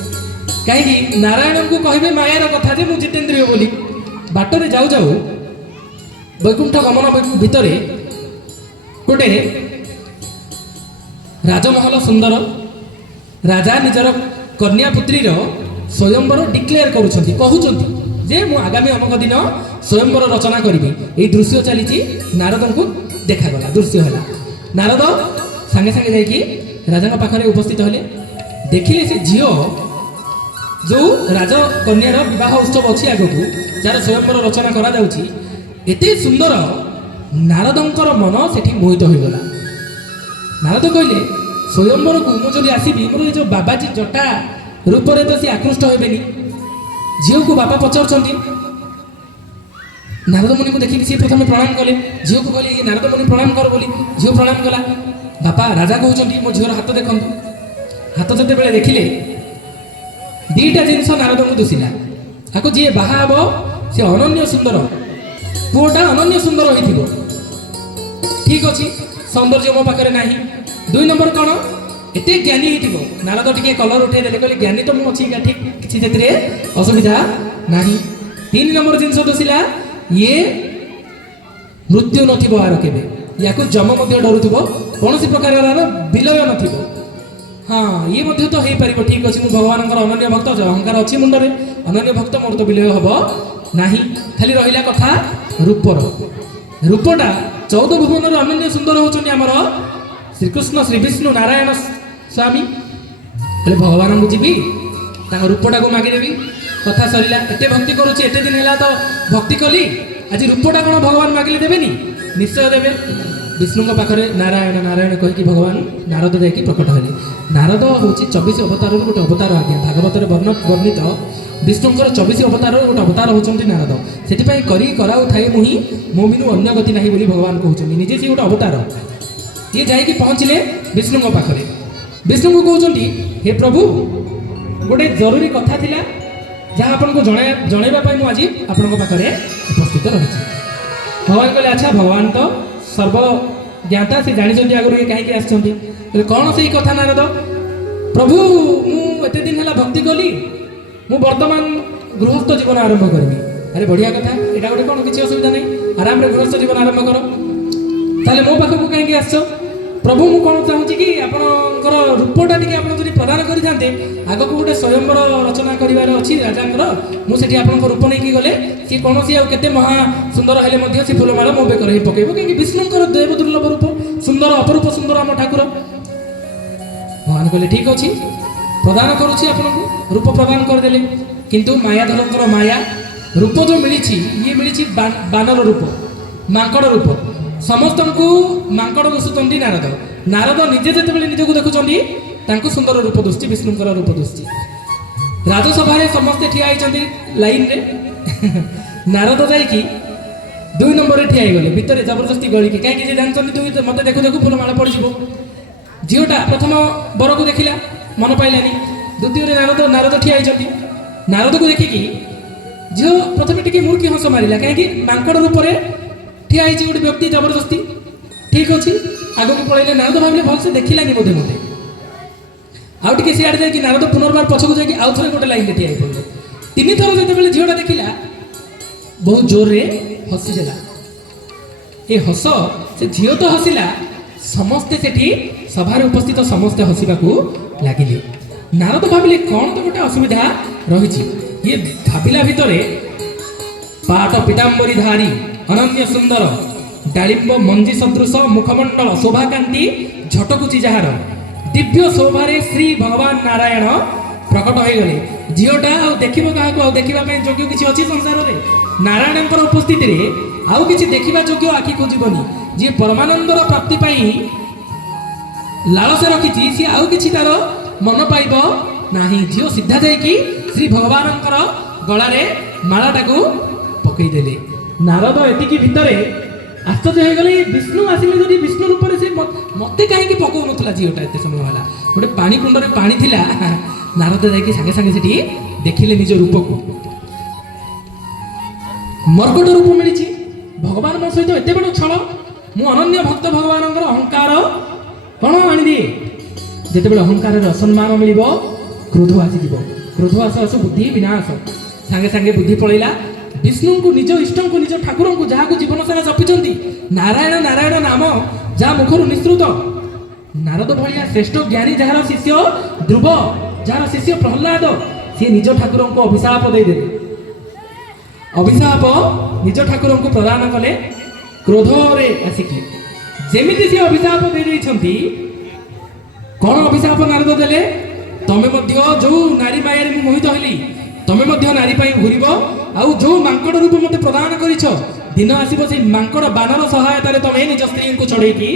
कहीं नारायण को कहे मायार कथा जे मुझे जितेंद्रिय बोली बाटर जाऊ जाऊ बैकुंठ गमन भितर गोटे राजमहल सुंदर राजा निजर कन्यापुत्रीर स्वयंवर डिक्लेयर कहते जे मु आगामी अमक दिन स्वयंवर रचना करी यही दृश्य चली नारद को देखागला दृश्य है नारद सांगे सांगे जाकि राजा पाखे उपस्थित हेले देखिले से झील जो राजकन्यार विवाह उत्सव अच्छी आगक जार स्वयंवर रचना करा सुंदर नारदंकर मन से मोहित होगला नारद कहले स्वयंवर को मुझे आसबि मोर जो बाबाजी जटा रूप से तो सी आकृष्ट हेबेनी झील को बापा पचार नारद मुनि को देखिक सी प्रथम प्रणाम कले झील को कहले नारद मुनि प्रणाम कर बोली झील प्रणाम कला बापा राजा कहते मो झीर हाथ देखु हाथ जिते बड़े देखिले दीटा जिनस नारद को दुसिला आपको जी बाहा हम सी अनन्य सुंदर पुओटा अनन्य सुंदर हो ठीक अच्छे सौंदर्य मो पाखे ना दुई नंबर कौन एत ज्ञानी हो नारद टे कलर उठे देले कहले ज्ञानी तो मुझे ठीक किसी असुविधा ना तीन नंबर जिनस दुसिला ये मृत्यु नार के या जम डरुव कौन प्रकार विलय न हाँ ये तो हो पार ठीक अच्छे भगवान अनन्य भक्त अहंकार अच्छी मुंडे अनन्य भक्त मोर तो विलय हम ना खाली रहा कथा रूपर रूपटा 14 भुवन अनन्य सुंदर होचनी आमर श्रीकृष्ण श्री विष्णु नारायण स्वामी बोले भगवान को जीवी रूपटा को मागिदेवी कथा सरला एत भक्ति करुच्ची एत दिन है तो भक्ति कली आज रूपटा कौन भगवान मागिले देवेनी निश्चय देवे विष्णु पाखे नारायण नारायण कहीकि भगवान नारद जाकि प्रकट हेले नारद हूँ 24 अवतार गोटे अवतार आज्ञा भागवत वर्णित विष्णुंर 24 अवतार गोटे अवतार होती नारद से करी कराऊ थाई मुही मो बिनु अन्य गति नहीं बोली भगवान कहते निजे सी गोटे अवतार ये जाकि पहुँचले विष्णु पाखे विष्णु को कहते हे प्रभु गोटे जरूरी कथा थिला जहाँ आपको जनवाई मुझे आज आपण पाखे उपस्थित रही भगवान कहले अच्छा भगवान तो सर्वज्ञाता से जानी आगुरी कहीं आसते कौन से कथा नारद प्रभु मुझे दिन है भक्ति कली मु वर्तमान गृहस्थ जीवन आरंभ करी अरे बढ़िया कथा यहाँ गोटे कौन किसी असुविधा नहीं आराम रे गृहस्थ जीवन आरंभ कर ताले मो पाखक कहीं आस प्रभु मु कौन चाहूँगी कि आपणकर रूपटा टी आप प्रदान करें आग को गोटे स्वयंवर रचना करार अच्छी राजा मुझे आप रूप नहीं गले सी कौन सी आते महा सुंदर हेल्ले सी फूलमाला मो बेकर ही पकेब कहीं विष्णुकर देव दुर्लभ रूप सुंदर अपरूप सुंदर आम ठाकुर भगवान कहले ठीक अच्छे प्रदान करुच्ची आपको रूप प्रदान करदे किंतु मायाधर माया रूप जो मिली ये मिली बानर रूप माकड़ रूप समस्त को माकड़ दुषुंट नारद नारद निजे जो निजक देखुं सुंदर रूप दुष्टि विष्णुकर रूप दुष्टि राजसभा समस्ते ठिया लाइन रे नारद जाकि 2 नंबर ठिया गले भितर जबरदस्ती गलिकी कहीं जानते मत देखु देखु फूलमाला पड़ झीटा प्रथम बर को देखला मन पाइलानी द्वितीय नारद ठिया नारद को देखिकी झील प्रथम टी मुर्की हस मारा कहीं माकड़ रूप से ठिया गोटे व्यक्ति जबरदस्ती ठीक अच्छे आग को पलैले नारद भाविले भलसे देखलानी बोधे मत आउ टे सियाड़े जाकि नारद पुनर्बार पछक जाकि आउ थे गोटे लाइन ठिया पड़े 3 थर जो झीटा देखला बहुत जोर रे हसीदेला ये हस से झील तो हसिला समस्ते सेठी सभार उपस्थित समस्ते हसवा लगिले नारद भाविले कौन तो गोटे असुविधा रही ये भाविला भितर पाट पीताम्बरी धारी अनन्य सुंदर डालिंब मंजी सदृश मुखमंडल शोभाकांति झटकुची जार दिव्य शोभारे श्री भगवान नारायण प्रकट हो गले झीटा देखिब क्या देखा योग्य किसी अच्छी संसार में नारायण उपस्थिति रे आउ किसी देखा योग्य आखि खोजबनी जी परमानंदर प्राप्ति लालसा रखी सी आउ किसी तार मन पाइब नाही झील सीधा जाकि श्री भगवान गलारे मालाटा को पकईदे नारद एति भितर आश्चर्य हो गले विष्णु आसिले जदि विष्णु रूप से मत कहीं पकौ ना झीटा एत समय है गोटे पानी कुंडे पानी थिला नारद जाकि सागे सागे से देखिले निज रूप को मर्कट रूप मिली भगवान मो सहित एत बड़ छल मु अनन्य भक्त भगवान अहंकार कौन आनिदिए जिते अहंकार असम्मान मिल क्रोध आसीज क्रोध आस आस बुद्धि विनाश सांगे सांगे बुद्धि पलैला विष्णु को निज इष्ट को निज ठाकुर को जहाँ को जीवन सारा जपिंट नारायण नारायण नाम जहाँ मुखर निःसृत नारद भाया श्रेष्ठ ज्ञानी जार शिष्य ध्रुव जार शिष्य प्रहलाद सी निज ठाकुर को अभिशाप देदे अभिशाप निज ठाकुर को प्रदान कले क्रोध रे आसिकी जेमिति सी अभिशाप दे कौन अभिशाप नारद देले तमे जो नारी माया मोहित हली तमे नारी घूरब आउ जो मांकड़ रूप मत प्रदान करिछ दिन आसब से मांकड़ बानर सहायतार तमें निज स्त्री को चढ़ेकी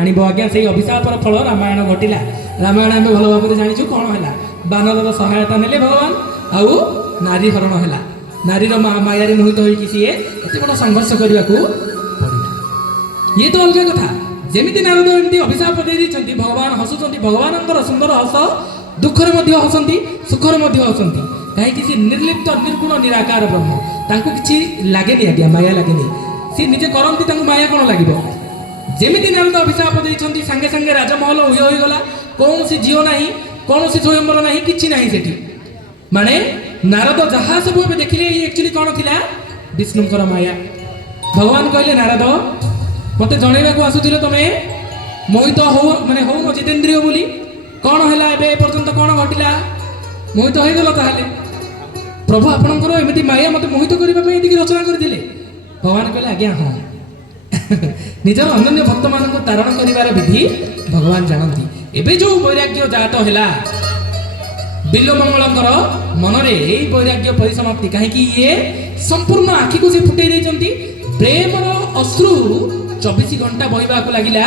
आणब आज्ञा से अभिशापर फल रामायण घटिला रामायण आम भल भाव जाचु कौन है बानर सहायता ने भगवान आउ नारी हरण है नारीर माया मोहित होगी सी एत बड़ संघर्ष करने को पड़ा ये तो अलग कथा जमी नारद एमती अभिशाप दे भगवान हसुँच भगवान सुंदर हस दुखर हसती सुखर हसती कहीं निर्लिप्त निर्गुण निराकार ब्रह्म तांको किसी लगे आज्ञा माया लगे सी निजे करती माया कौन लगे जमी नारद अभिशाप देते सांगे सांगे राजमहल उय होगला कौन सी झील ना कौन सी स्वयंवर ना कि ना से माने नारद जहाँ सब देखिले एक्चुअली कौन थी विष्णुकर माया भगवान कहले नारद मत जनवाक आसुल तुम मोहित हो माने हो जितेन्द्रिय बोली कौन है एपर्यंत कौन घटला मोहित हो गल ताहले प्रभु आपणकर एमती माया मत मोहित करने रचना करते भगवान कहले आज्ञा हाँ निजर अनन्य भक्त मान तारण कर विधि भगवान जानती एवं जो वैराग्य जात है बिल्वमंगलकर मनरे यही वैराग्य परिसमाप्ति कहीं ये संपूर्ण आखि को से फुटे देते प्रेमर अश्रु 24 घंटा बहवा लगिला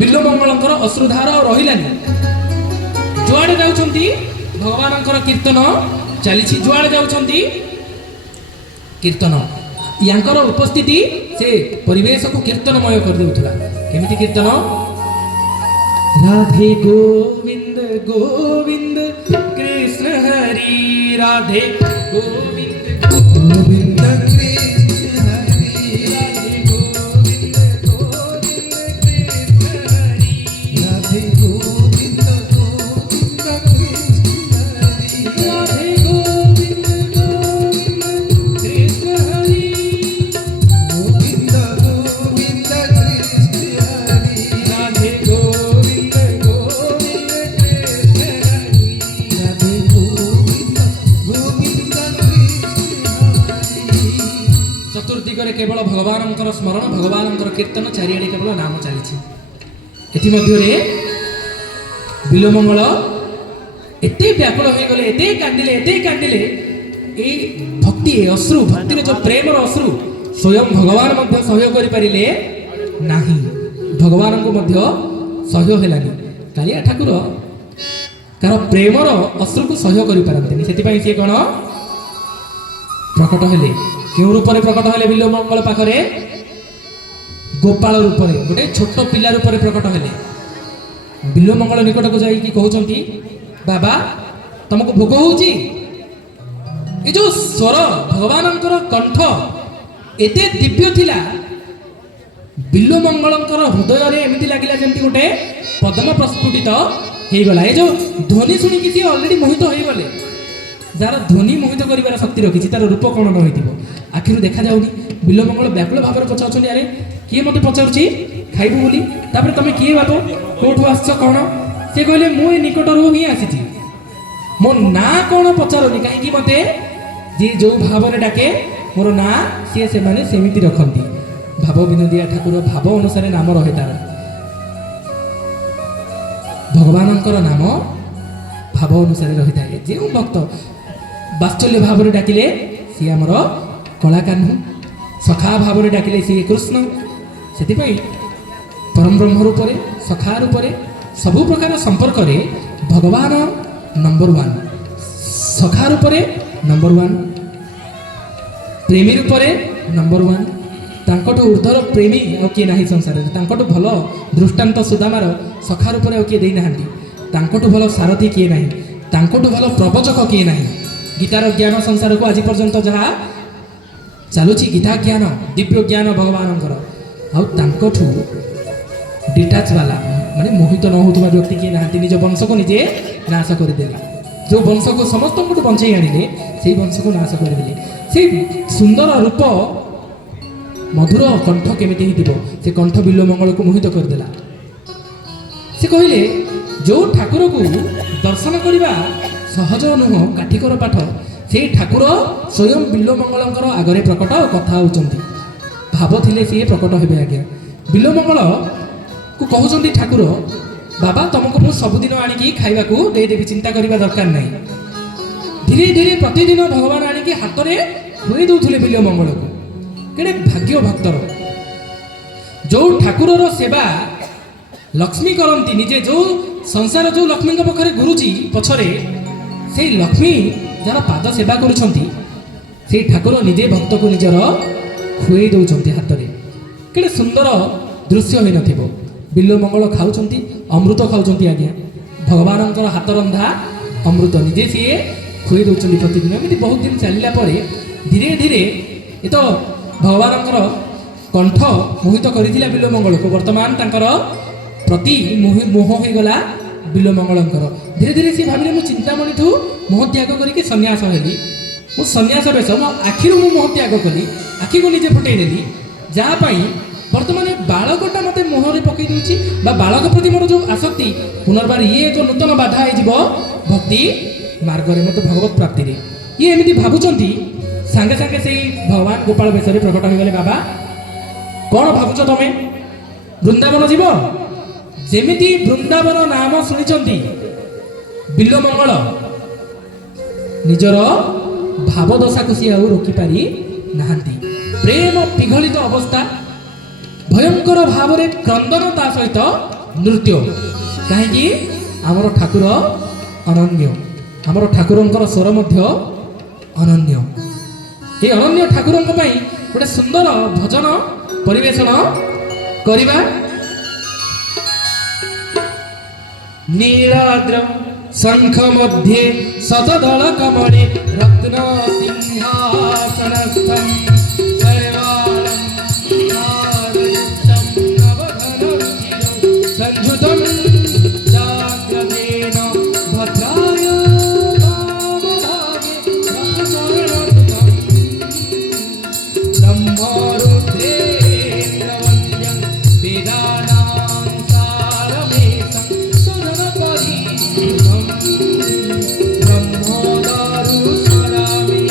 बिल्वमंगलकर अश्रुधार रहिलानी जुआड़े जाउछंती भगवानकर कीर्तन चली जुआड़े जाउछंती कीर्तन यांकर उपस्थिति से परिवेश को कीर्तनमय कर देउथला केमिति कीर्तन राधे गोविंद गोविंद कृष्ण हरि राधे गोविंद गोविंद कृष्ण हरि राधे गोविंद गोविंद कृष्ण हरि राधे गोविंद गोविंद कृष्ण हरि राधे गोविंद गोविंद कृष्ण हरि गोविंद गोविंद कृष्ण हरि राधे गोविंद ଚତୁର୍ଦିଗରେ କେବଳ ଭଗବାନଙ୍କର ସ୍ମରଣ ଭଗବାନଙ୍କର କୀର୍ତ୍ତନ ଚାରିଆଡ଼େ କେବଳ ନାମ ଚାଲିଛି। ଏଥିମଧ୍ୟରେ ବିଲ୍ୱମଙ୍ଗଳ ଏତେ ବ୍ୟାକୁଳ ହୋଇଗଲେ, ଏତେ କାନ୍ଦିଲେ ଏଇ ଭକ୍ତି ଅଶ୍ରୁ, ଭକ୍ତିର ଯୋଉ ପ୍ରେମର ଅଶ୍ରୁ ସ୍ୱୟଂ ଭଗବାନ ମଧ୍ୟ ସହ୍ୟ କରିପାରିଲେ ନାହିଁ, ଭଗବାନଙ୍କୁ ମଧ୍ୟ ସହ୍ୟ ହେଲାନି। କାଳିଆ ଠାକୁର ତାର ପ୍ରେମର ଅଶ୍ରୁକୁ ସହ୍ୟ କରିପାରନ୍ତିନି, ସେଥିପାଇଁ ସିଏ କ'ଣ ପ୍ରକଟ ହେଲେ। କେଉଁ ରୂପରେ ପ୍ରକଟ ହେଲେ ବିଲ୍ୱମଙ୍ଗଳ ପାଖରେ? ଗୋପାଳ ରୂପରେ, ଗୋଟେ ଛୋଟ ପିଲା ରୂପରେ ପ୍ରକଟ ହେଲେ। ବିଲ୍ୱମଙ୍ଗଳ ନିକଟକୁ ଯାଇକି କହୁଛନ୍ତି, ବାବା ତମକୁ ଭୋଗ ହଉଛି? ଏ ଯୋଉ ସ୍ୱର ଭଗବାନଙ୍କର କଣ୍ଠ ଏତେ ଦିବ୍ୟ ଥିଲା, ବିଲ୍ୱମଙ୍ଗଳଙ୍କର ହୃଦୟରେ ଏମିତି ଲାଗିଲା ଯେମିତି ଗୋଟେ ପଦ୍ମ ପ୍ରସ୍ଫୁଟିତ ହେଇଗଲା। ଏ ଯୋଉ ଧ୍ୱନି ଶୁଣିକି ସିଏ ଅଲରେଡି ମୋହିତ ହେଇଗଲେ। ଯାହାର ଧ୍ୱନି ମୋହିତ କରିବାର ଶକ୍ତି ରଖିଛି, ତାର ରୂପ କ'ଣ ନ ହେଇଥିବ, ଆଖିରୁ ଦେଖାଯାଉନି। ବିଲ୍ୱମଙ୍ଗଳ ବ୍ୟାକୁଳ ଭାବରେ ପଚାରୁଛନ୍ତି, ଆରେ କିଏ ମୋତେ ପଚାରୁଛି ଖାଇବୁ ବୋଲି? ତାପରେ ତମେ କିଏ ବାପ, କୋଉଠୁ ଆସିଛ, କ'ଣ? ସେ କହିଲେ, ମୁଁ ଏ ନିକଟରୁ ହିଁ ଆସିଛି, ମୋ ନାଁ କ'ଣ ପଚାରୁନି, କାହିଁକି ମୋତେ ଯିଏ ଯୋଉ ଭାବରେ ଡାକେ ମୋର ନାଁ ସିଏ ସେମାନେ ସେମିତି ରଖନ୍ତି। ଭାବ ବିନୋଦିଆ ଠାକୁର, ଭାବ ଅନୁସାରେ ନାମ ରହେ ତାର। ଭଗବାନଙ୍କର ନାମ ଭାବ ଅନୁସାରେ ରହିଥାଏ। ଯେଉଁ ଭକ୍ତ ବାତ୍ସଲ୍ୟ ଭାବରେ ଡାକିଲେ ସିଏ ଆମର କଳାକାହ୍ନୁ, ସଖା ଭାବରେ ଡାକିଲେ ସିଏ କୃଷ୍ଣ। ସେଥିପାଇଁ ପରମ ବ୍ରହ୍ମ ରୂପରେ, ସଖା ରୂପରେ, ସବୁ ପ୍ରକାର ସମ୍ପର୍କରେ ଭଗବାନ ନମ୍ବର ୱାନ୍, ସଖା ରୂପରେ ନମ୍ବର ୱାନ୍, ପ୍ରେମୀ ରୂପରେ ନମ୍ବର ୱାନ୍। ତାଙ୍କଠୁ ଉର୍ଦ୍ଧର ପ୍ରେମୀ ଆଉ କିଏ ନାହିଁ ସଂସାରରେ। ତାଙ୍କଠୁ ଭଲ ଦୃଷ୍ଟାନ୍ତ ସୁଦାମାର ସଖା ରୂପରେ ଆଉ କିଏ ଦେଇନାହାନ୍ତି। ତାଙ୍କଠୁ ଭଲ ସାରଥୀ କିଏ ନାହିଁ, ତାଙ୍କଠୁ ଭଲ ପ୍ରବଚକ କିଏ ନାହିଁ। ଗୀତାର ଜ୍ଞାନ ସଂସାରକୁ ଆଜି ପର୍ଯ୍ୟନ୍ତ ଯାହା ଚାଲୁଛି, ଗୀତା ଜ୍ଞାନ, ଦିବ୍ୟ ଜ୍ଞାନ ଭଗବାନଙ୍କର, ଆଉ ତାଙ୍କଠୁ ଡିଟାଚ୍ ବାଲା ମାନେ ମୋହିତ ନ ହେଉଥିବା ବ୍ୟକ୍ତି କିଏ ନାହାନ୍ତି। ନିଜ ବଂଶକୁ ନିଜେ ନାଶ କରିଦେଲେ। ଯେଉଁ ବଂଶକୁ ସମସ୍ତଙ୍କଠୁ ବଞ୍ଚେଇ ଆଣିଲେ, ସେଇ ବଂଶକୁ ନାଶ କରିଦେଲେ। ସେଇ ସୁନ୍ଦର ରୂପ, ମଧୁର କଣ୍ଠ କେମିତି ହେଇଥିବ, ସେ କଣ୍ଠ ବିଲ୍ୱମଙ୍ଗଳକୁ ମୋହିତ କରିଦେଲା। ସେ କହିଲେ, ଯେଉଁ ଠାକୁରକୁ ଦର୍ଶନ କରିବା ସହଜ ନୁହଁ, କାଠିକର ପାଠ, ସେଇ ଠାକୁର ସ୍ୱୟଂ ବିଲ୍ୱମଙ୍ଗଳଙ୍କର ଆଗରେ ପ୍ରକଟ କଥା ହେଉଛନ୍ତି। ଭାବ ଥିଲେ ସିଏ ପ୍ରକଟ ହେବେ। ଆଜ୍ଞା ବିଲ୍ୱମଙ୍ଗଳକୁ କହୁଛନ୍ତି ଠାକୁର, ବାବା ତମକୁ ମୁଁ ସବୁଦିନ ଆଣିକି ଖାଇବାକୁ ଦେଇଦେବି, ଚିନ୍ତା କରିବା ଦରକାର ନାହିଁ। ଧୀରେ ଧୀରେ ପ୍ରତିଦିନ ଭଗବାନ ଆଣିକି ହାତରେ ଖୁଆଇ ଦେଉଥିଲେ ବିଲ୍ୱମଙ୍ଗଳକୁ। କେଡ଼େ ଭାଗ୍ୟ ଭକ୍ତର। ଯେଉଁ ଠାକୁରର ସେବା ଲକ୍ଷ୍ମୀ କରନ୍ତି ନିଜେ, ଯେଉଁ ସଂସାର ଯେଉଁ ଲକ୍ଷ୍ମୀଙ୍କ ପାଖରେ ଘୁରୁଛି ପଛରେ, ସେଇ ଲକ୍ଷ୍ମୀ ଯାହାର ପାଦ ସେବା କରୁଛନ୍ତି, ସେଇ ଠାକୁର ନିଜେ ଭକ୍ତକୁ ନିଜର ଖୁଆଇ ଦେଉଛନ୍ତି ହାତରେ। କେଡ଼େ ସୁନ୍ଦର ଦୃଶ୍ୟ ହୋଇନଥିବ। ବିଲ୍ୱମଙ୍ଗଳ ଖାଉଛନ୍ତି, ଅମୃତ ଖାଉଛନ୍ତି। ଆଜ୍ଞା ଭଗବାନଙ୍କର ହାତ ରନ୍ଧା ଅମୃତ ନିଜେ ସିଏ ଖୁଆଇ ଦେଉଛନ୍ତି ପ୍ରତିଦିନ। ଏମିତି ବହୁତ ଦିନ ଚାଲିଲା ପରେ ଧୀରେ ଧୀରେ ଏ ତ ଭଗବାନଙ୍କର କଣ୍ଠ ମୋହିତ କରିଥିଲା ବିଲ୍ୱମଙ୍ଗଳକୁ, ବର୍ତ୍ତମାନ ତାଙ୍କର ପ୍ରତି ମୋହ ହୋଇଗଲା ବିଲ୍ୱମଙ୍ଗଳଙ୍କର। ଧୀରେ ଧୀରେ ସିଏ ଭାବିଲେ, ମୁଁ ଚିନ୍ତାମଣିଠୁ ମୋହ ତ୍ୟାଗ କରିକି ସନ୍ନ୍ୟାସ ହେଲି, ମୁଁ ସନ୍ନ୍ୟାସ ବେଶ, ମୋ ଆଖିରୁ ମୁଁ ମୋହ ତ୍ୟାଗ କଲି, ଆଖିକୁ ନିଜେ ଫୁଟେଇ ଦେଲି, ଯାହା ପାଇଁ ବର୍ତ୍ତମାନ ବାଳକଟା ମୋତେ ମୋହରେ ପକାଇ ଦେଉଛି, ବା ବାଳକ ପ୍ରତି ମୋର ଯେଉଁ ଆସକ୍ତି, ପୁନର୍ବାର ଇଏ ଏକ ନୂତନ ବାଧା ହେଇଯିବ ଭକ୍ତି ମାର୍ଗରେ, ମୋତେ ଭଗବତ ପ୍ରାପ୍ତିରେ। ଇଏ ଏମିତି ଭାବୁଛନ୍ତି, ସାଙ୍ଗେ ସାଙ୍ଗେ ସେଇ ଭଗବାନ ଗୋପାଳ ବେଶରେ ପ୍ରକଟ ହୋଇଗଲେ। ବାବା କ'ଣ ଭାବୁଛ ତମେ, ବୃନ୍ଦାବନ ଯିବ? ଯେମିତି ବୃନ୍ଦାବନ ନାମ ଶୁଣିଛନ୍ତି ବିଲ୍ୱମଙ୍ଗଳ, ନିଜର ଭାବଦଶାକୁ ସିଏ ଆଉ ରୋକିପାରି ନାହାନ୍ତି। ପ୍ରେମ ପିଘଳିତ ଅବସ୍ଥା, ଭୟଙ୍କର ଭାବରେ କ୍ରନ୍ଦନ, ତା ସହିତ ନୃତ୍ୟ। କାହିଁକି? ଆମର ଠାକୁର ଅନନ୍ୟ, ଆମର ଠାକୁରଙ୍କର ସ୍ୱର ମଧ୍ୟ ଅନନ୍ୟ। এই ଅନନ୍ୟ ଠାକୁରଙ୍କ ପାଇଁ ଗୋଟେ ସୁନ୍ଦର ଭଜନ ପରିବେଷଣ କରିବା। नीलाद्र शंख मध्ये शतदल कमले रत्न सिंहासनस्थं सर्वाणं नारयुक्तं नवघनरुचिरं संयुतं जाग्रतेन भद्राय वामभागे रथचरणयुतं ब्रह्मरुद्रेन्द्रवन्द्यं वेदानां सारमेशं ब्रह्मदारु स्मरामि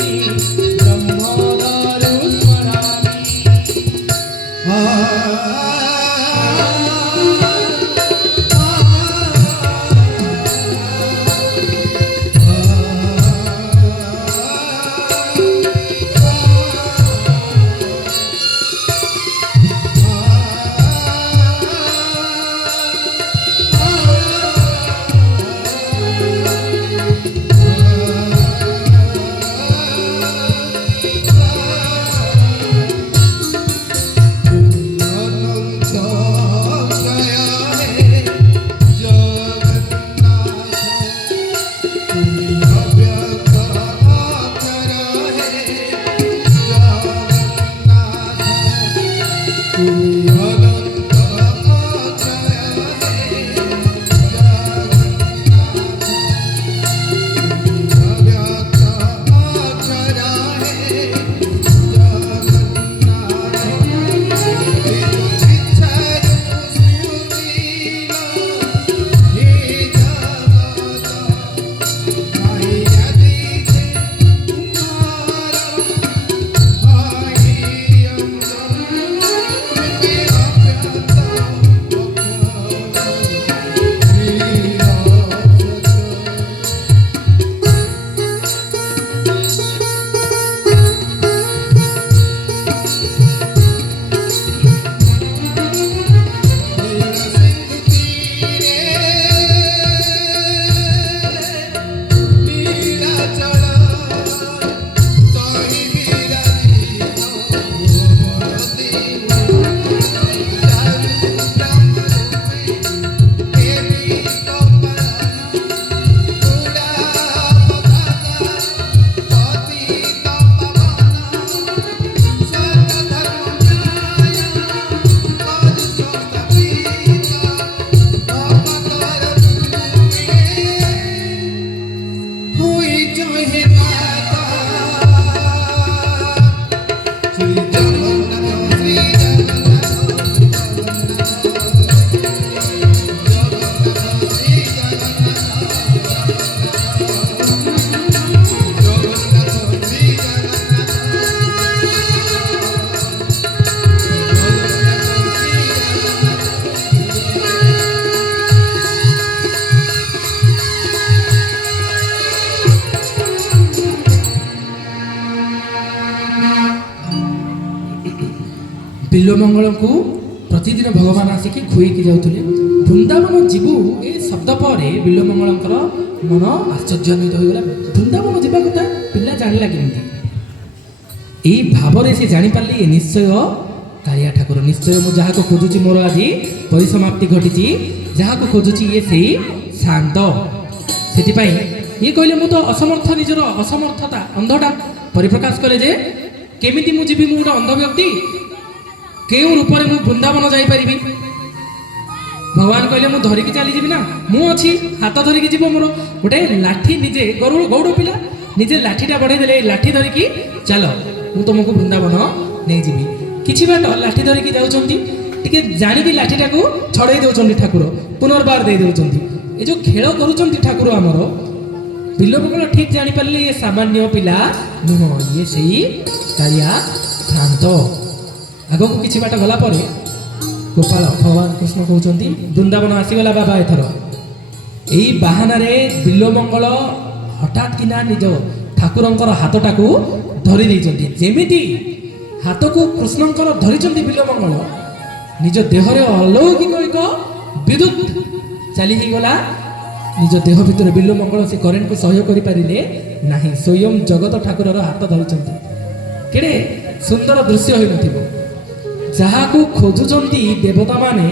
ବିଲ୍ୱମଙ୍ଗଳ କୁ ପ୍ରତିଦିନ ଭଗବାନ ଆସିକି ଖୁଏଇକି ଯାଉଥିଲେ। ବୃନ୍ଦାବନ ଯିବୁ ଏ ଶବ୍ଦ ପରେ ବିଲ୍ୱମଙ୍ଗଳଙ୍କର ମନ ଆଶ୍ଚର୍ଯ୍ୟାନ୍ୱିତ ହୋଇଗଲା। ବୃନ୍ଦାବନ ଯିବା କଥା ପିଲା ଜାଣିଲା କେମିତି? ଏଇ ଭାବରେ ସେ ଜାଣିପାରିଲେ ଏ ନିଶ୍ଚୟ କାଳିଆ ଠାକୁର, ନିଶ୍ଚୟ ମୁଁ ଯାହାକୁ ଖୋଜୁଛି ମୋର ଆଜି ପରିସମାପ୍ତି ଘଟିଛି, ଯାହାକୁ ଖୋଜୁଛି ଇଏ ସେଇ ଶାନ୍ତ। ସେଥିପାଇଁ ଇଏ କହିଲେ ମୁଁ ତ ଅସମର୍ଥ, ନିଜର ଅସମର୍ଥତା ଅନ୍ଧଟା ପରିପ୍ରକାଶ କଲେ ଯେ କେମିତି ମୁଁ ଯିବି, ମୁଁ ଗୋଟେ ଅନ୍ଧ ବ୍ୟକ୍ତି, କେଉଁ ରୂପରେ ମୁଁ ବୃନ୍ଦାବନ ଯାଇପାରିବି? ଭଗବାନ କହିଲେ ମୁଁ ଧରିକି ଚାଲିଯିବି ନା, ମୁଁ ଅଛି, ହାତ ଧରିକି ଯିବ ମୋର ଗୋଟେ ଲାଠି, ନିଜେ ଗୌଡ଼ ପିଲା ନିଜେ ଲାଠିଟା ବଢ଼େଇ ଦେଲେ, ଲାଠି ଧରିକି ଚାଲ, ମୁଁ ତମକୁ ବୃନ୍ଦାବନ ନେଇଯିବି। କିଛି ବାଟ ଲାଠି ଧରିକି ଯାଉଛନ୍ତି, ଟିକେ ଜାଣିକି ଲାଠିଟାକୁ ଛଡ଼େଇ ଦେଉଛନ୍ତି ଠାକୁର, ପୁନର୍ବାର ଦେଇ ଦେଉଛନ୍ତି। ଏ ଯେଉଁ ଖେଳ କରୁଛନ୍ତି ଠାକୁର ଆମର, ବିଲ୍ୱମଙ୍ଗଳ ଠିକ୍ ଜାଣିପାରିଲେ ଇଏ ସାମାନ୍ୟ ପିଲା ନୁହଁ, ଇଏ ସେଇ କାଳିଆ ଶାନ୍ତ। ଆଗକୁ କିଛି ବାଟ ଗଲା ପରେ ଗୋପାଳ ଭଗବାନ କୃଷ୍ଣ କହୁଛନ୍ତି ବୃନ୍ଦାବନ ଆସିଗଲା ବାବା ଏଥର। ଏଇ ବାହାନାରେ ବିଲ୍ୱମଙ୍ଗଳ ହଠାତ୍ କିନା ନିଜ ଠାକୁରଙ୍କର ହାତଟାକୁ ଧରି ଦେଇଛନ୍ତି। ଯେମିତି ହାତକୁ କୃଷ୍ଣଙ୍କର ଧରିଛନ୍ତି ବିଲ୍ୱମଙ୍ଗଳ, ନିଜ ଦେହରେ ଅଲୌକିକ ଏକ ବିଦ୍ୟୁତ୍ ଚାଲି ହେଇଗଲା ନିଜ ଦେହ ଭିତରେ। ବିଲ୍ୱମଙ୍ଗଳ ସେ କରେଣ୍ଟକୁ ସହ୍ୟ କରିପାରିଲେ ନାହିଁ, ସ୍ୱୟଂ ଜଗତ ଠାକୁରର ହାତ ଧରିଛନ୍ତି। କେଡ଼େ ସୁନ୍ଦର ଦୃଶ୍ୟ ହୋଇନଥିବ? ଯାହାକୁ ଖୋଜୁଛନ୍ତି ଦେବତାମାନେ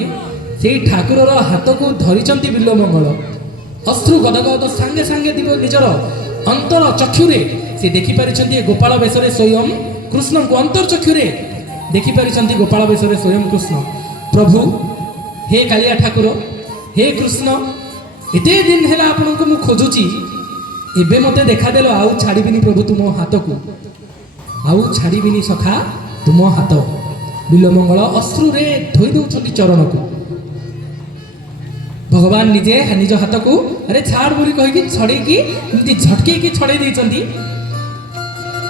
ସେଇ ଠାକୁରର ହାତକୁ ଧରିଛନ୍ତି ବିଲ୍ୱମଙ୍ଗଳ। ଅଶ୍ରୁ ଗଦଗଦ ସାଙ୍ଗେ ସାଙ୍ଗେ ଦିବ ନିଜର ଅନ୍ତର ଚକ୍ଷୁରେ ସେ ଦେଖିପାରିଛନ୍ତି ଏ ଗୋପାଳ ବେଶରେ ସ୍ୱୟଂ କୃଷ୍ଣଙ୍କୁ, ଅନ୍ତର୍ଚକ୍ଷୁରେ ଦେଖିପାରିଛନ୍ତି ଗୋପାଳ ବେଶରେ ସ୍ୱୟଂ କୃଷ୍ଣ। ପ୍ରଭୁ ହେ କାଳିଆ ଠାକୁର, ହେ କୃଷ୍ଣ, ଏତେ ଦିନ ହେଲା ଆପଣଙ୍କୁ ମୁଁ ଖୋଜୁଛି, ଏବେ ମୋତେ ଦେଖାଦେଲ, ଆଉ ଛାଡ଼ିବିନି ପ୍ରଭୁ ତୁମ ହାତକୁ, ଆଉ ଛାଡ଼ିବିନି ସଖା ତୁମ ହାତ। ବିଲ୍ୱମଙ୍ଗଳ ଅଶ୍ରୁରେ ଧୋଇ ଦେଉଛନ୍ତି ଚରଣକୁ। ଭଗବାନ ନିଜେ ନିଜ ହାତକୁ ଆରେ ଛାଡ଼ ବୋଲି କହିକି ଛଡ଼େଇକି ଏମିତି ଝଟକେଇକି ଛଡ଼େଇ ଦେଇଛନ୍ତି।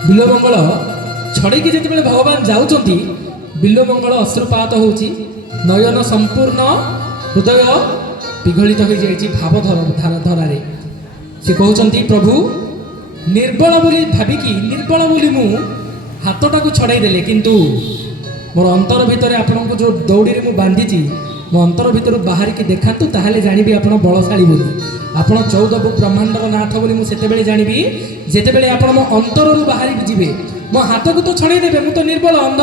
ବିଲ୍ୱମଙ୍ଗଳ ଛଡ଼େଇକି ଯେତେବେଳେ ଭଗବାନ ଯାଉଛନ୍ତି, ବିଲ୍ୱମଙ୍ଗଳ ଅଶ୍ରୁପାତ ହେଉଛି, ନୟନ ସମ୍ପୂର୍ଣ୍ଣ ହୃଦୟ ବିଗଳିତ ହୋଇଯାଇଛି ଭାବ ଧରାରେ। ସେ କହୁଛନ୍ତି ପ୍ରଭୁ ନିର୍ବଳ ବୋଲି ଭାବିକି, ନିର୍ବଳ ବୋଲି ମୁଁ ହାତଟାକୁ ଛଡ଼ାଇ ଦେଲେ, କିନ୍ତୁ ମୋର ଅନ୍ତର ଭିତରେ ଆପଣଙ୍କୁ ଯେଉଁ ଦୌଡ଼ିରେ ମୁଁ ବାନ୍ଧିଛି ମୋ ଅନ୍ତର ଭିତରୁ ବାହାରିକି ଦେଖାନ୍ତୁ, ତାହେଲେ ଜାଣିବି ଆପଣ ବଳଶାଳୀ ବୋଲି। ଆପଣ 14 ବ୍ରହ୍ମାଣ୍ଡର ନାଥ ବୋଲି ମୁଁ ସେତେବେଳେ ଜାଣିବି ଯେତେବେଳେ ଆପଣ ମୋ ଅନ୍ତରରୁ ବାହାରିକି ଯିବେ। ମୋ ହାତକୁ ତ ଛଡ଼େଇ ଦେବେ, ମୁଁ ତ ନିର୍ବଳ ଅନ୍ଧ।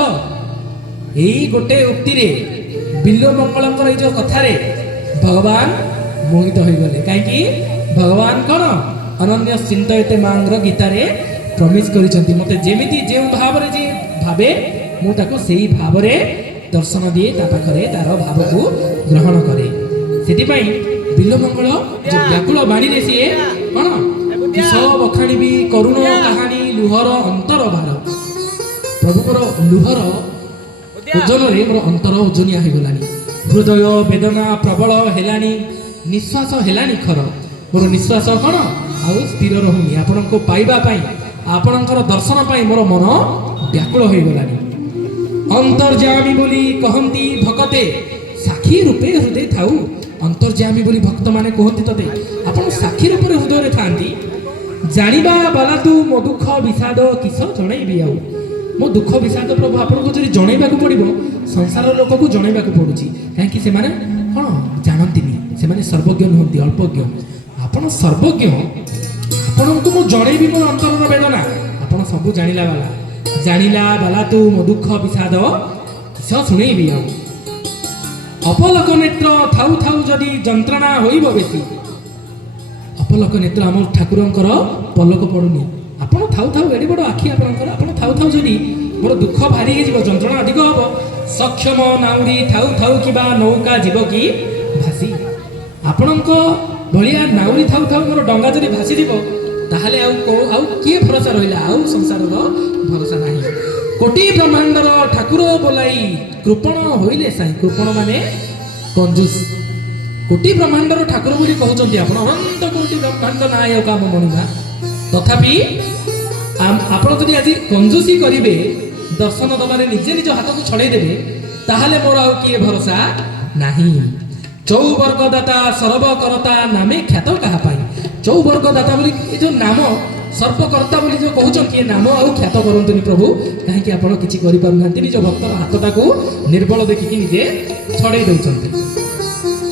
ଏଇ ଗୋଟେ ଉକ୍ତିରେ ବିଲ୍ୱମଙ୍ଗଳଙ୍କର ଏଇ ଯେଉଁ କଥାରେ ଭଗବାନ ମୋହିତ ହୋଇଗଲେ। କାହିଁକି? ଭଗବାନ କ'ଣ ଅନନ୍ୟ ଚିନ୍ତୟତେ ମାଙ୍କର ଗୀତାରେ ପ୍ରମିସ୍ କରିଛନ୍ତି, ମୋତେ ଯେମିତି ଯେଉଁ ଭାବରେ ଯିଏ ଭାବେ ମୁଁ ତାକୁ ସେଇ ଭାବରେ ଦର୍ଶନ ଦିଏ, ତା ପାଖରେ ତାର ଭାବକୁ ଗ୍ରହଣ କରେ। ସେଥିପାଇଁ ବିଲ୍ୱମଙ୍ଗଳ ଯେ ବ୍ୟାକୁଳ ବାଣୀରେ ସିଏ କ'ଣ କିସ ବଖାଣିବି କରୁଣ କାହାଣୀ ଲୁହର ଅନ୍ତର ଭାର। ପ୍ରଭୁଙ୍କର ଲୁହର ଓଜନରେ ମୋର ଅନ୍ତର ଓଜନିଆ ହୋଇଗଲାଣି, ହୃଦୟ ବେଦନା ପ୍ରବଳ ହେଲାଣି, ନିଶ୍ୱାସ ହେଲାଣି ଖର। ମୋର ନିଶ୍ୱାସ କ'ଣ ଆଉ ସ୍ଥିର ରହୁନି। ଆପଣଙ୍କୁ ପାଇବା ପାଇଁ, ଆପଣଙ୍କର ଦର୍ଶନ ପାଇଁ ମୋର ମନ ବ୍ୟାକୁଳ ହୋଇଗଲାଣି। ଅନ୍ତର୍ଯାମୀ ବୋଲି କହନ୍ତି ଭକତେ ସାକ୍ଷୀ ରୂପେ ହୃଦୟ ଥାଉ। ଅନ୍ତର୍ଯାମୀ ବୋଲି ଭକ୍ତମାନେ କୁହନ୍ତି ତତେ, ଆପଣ ସାକ୍ଷୀ ରୂପରେ ହୃଦୟରେ ଥାଆନ୍ତି। ଜାଣିବା ବାଲା ତୁ ମୋ ଦୁଃଖ ବିଷାଦ କିସ ଜଣେଇବି ଆଉ। ମୋ ଦୁଃଖ ବିଷାଦ ପ୍ରଭୁ ଆପଣଙ୍କୁ ଯଦି ଜଣେଇବାକୁ ପଡ଼ିବ, ସଂସାର ଲୋକକୁ ଜଣେଇବାକୁ ପଡ଼ୁଛି। କାହିଁକି? ସେମାନେ କ'ଣ ଜାଣନ୍ତିନି, ସେମାନେ ସର୍ବଜ୍ଞ ନୁହନ୍ତି, ଅଳ୍ପଜ୍ଞ। ଆପଣ ସର୍ବଜ୍ଞ, ଆପଣଙ୍କୁ ମୁଁ ଜଣେଇବି ମୋ ଅନ୍ତରର ବେଦନା। ଆପଣ ସବୁ ଜାଣିଲା ବାଲା, ଜାଣିଲା ବାଲା ତୁ ମୋ ଦୁଃଖ ବିଷାଦ କିସ ଶୁଣେଇବି ଆଉ। ଅପଲକ ନେତ୍ର ଥାଉ ଥାଉ ଯଦି ଯନ୍ତ୍ରଣା ହୋଇବ ବେଶୀ। ଅପଲକ ନେତ୍ର ଆମ ଠାକୁରଙ୍କର ପଲକ ପଡ଼ୁନି। ଆପଣ ଥାଉ ଥାଉ ଏଡ଼େ ବଡ଼ ଆଖି ଆପଣଙ୍କର, ଆପଣ ଥାଉ ଥାଉ ଯଦି ମୋର ଦୁଃଖ ଭାରି ହେଇଯିବ, ଯନ୍ତ୍ରଣା ଅଧିକ ହେବ, ସକ୍ଷମ ନାଉରି ଥାଉ ଥାଉ କିବା ନୌକା ଯିବ କି ଭାସି। ଆପଣଙ୍କ ଭଳିଆ ନାଉରି ଥାଉ ଥାଉ ମୋର ଡଙ୍ଗା ଯଦି ଭାସିଯିବ, ତାହେଲେ ଆଉ କିଏ ଭରସା ରହିଲା? ଆଉ ସଂସାରର ଭରସା ନାହିଁ। କୋଟି ବ୍ରହ୍ମାଣ୍ଡର ଠାକୁର ବୋଲାଇ କୃପଣ ହୋଇଲେ ସାଇଁ। କୃପଣ ମାନେ କଞ୍ଜୁସ। କୋଟି ବ୍ରହ୍ମାଣ୍ଡର ଠାକୁର ବୋଲି କହୁଛନ୍ତି ଆପଣ, ଅନନ୍ତ କୋଟି ବ୍ରହ୍ମାଣ୍ଡ ନାୟକ ଆମ ମଣିମା। ତଥାପି ଆପଣ ଯଦି ଆଜି କଞ୍ଜୁସି କରିବେ, ଦର୍ଶନ ଦେବାରେ ନିଜେ ନିଜ ହାତକୁ ଛଡ଼େଇ ଦେବେ, ତାହେଲେ ମୋର ଆଉ କିଏ ଭରସା ନାହିଁ। ଚୌବର୍ଗଦାତା ସର୍ବକର୍ତ୍ତା ନାମେ ଖ୍ୟାତ କାହା ପାଇଁ। ଚୌବର୍ଗଦାତା ବୋଲି ଏ ଯେଉଁ ନାମ, ସର୍ବକର୍ତ୍ତା ବୋଲି ଯେଉଁ କହୁଛନ୍ତି, ଏ ନାମ ଆଉ ଖ୍ୟାତ କରନ୍ତୁନି ପ୍ରଭୁ। କାହିଁକି? ଆପଣ କିଛି କରିପାରୁନାହାନ୍ତି, ନିଜ ଭକ୍ତର ହାତଟାକୁ ନିର୍ବଳ ଦେଖିକି ନିଜେ ଛଡ଼େଇ ଦେଉଛନ୍ତି।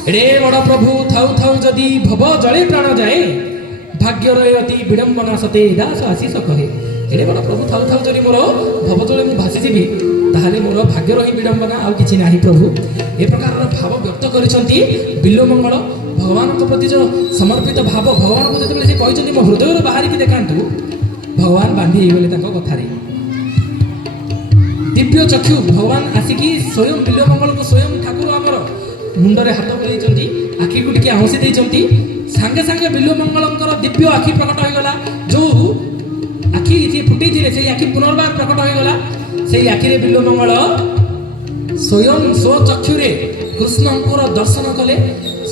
ଏଡ଼େ ବଡ଼ ପ୍ରଭୁ ଥାଉ ଥାଉ ଯଦି ଭବ ଜଳେ ପ୍ରାଣ ଯାଏ, ଭାଗ୍ୟର ଅତି ବିଡ଼ମ୍ବନା ସତେ ଦାସ ଆଶିଷ କହେ। ଏଡ଼େ ବଡ଼ ପ୍ରଭୁ ଥାଉ ଥାଉ ଯଦି ମୋର ଭବ ଜଳେ ମୁଁ ଭାସିଯିବି, ତାହେଲେ ମୋର ଭାଗ୍ୟର ହିଁ ବିଡ଼ମ୍ବନା, ଆଉ କିଛି ନାହିଁ ପ୍ରଭୁ। ଏ ପ୍ରକାରର ଭାବ ବ୍ୟକ୍ତ କରିଛନ୍ତି ବିଲ୍ୱମଙ୍ଗଳ। ଭଗବାନଙ୍କ ପ୍ରତି ଯେଉଁ ସମର୍ପିତ ଭାବ, ଭଗବାନଙ୍କୁ ଯେତେବେଳେ ସେ କହିଛନ୍ତି ମୋ ହୃଦୟରୁ ବାହାରିକି ଦେଖାନ୍ତୁ, ଭଗବାନ ବାନ୍ଧି ହେଇଗଲେ ତାଙ୍କ କଥାରେ। ଦିବ୍ୟ ଚକ୍ଷୁ ଭଗବାନ ଆସିକି ସ୍ୱୟଂ ବିଲ୍ୱମଙ୍ଗଳଙ୍କୁ, ସ୍ୱୟଂ ଠାକୁର ଆମର ମୁଣ୍ଡରେ ହାତ ବୁଲେଇଛନ୍ତି, ଆଖିକୁ ଟିକେ ଆଉଁସି ଦେଇଛନ୍ତି। ସାଙ୍ଗେ ସାଙ୍ଗେ ବିଲ୍ୱମଙ୍ଗଳଙ୍କର ଦିବ୍ୟ ଆଖି ପ୍ରକଟ ହୋଇଗଲା। ଯେଉଁ ଆଖି ଯିଏ ଫୁଟେଇଥିଲେ ସେଇ ଆଖି ପୁନର୍ବାର ପ୍ରକଟ ହୋଇଗଲା। ସେଇ ଆଖିରେ ବିଲ୍ୱମଙ୍ଗଳ ସ୍ୱୟଂ ସ୍ୱଚକ୍ଷୁରେ କୃଷ୍ଣଙ୍କର ଦର୍ଶନ କଲେ।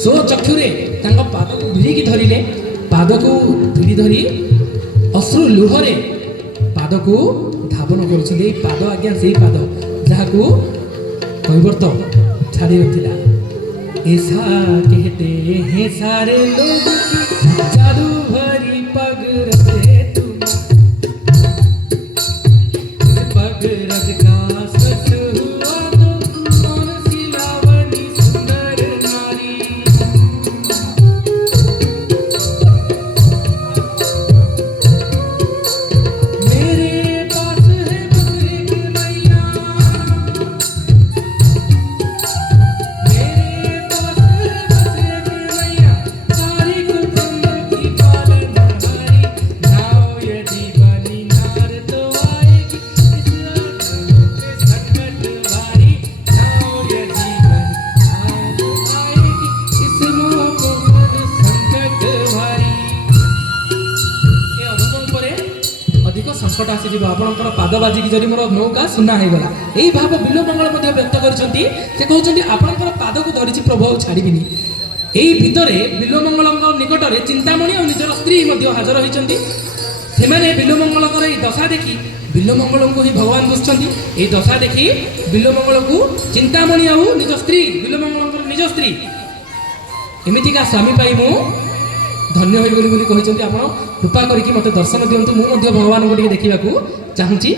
ସ୍ୱଚକ୍ଷୁରେ ତାଙ୍କ ପାଦକୁ ଭିଡ଼ିକି ଧରିଲେ। ପାଦକୁ ଭିଡ଼ି ଧରି ଅଶ୍ରୁ ଲୁହରେ ପାଦକୁ ଧାବନ କରୁଛନ୍ତି। ଏଇ ପାଦ ଆଜ୍ଞା ସେଇ ପାଦ ଯାହାକୁ କୈବର୍ତ୍ତ ଛାଡ଼ି ନଥିଲା। ऐसा कहते हैं सारे लोग जादू भरी पग रचे तुम, पग रज का सच हुआ तो कौन सी लावणी सुंदर नारी। मेरे पास है बस एक मैया, संकट आसीज आपंकर पाद बाजिकी जदि मोर नौका सुना होगा। यही भाव बिल्वमंगल व्यक्त करते कहते आपंकर पाद को धरी प्रभु छाड़बिनी। यही भितर बिल्वमंगल निकट में चिंतामणि और निजर स्त्री हाजर होती। बिल्वमंगल दशा देखी ବିଲ୍ୱମଙ୍ଗଳଙ୍କୁ ହିଁ ଭଗବାନ ଦୁଷୁଛନ୍ତି। ଏଇ ଦଶା ଦେଖି ବିଲ୍ୱମଙ୍ଗଳକୁ ଚିନ୍ତାମଣି ଆଉ ନିଜ ସ୍ତ୍ରୀ ବିଲ୍ୱମଙ୍ଗଳଙ୍କର ନିଜ ସ୍ତ୍ରୀ ଏମିତିକା ସ୍ୱାମୀ ପାଇ ମୁଁ ଧନ୍ୟ ହୋଇଗଲି ବୋଲି କହିଛନ୍ତି। ଆପଣ କୃପା କରିକି ମୋତେ ଦର୍ଶନ ଦିଅନ୍ତୁ, ମୁଁ ମଧ୍ୟ ଭଗବାନଙ୍କୁ ଟିକେ ଦେଖିବାକୁ ଚାହୁଁଛି।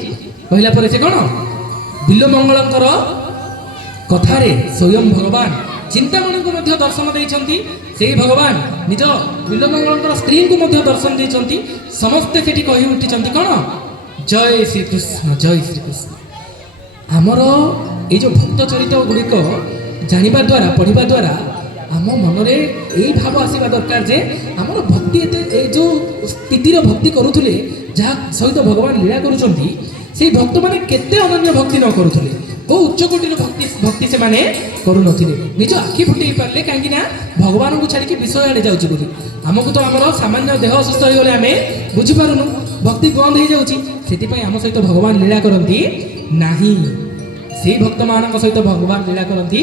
କହିଲା ପରେ ସେ କ'ଣ ବିଲ୍ୱମଙ୍ଗଳଙ୍କର କଥାରେ ସ୍ୱୟଂ ଭଗବାନ ଚିନ୍ତାମଣିଙ୍କୁ ମଧ୍ୟ ଦର୍ଶନ ଦେଇଛନ୍ତି। ସେହି ଭଗବାନ ନିଜ ବିଲ୍ୱମଙ୍ଗଳଙ୍କର ସ୍ତ୍ରୀଙ୍କୁ ମଧ୍ୟ ଦର୍ଶନ ଦେଇଛନ୍ତି। ସମସ୍ତେ ସେଠି କହି ଉଠିଛନ୍ତି କ'ଣ ଜୟ ଶ୍ରୀକୃଷ୍ଣ ଜୟ ଶ୍ରୀକୃଷ୍ଣ। ଆମର ଏଇ ଯେଉଁ ଭକ୍ତ ଚରିତ ଗୁଡ଼ିକ ଜାଣିବା ଦ୍ୱାରା ପଢ଼ିବା ଦ୍ୱାରା ଆମ ମନରେ ଏଇ ଭାବ ଆସିବା ଦରକାର ଯେ ଆମର ଭକ୍ତି ଏତେ ଏଇ ଯେଉଁ ସ୍ଥିତିର ଭକ୍ତି କରୁଥିଲେ ଯାହା ସହିତ ଭଗବାନ ଲୀଳା କରୁଛନ୍ତି ସେଇ ଭକ୍ତମାନେ କେତେ ଅନନ୍ୟ ଭକ୍ତି ନ କରୁଥିଲେ, କେଉଁ ଉଚ୍ଚକୋଟୀର ଭକ୍ତି ସେମାନେ କରୁନଥିଲେ। ନିଜ ଆଖି ଫୁଟେଇ ପାରିଲେ କାହିଁକି ନା ଭଗବାନଙ୍କୁ ଛାଡ଼ିକି ବିଷୟ ଆଡ଼େ ଯାଉଛି ବୋଲି। ଆମକୁ ତ ଆମର ସାମାନ୍ୟ ଦେହ ଅସୁସ୍ଥ ହୋଇଗଲେ ଆମେ ବୁଝିପାରୁନୁ, ଭକ୍ତି ବନ୍ଦ ହେଇଯାଉଛି। ସେଥିପାଇଁ ଆମ ସହିତ ଭଗବାନ ଲୀଳା କରନ୍ତି ନାହିଁ। ସେଇ ଭକ୍ତମାନଙ୍କ ସହିତ ଭଗବାନ ଲୀଳା କରନ୍ତି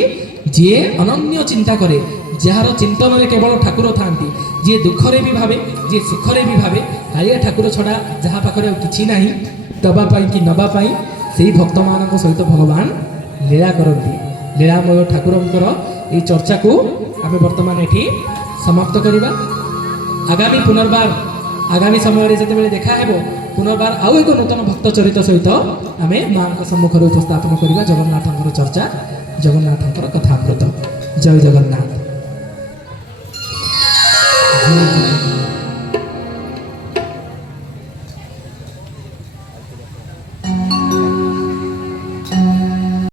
ଯିଏ ଅନନ୍ୟ ଚିନ୍ତା କରେ, ଯାହାର ଚିନ୍ତନରେ କେବଳ ଠାକୁର ଥାଆନ୍ତି, ଯିଏ ଦୁଃଖରେ ବି ଭାବେ, ଯିଏ ସୁଖରେ ବି ଭାବେ କାଳିଆ ଠାକୁର ଛଡ଼ା ଯାହା ପାଖରେ ଆଉ କିଛି ନାହିଁ ଦେବା ପାଇଁ କି ନେବା ପାଇଁ, ସେଇ ଭକ୍ତମାନଙ୍କ ସହିତ ଭଗବାନ ଲୀଳା କରନ୍ତି। ଲୀଳାମୟ ଠାକୁରଙ୍କର ଏଇ ଚର୍ଚ୍ଚାକୁ ଆମେ ବର୍ତ୍ତମାନ ଏଠି ସମାପ୍ତ କରିବା। ଆଗାମୀ ପୁନର୍ବାର ଆଗାମୀ ସମୟରେ ଯେତେବେଳେ ଦେଖା ହେବ ପୁନର୍ବାର ଆଉ ଏକ ନୂତନ ଭକ୍ତ ଚରିତ ସହିତ ଆମେ ମାଆଙ୍କ ସମ୍ମୁଖରେ ଉପସ୍ଥାପନ କରିବା ଜଗନ୍ନାଥଙ୍କର ଚର୍ଚ୍ଚା, ଜଗନ୍ନାଥଙ୍କର କଥାମୃତ। ଜୟ ଜଗନ୍ନାଥ।